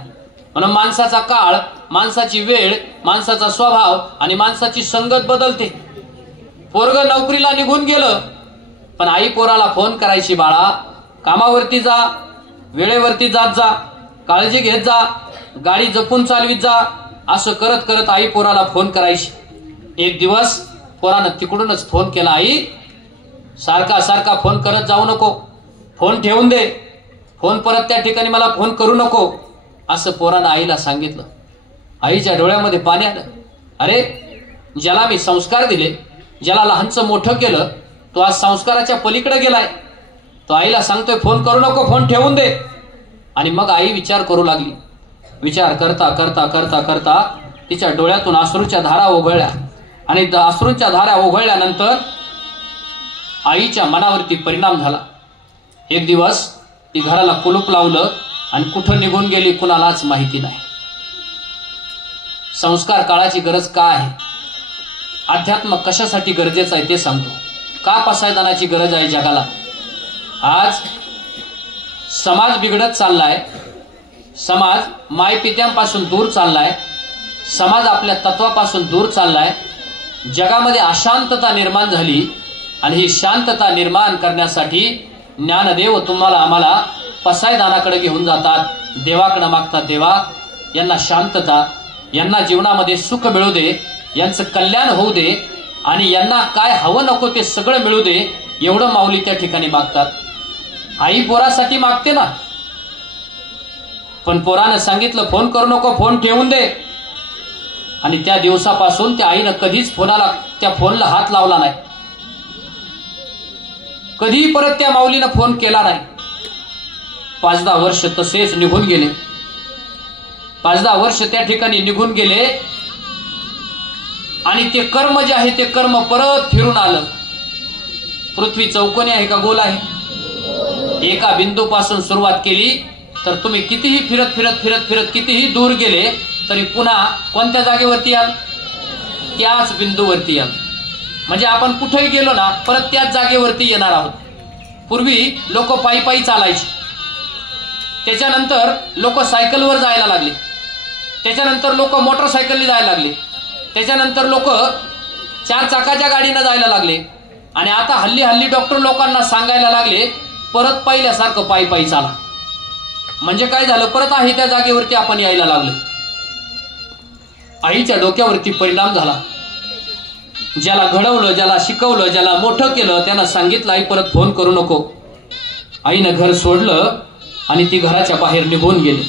म्हणून माणसाचा काळ, माणसाची वेळ, माणसाचा स्वभाव आणि माणसाची संगत बदलते. पोरग नोकरीला निघून गेलं पण आई पोराला फोन करायची, बाळा कामावरती जा, वेळेवरती जात जा, काळजी घेत जा, गाडी जपून चालवीत जा. असं करत करत आई पोराला फोन करायची. एक दिवस पोरानं तिकडूनच फोन केला, आई सारखा फोन करत जाऊ नको, फोन ठेवून दे, फोन परत त्या ठिकाणी मला फोन करू नको, असं पोरानं आईला सांगितलं. आईच्या डोळ्यामध्ये पाणी आलं. अरे, ज्याला मी संस्कार दिले, ज्याला लहानचं मोठं केलं, तो आज संस्काराच्या पलीकडे गेलाय. तो आईला सांगतोय फोन करू नको, फोन ठेवून दे. आणि मग आई विचार करू लागली. विचार करता करता करता करता तिच्या डोळ्यातून अश्रूच्या धारा ओघळल्या. आणि अश्रूच्या धारा ओघळल्यानंतर आईच्या मनावरती परिणाम झाला. एक दिवस ती घराला कुलूप लावलं आणि कुठं निघून गेली कुणालाच माहिती नाही. संस्कार काळाची गरज का आहे? अध्यात्म कशासाठी गरजेचं आहे ते सांगतो. का पसायदानाची गरज आहे जगाला? आज समाज बिघडत चाललाय. समाज मायपित्यांपासून दूर चाललाय. समाज आपल्या तत्वापासून दूर चाललाय. जगामध्ये अशांतता निर्माण झाली आणि ही शांतता निर्माण करण्यासाठी ज्ञानदेव तुम्हाला आम्हाला पसायदानाकडे घेऊन जातात. देवाकडे मागतात, देवा यांना शांतता, यांना जीवनामध्ये सुख मिळू दे, यांचं कल्याण होऊ दे आणि यांना काय हवं नको ते सगळं मिळू दे, एवढं माऊली त्या ठिकाणी मागतात. आई पोरासाठी मागते ना, पण पोरानं सांगितलं फोन करू नको, फोन ठेवून दे. आणि त्या दिवसापासून त्या आईनं कधीच त्या फोनला हात लावला नाही. कधी परत त्या माऊलीनं फोन केला नाही. 5-10 वर्ष तसेच निघून गेले. 5-10 वर्ष त्या ठिकाणी निघून गेले आणि ते कर्म जे आहे ते कर्म परत फिरून आलं. पृथ्वी चौकोनी आहे का गोल आहे? एका बिंदूपासून सुरुवात केली तर तुम्ही कितीही फिरत फिरत फिरत फिरत कितीही दूर गेले तरी पुन्हा कोणत्या जागेवरती याल? त्याच बिंदूवरती याल. म्हणजे आपण कुठेही गेलो ना परत त्याच जागेवरती येणार आहोत. पूर्वी लोक पायी पायी चालायचे, त्याच्यानंतर लोक सायकलवर जायला लागले, त्याच्यानंतर लोक मोटरसायकलने जायला लागले, त्याच्यानंतर लोक 4 चाकाच्या गाडीनं जायला लागले आणि आता हल्ली डॉक्टर लोकांना सांगायला लागले परत पहिल्यासारखं पायी पायी चाला. म्हणजे काय झालं? परत आहे त्या जागेवरती आपण यायला लागलो. आईच्या डोक्यावरती परिणाम झाला. ज्याला घडवलं, ज्याला शिकवलं, ज्याला मोठं केलं त्यानं सांगितलं आई परत फोन करू नको. आईनं घर सोडलं आणि ती घराच्या बाहेर निघून गेली.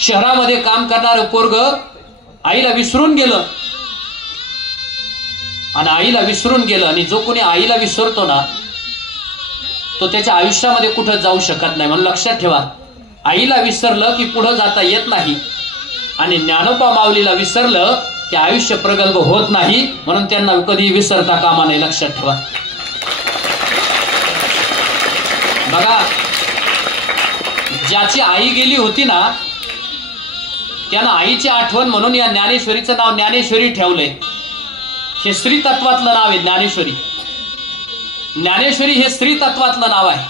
शहरामध्ये काम करणारं पोरग आईला विसरून गेलं आणि जो कोणी आईला विसरतो ना तो त्याच्या आयुष्यामध्ये कुठं जाऊ शकत नाही. म्हणून लक्षात ठेवा, आईला विसरलं की पुढं जाता येत नाही आणि ज्ञानोबा माऊलीला विसरलं की आयुष्य प्रगल्भ होत नाही. म्हणून त्यांना कधी विसरता कामा नाही. लक्षात ठेवा. बघा, ज्याची आई गेली होती ना त्यानं आईची आठवण म्हणून या ज्ञानेश्वरीचं नाव ज्ञानेश्वरी ठेवलंय. हे श्री तत्वातलं नाव आहे ज्ञानेश्वरी. ज्ञानेश्वरी हे स्त्री तत्वातलं नाव आहे.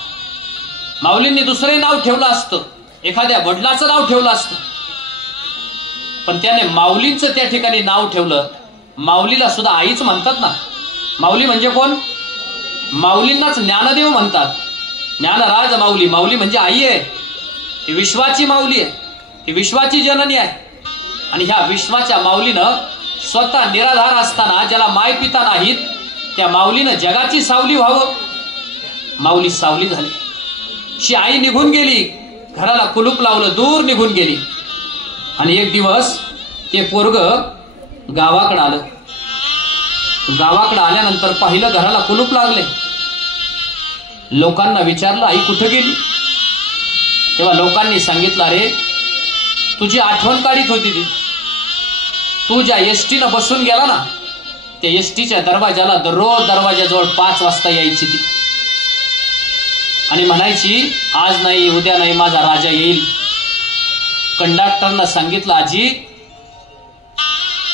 माऊलींनी दुसरे नाव ठेवलं असतं, एखाद्या वडिलाचं नाव ठेवलं असतं, पण त्याने माऊलींचं त्या ठिकाणी नाव ठेवलं. माऊलीला सुद्धा आईच म्हणतात ना. माऊली म्हणजे कोण? माऊलींनाच ज्ञानदेव म्हणतात. ज्ञानराज माऊली, माऊली म्हणजे आई आहे. ही विश्वाची माऊली आहे, ही विश्वाची जननी आहे. आणि ह्या विश्वाच्या माऊलीनं स्वतः निराधार असताना, ज्याला माय पिता नाहीत, त्या माऊलीनं जगाची सावली व्हावं. माऊली सावली झाली. शी आई निघून गेली, घराला कुलूप लावलं, दूर निघून गेली. आणि एक दिवस ते पोरग गावाकडे आलं. गावाकडे आल्यानंतर पाहिलं घराला कुलूप लागले. लोकांना विचारलं आई कुठं गेली? तेव्हा लोकांनी सांगितलं अरे तुझी आठवण काढीत होती ती. तू ज्या एसटीनं बसून गेला ना, त्या एसटीच्या दरवाजाला दररोज दरवाजाजवळ 5 वाजता यायची ती आणि म्हणायची आज नाही उद्या नाही माझा राजा येईल. कंडक्टरनं सांगितलं आजी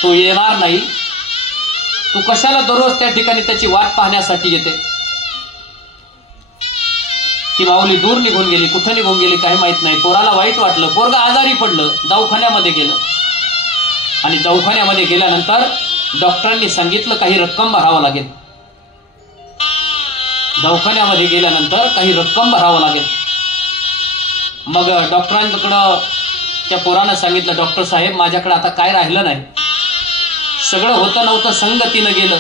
तो येणार नाही, तू कशाला दररोज त्या ठिकाणी त्याची वाट पाहण्यासाठी येते. ती माऊली दूर निघून गेली. कुठं निघून गेली काही माहित नाही. पोराला वाईट वाटलं, पोरगा आजारी पडलं, दवाखान्यामध्ये गेलं. आणि दवाखान्यामध्ये गेल्यानंतर डॉक्टरांनी सांगितलं काही रक्कम भरावं लागेल. दवाखान्यामध्ये गेल्यानंतर काही रक्कम भरावं लागेल. मग डॉक्टरांकडं त्या पोरानं सांगितलं डॉक्टर साहेब माझ्याकडे आता काय राहिलं नाही, सगळं होतं नव्हतं संगतीनं गेलं,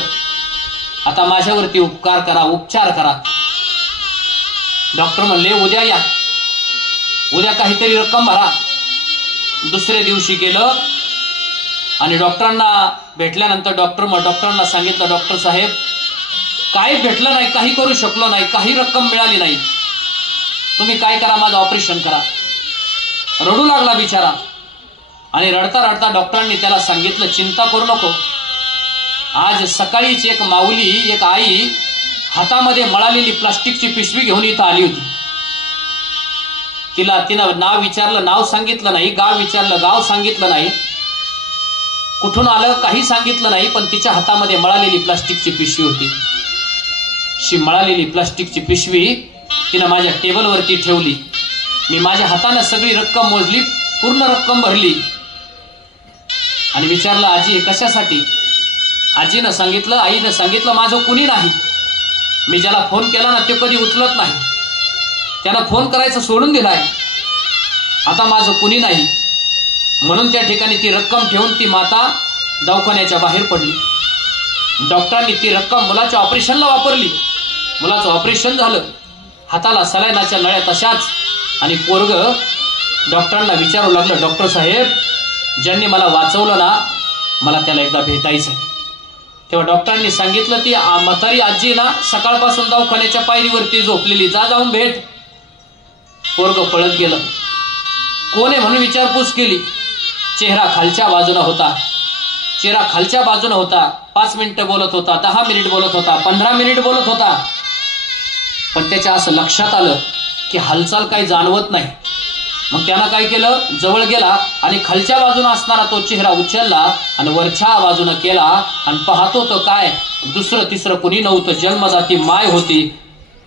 आता माझ्यावरती उपकार करा, उपचार करा. डॉक्टर म्हणले उद्या या, उद्या काहीतरी रक्कम भरा. दुसऱ्या दिवशी गेलं आणि डॉक्टरांना भेटल्यानंतर डॉक्टरांना सांगितलं डॉक्टर साहेब काही भेटलं नाही, काही करू शकलो नाही, काही रक्कम मिळाली नाही, तुम्ही काय करा माझं ऑपरेशन करा. रडू लागला बिचारा. आणि रडता रडता डॉक्टरांनी त्याला सांगितलं चिंता करू नको, आज सकाळीच एक माऊली एक आई हातामध्ये मळालेली प्लास्टिकची पिशवी घेऊन इथं आली होती. तिनं नाव विचारलं, नाव सांगितलं नाही, गाव विचारलं, गाव सांगितलं नाही, कुठून आलं काही सांगितलं नाही, पण तिच्या हातामध्ये मळालेली प्लास्टिकची पिशवी होती. शी मळालेली प्लास्टिकची पिशवी तिनं माझ्या टेबलवरती ठेवली. मी माझ्या हाताने सगळी रक्कम मोजली, पूर्ण रक्कम भरली आणि विचारलं आजी हे कशासाठी? आजीनं सांगितलं, आईनं सांगितलं माझं कुणी नाही, मी ज्याला फोन केला ना ते कधी उचलत नाही, त्यानं फोन करायचं सोडून दिलाय, आता माझं कुणी नाही. म्हणून त्या ठिकाणी ती रक्कम ठेवून ती माता दवाखान्याच्या बाहेर पडली. डॉक्टरांनी ती रक्कम मुलाच्या ऑपरेशनला वापरली. मुलाचं ऑपरेशन झालं, हाताला सलाईनाच्या नळ्या तशाच. आणि पोरग डॉक्टरांना विचारू लागलं डॉक्टर साहेब ज्यांनी मला वाचवलं ना मला त्याला एकदा भेटायचं आहे. तेव्हा डॉक्टरांनी सांगितलं ती म्हातारी आजी ना सकाळपासून दवाखान्याच्या पायरीवरती झोपलेली, जा जाऊन भेट. पोरग पळत गेलं. कोण आहे म्हणून विचारपूस केली. चेहरा खालच्या बाजूने होता, चेहरा खालच्या बाजूने होता. 5 मिनिटं बोलत होता, 10 मिनिट बोलत होता, 15 मिनिट बोलत होता. पण त्याच्या असं लक्षात आलं की हालचाल काही जाणवत नाही. मग त्यानं काय केलं, जवळ गेला आणि खालच्या बाजूने असणारा तो चेहरा उचलला आणि वरच्या बाजूने केला आणि पाहतो तो काय दुसरं तिसरं कुणी नव्हतं, जन्मजाती माय होती.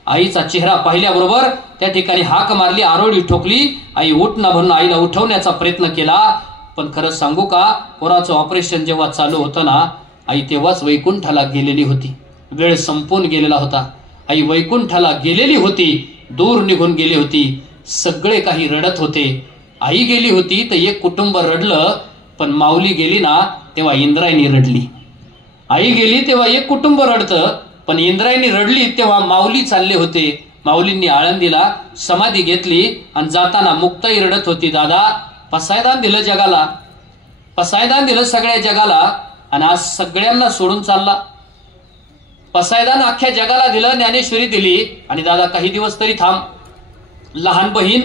आईचा चेहरा पाहिल्याबरोबर त्या ठिकाणी हाक मारली, आरोळी ठोकली. आई उठ ना म्हणून आईला उठवण्याचा प्रयत्न केला. पण खरं सांगू का, पोराचं ऑपरेशन जेव्हा चालू होतं ना, आई तेव्हाच वैकुंठाला गेलेली होती. वेळ संपून गेलेला होता. आई वैकुंठाला गेलेली होती, दूर निघून गेली होती. सगळे काही रडत होते. आई गेली होती तर एक कुटुंब रडलं, पण माऊली गेली ना तेव्हा इंद्रायणी रडली. आई गेली तेव्हा एक कुटुंब रडतं, पण इंद्रायणी रडली तेव्हा माऊली चालले होते. माऊलींनी आळंदीला समाधी घेतली आणि जाताना मुक्ताई रडत होती, दादा पसायदान दिलं जगाला, पसायदान दिलं सगळ्या जगाला आणि आज सगळ्यांना सोडून चालला. पसायदान अख्ख्या जगाला दिलं, ज्ञानेश्वरी दिली आणि दादा काही दिवस तरी थांब. लहान बहीण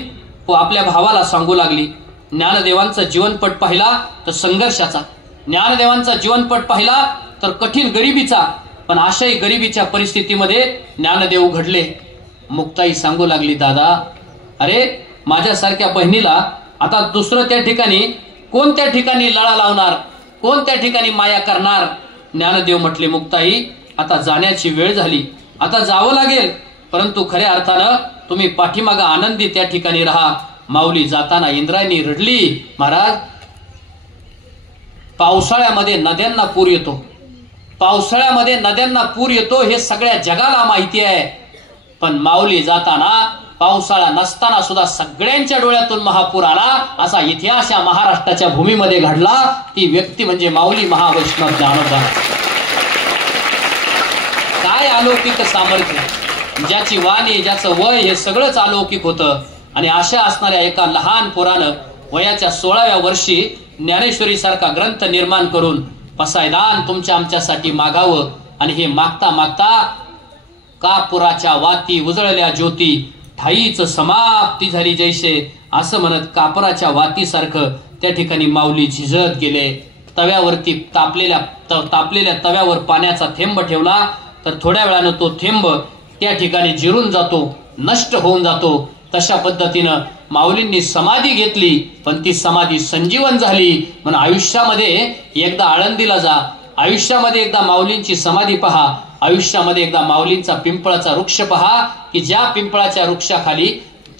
आपल्या भावाला सांगू लागली. ज्ञानदेवांचा जीवनपट पाहिला तर संघर्षाचा, ज्ञानदेवांचा जीवनपट पाहिला तर कठीण गरिबीचा, पण अशाही गरिबीच्या परिस्थितीमध्ये ज्ञानदेव घडले. मुक्ताई सांगू लागली, दादा अरे माझ्यासारख्या बहिणीला आता दुसरं त्या ठिकाणी कोण त्या ठिकाणी लळा लावणार, कोण त्या ठिकाणी माया करणार. ज्ञानदेव म्हटले, मुक्ताई आता जाण्याची वेळ झाली, आता जावं लागेल, परंतु खऱ्या अर्थानं तुम्ही पाठीमागं आनंदी त्या ठिकाणी राहा. माऊली जाताना इंद्रायणी रडली. महाराज, पावसाळ्यामध्ये नद्यांना पूर येतो, पावसाळ्यामध्ये नद्यांना पूर येतो हे सगळ्या जगाला माहिती आहे. पण माऊली जाताना पावसाळा नसताना सुद्धा सगळ्यांच्या डोळ्यातून महापूर आला. असा इतिहास या महाराष्ट्राच्या भूमीमध्ये घडला. ती व्यक्ती म्हणजे माऊली महावैष्णव ज्ञानोबा. काय अलौकिक सामर्थ्य, ज्याची वाणी, ज्याचं वय हे सगळंच अलौकिक होतं. आणि अशा असणाऱ्या एका लहान पोरानं वयाच्या 16व्या वर्षी ज्ञानेश्वरी सारखा ग्रंथ निर्माण करून पसायदान तुमच्या आमच्यासाठी मागावं. आणि हे मागता मागता कापुराच्या वाती उजळल्या ज्योती, ठाईच समाप्ती झाली जैसे, असं म्हणत कापराच्या वातीसारखं त्या ठिकाणी माऊली झिजत गेले. तव्यावरती तापलेल्या तव्यावर पाण्याचा थेंब ठेवला तर थोड्या वेळानं तो थेंब त्या ठिकाणी जिरून जातो, नष्ट होऊन जातो. तशा पद्धतीनं माऊलींनी समाधी घेतली, पण ती समाधी संजीवन झाली. म्हणून आयुष्यामध्ये एकदा आळंदीला जा, आयुष्यामध्ये एकदा माऊलींची समाधी पहा, आयुष्यामध्ये एकदा माऊलींचा पिंपळाचा वृक्ष पहा, की ज्या पिंपळाच्या वृक्षाखाली,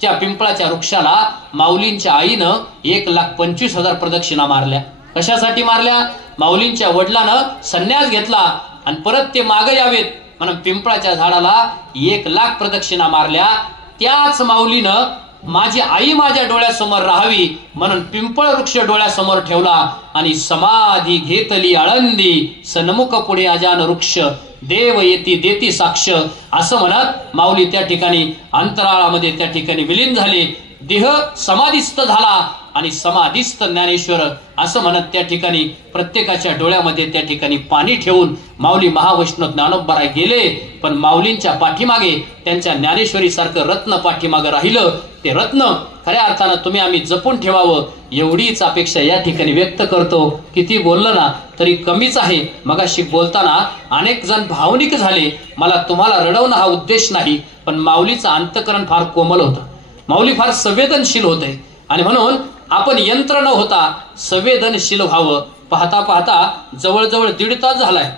त्या पिंपळाच्या वृक्षाला माऊलींच्या आईनं 1,25,000 प्रदक्षिणा मारल्या. कशासाठी मारल्या? माऊलींच्या वडिलांनं संन्यास घेतला आणि परत ते मागे यावेत म्हणून पिंपळाच्या झाडाला 1,00,000 प्रदक्षिणा मारल्या. त्याच माऊलीनं माझी आई माझ्या डोळ्यासमोर राहावी म्हणून पिंपळ वृक्ष डोळ्यासमोर ठेवला आणि समाधी घेतली आळंदी, सन्मुख पुढे अजान वृक्ष, देव येती देती साक्ष, असं म्हणत माऊली त्या ठिकाणी अंतराळामध्ये त्या ठिकाणी विलीन झाले. देह समाधिस्थ झाला आणि समाधिस्थ ज्ञानेश्वर असं म्हणत त्या ठिकाणी प्रत्येकाच्या डोळ्यामध्ये त्या ठिकाणी पाणी ठेवून माऊली महावैष्णव ज्ञानोबाराय गेले. पण माऊलींच्या पाठीमागे त्यांच्या ज्ञानेश्वरी सारखं रत्न पाठीमागे राहिलं. ते रत्न खऱ्या अर्थानं तुम्ही आम्ही जपून ठेवावं एवढीच अपेक्षा या ठिकाणी व्यक्त करतो. किती बोललं ना तरी कमीच आहे. मगाशी बोलताना अनेक जण भावनिक झाले. मला तुम्हाला रडवणं हा उद्देश नाही, पण माऊलीचं अंतकरण फार कोमल होतं, माऊली फार संवेदनशील होते आणि म्हणून आपण यंत्र न होता संवेदनशील व्हावं. पाहता पाहता जवळजवळ 1.5 तास झालाय.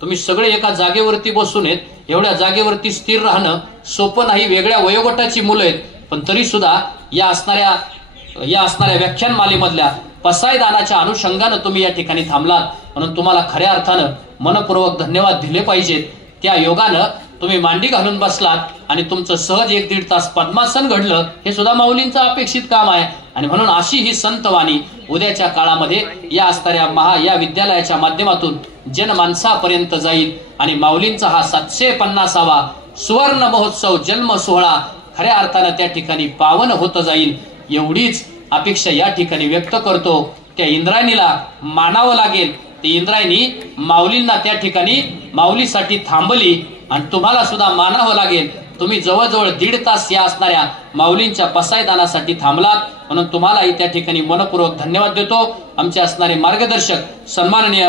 तुम्ही सगळे एका जागेवरती बसून आहेत. एवढ्या जागेवरती स्थिर राहणं सोपं नाही. वेगळ्या वयोगटाची मुलं आहेत, पण तरी सुद्धा या असणाऱ्या व्याख्यानमालेमधल्या पसायदानाच्या अनुषंगानं तुम्ही या ठिकाणी थांबलात म्हणून तुम्हाला खऱ्या अर्थानं मनपूर्वक धन्यवाद दिले पाहिजेत. त्या योगानं तुम्ही मांडी घालून बसलात आणि तुमचं सहज 1-1.5 तास पद्मासन घडलं, हे सुद्धा माऊलींचं अपेक्षित काम आहे. आणि म्हणून अशी ही संतवाणी उद्याच्या काळामध्ये या असणाऱ्या या विद्यालयाच्या माध्यमातून जनमानसापर्यंत जाईल आणि माऊलींचा हा 750वा सुवर्ण महोत्सव जन्म सोहळा खऱ्या अर्थानं त्या ठिकाणी पावन होत जाईल. एवढीच अपेक्षा या ठिकाणी व्यक्त करतो. त्या इंद्रायणीला मानावं लागेल. ती इंद्रायणी माऊलींना त्या ठिकाणी माऊलीसाठी थांबली आणि तुम्हाला सुद्धा मानावं लागेल. तुम्ही जवळजवळ 1.5 तास या असणाऱ्या माऊलींच्या पसायदानासाठी थांबलात म्हणून तुम्हालाही त्या ठिकाणी मनपूर्वक धन्यवाद देतो. आमचे असणारे मार्गदर्शक सन्माननीय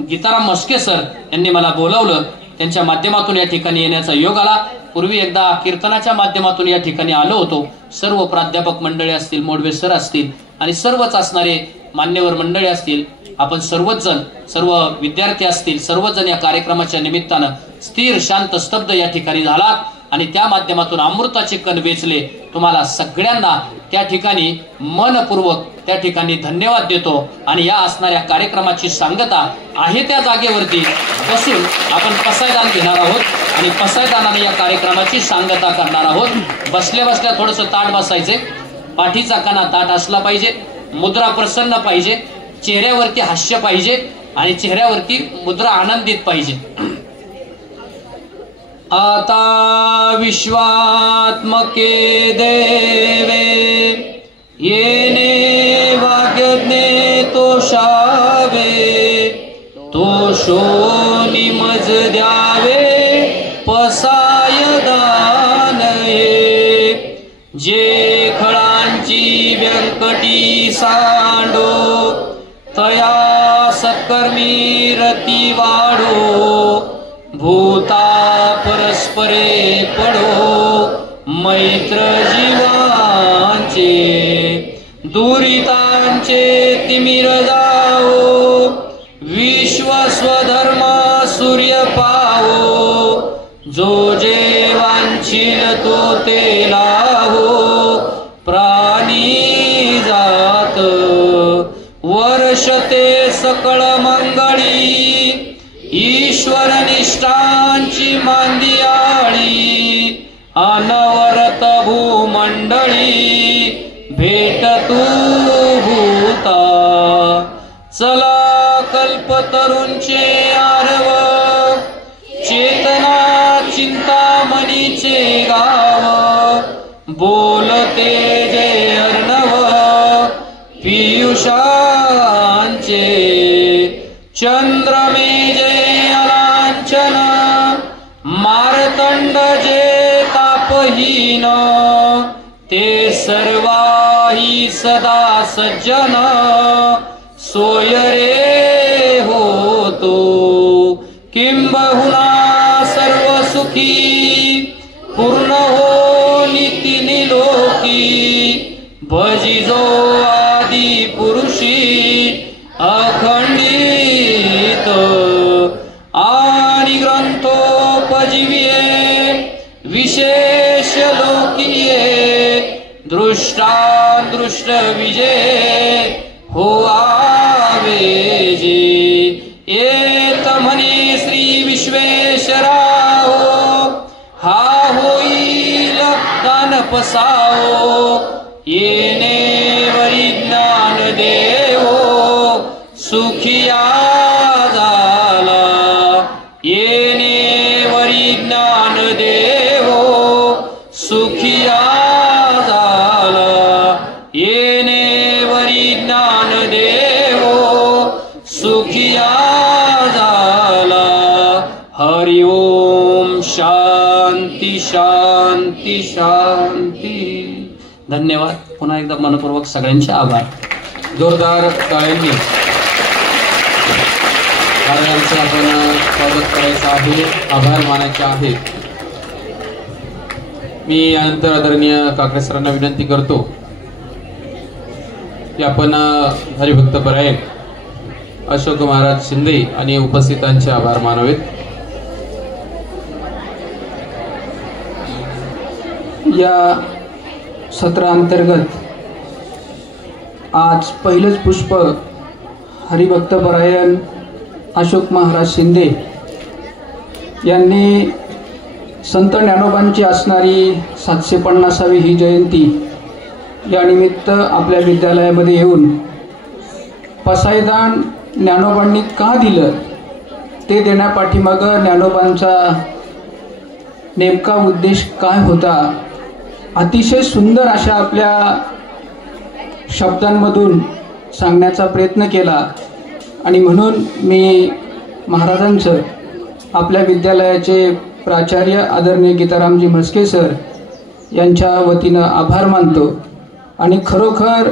गीताराम मस्के सर यांनी मला बोलवलं. त्यांच्या माध्यमातून या ठिकाणी येण्याचा योग आला. पूर्वी एकदा कीर्तनाच्या माध्यमातून या ठिकाणी आलो होतो. सर्व प्राध्यापक मंडळी असतील, मोडवे सर असतील आणि सर्वच असणारे मान्यवर मंडळी असतील, आपण सर्वच जण, सर्व विद्यार्थी असतील, सर्वजण या कार्यक्रमाच्या निमित्तानं स्थिर शांत स्तब्ध या ठिकाणी झालात आणि त्या माध्यमातून अमृताचे कण वेचले. तुम्हाला सगळ्यांना त्या ठिकाणी मनपूर्वक त्या ठिकाणी धन्यवाद देतो. आणि या असणाऱ्या कार्यक्रमाची सांगता आहे त्या जागेवरती बसून आपण पसायदान घेणार आहोत आणि पसायदानाने या कार्यक्रमाची सांगता करणार आहोत. बसल्या बसल्या थोडंसं ताट बसायचे, पाठीचा कणा ताट असला पाहिजे, मुद्रा प्रसन्न पाहिजे, चेहऱ्यावरती हास्य पाहिजे आणि चेहऱ्यावरती मुद्रा आनंदित पाहिजे. आता विश्वात्मके देवे येणे वाग्यज्ञे तोषावे, तोषोनी मज द्यावे पसायदान हे. जे खळांची व्यंकटी सांडो तया सत्कर्मी रती वाढो. भूता परस्परे पडो मैत्र जीवांचे, दुरितांचे तिमिर जाओ. विश्व स्वधर्म सूर्य पावो, तो तेला हो प्राणी जात वर्षते सकळ मंगळी ईश्वर निष्ठांची मांदियाळी अनवरत भूमंडळी भेट तू भूता चला कल्पतरूंचे आरव चेतना चिंतामणीचे गाव बोलते जे अर्णव पियुषांचे चंद्रमे जे अलांछन मारतंड जे तापहीन ते सर्वाही सदा सज्जन सोय रे होतो किंबहुना सर्व सुखी पूर्ण हो नीती लोकी भजिजो आदि पुरुषी अखंडित आणि ग्रंथोपजीविये विशेष लोकीये दृष्टादृष्ट विजय हो आवेजे येत म्हणे श्री विश्वेश्वरा हो हा होईल दान पसाओ येणे वरिज्ञान देवो सुखिया झाला येणे वरिज्ञान देवो सुखिया झाला येणे वरिज्ञान देवो सुखिया झाला हरि ओम शांती शांती शांती धन्यवाद पुन्हा एकदा मनपूर्वक सगळ्यांचे आभार जोरदार टाळ्यांनी महाराजांचं आपण स्वागत करायचं आहे आभार मानायचे आहे मी यानंतर आदरणीय काकडे सरांना विनंती करतो की आपण हरिभक्त परायण अशोक महाराज शिंदे आणि उपस्थितांचे आभार मानावेत। या सत्रांतर्गत आज पहिलंच पुष्प हरिभक्त परायण अशोक महाराज शिंदे यांनी संत ज्ञानोबांची असणारी 750वी ही जयंती या निमित्त आपल्या विद्यालयामध्ये येऊन पसायदान ज्ञानोबांनी का दिलं ते देण्यापाठीमागं ज्ञानोबांचा नेमका उद्देश काय होता अतिशय सुंदर अशा आपल्या शब्दांमधून सांगण्याचा प्रयत्न केला आणि म्हणून मी महाराजांचं आपल्या विद्यालयाचे प्राचार्य आदरणीय गीतारामजी म्हस्के सर यांच्या वतीनं आभार मानतो आणि खरोखर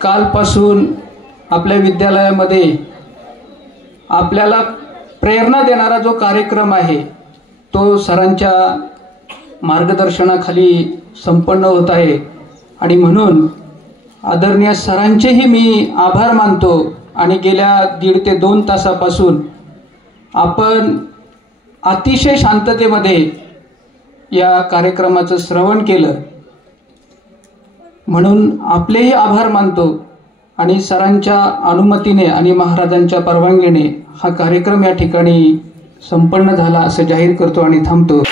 कालपासून आपल्या विद्यालयामध्ये आपल्याला प्रेरणा देणारा जो कार्यक्रम आहे तो सरांच्या मार्गदर्शनाखाली संपन्न होत आहे आणि म्हणून आदरणीय सरांचेही मी आभार मानतो आणि गेल्या 1.5 ते 2 तासापासून आपण अतिशय शांततेमध्ये या कार्यक्रमाचं श्रवण केलं म्हणून आपलेही आभार मानतो आणि सरांच्या अनुमतीने आणि महाराजांच्या परवानगीने हा कार्यक्रम या ठिकाणी संपन्न झाला असं जाहीर करतो आणि थांबतो।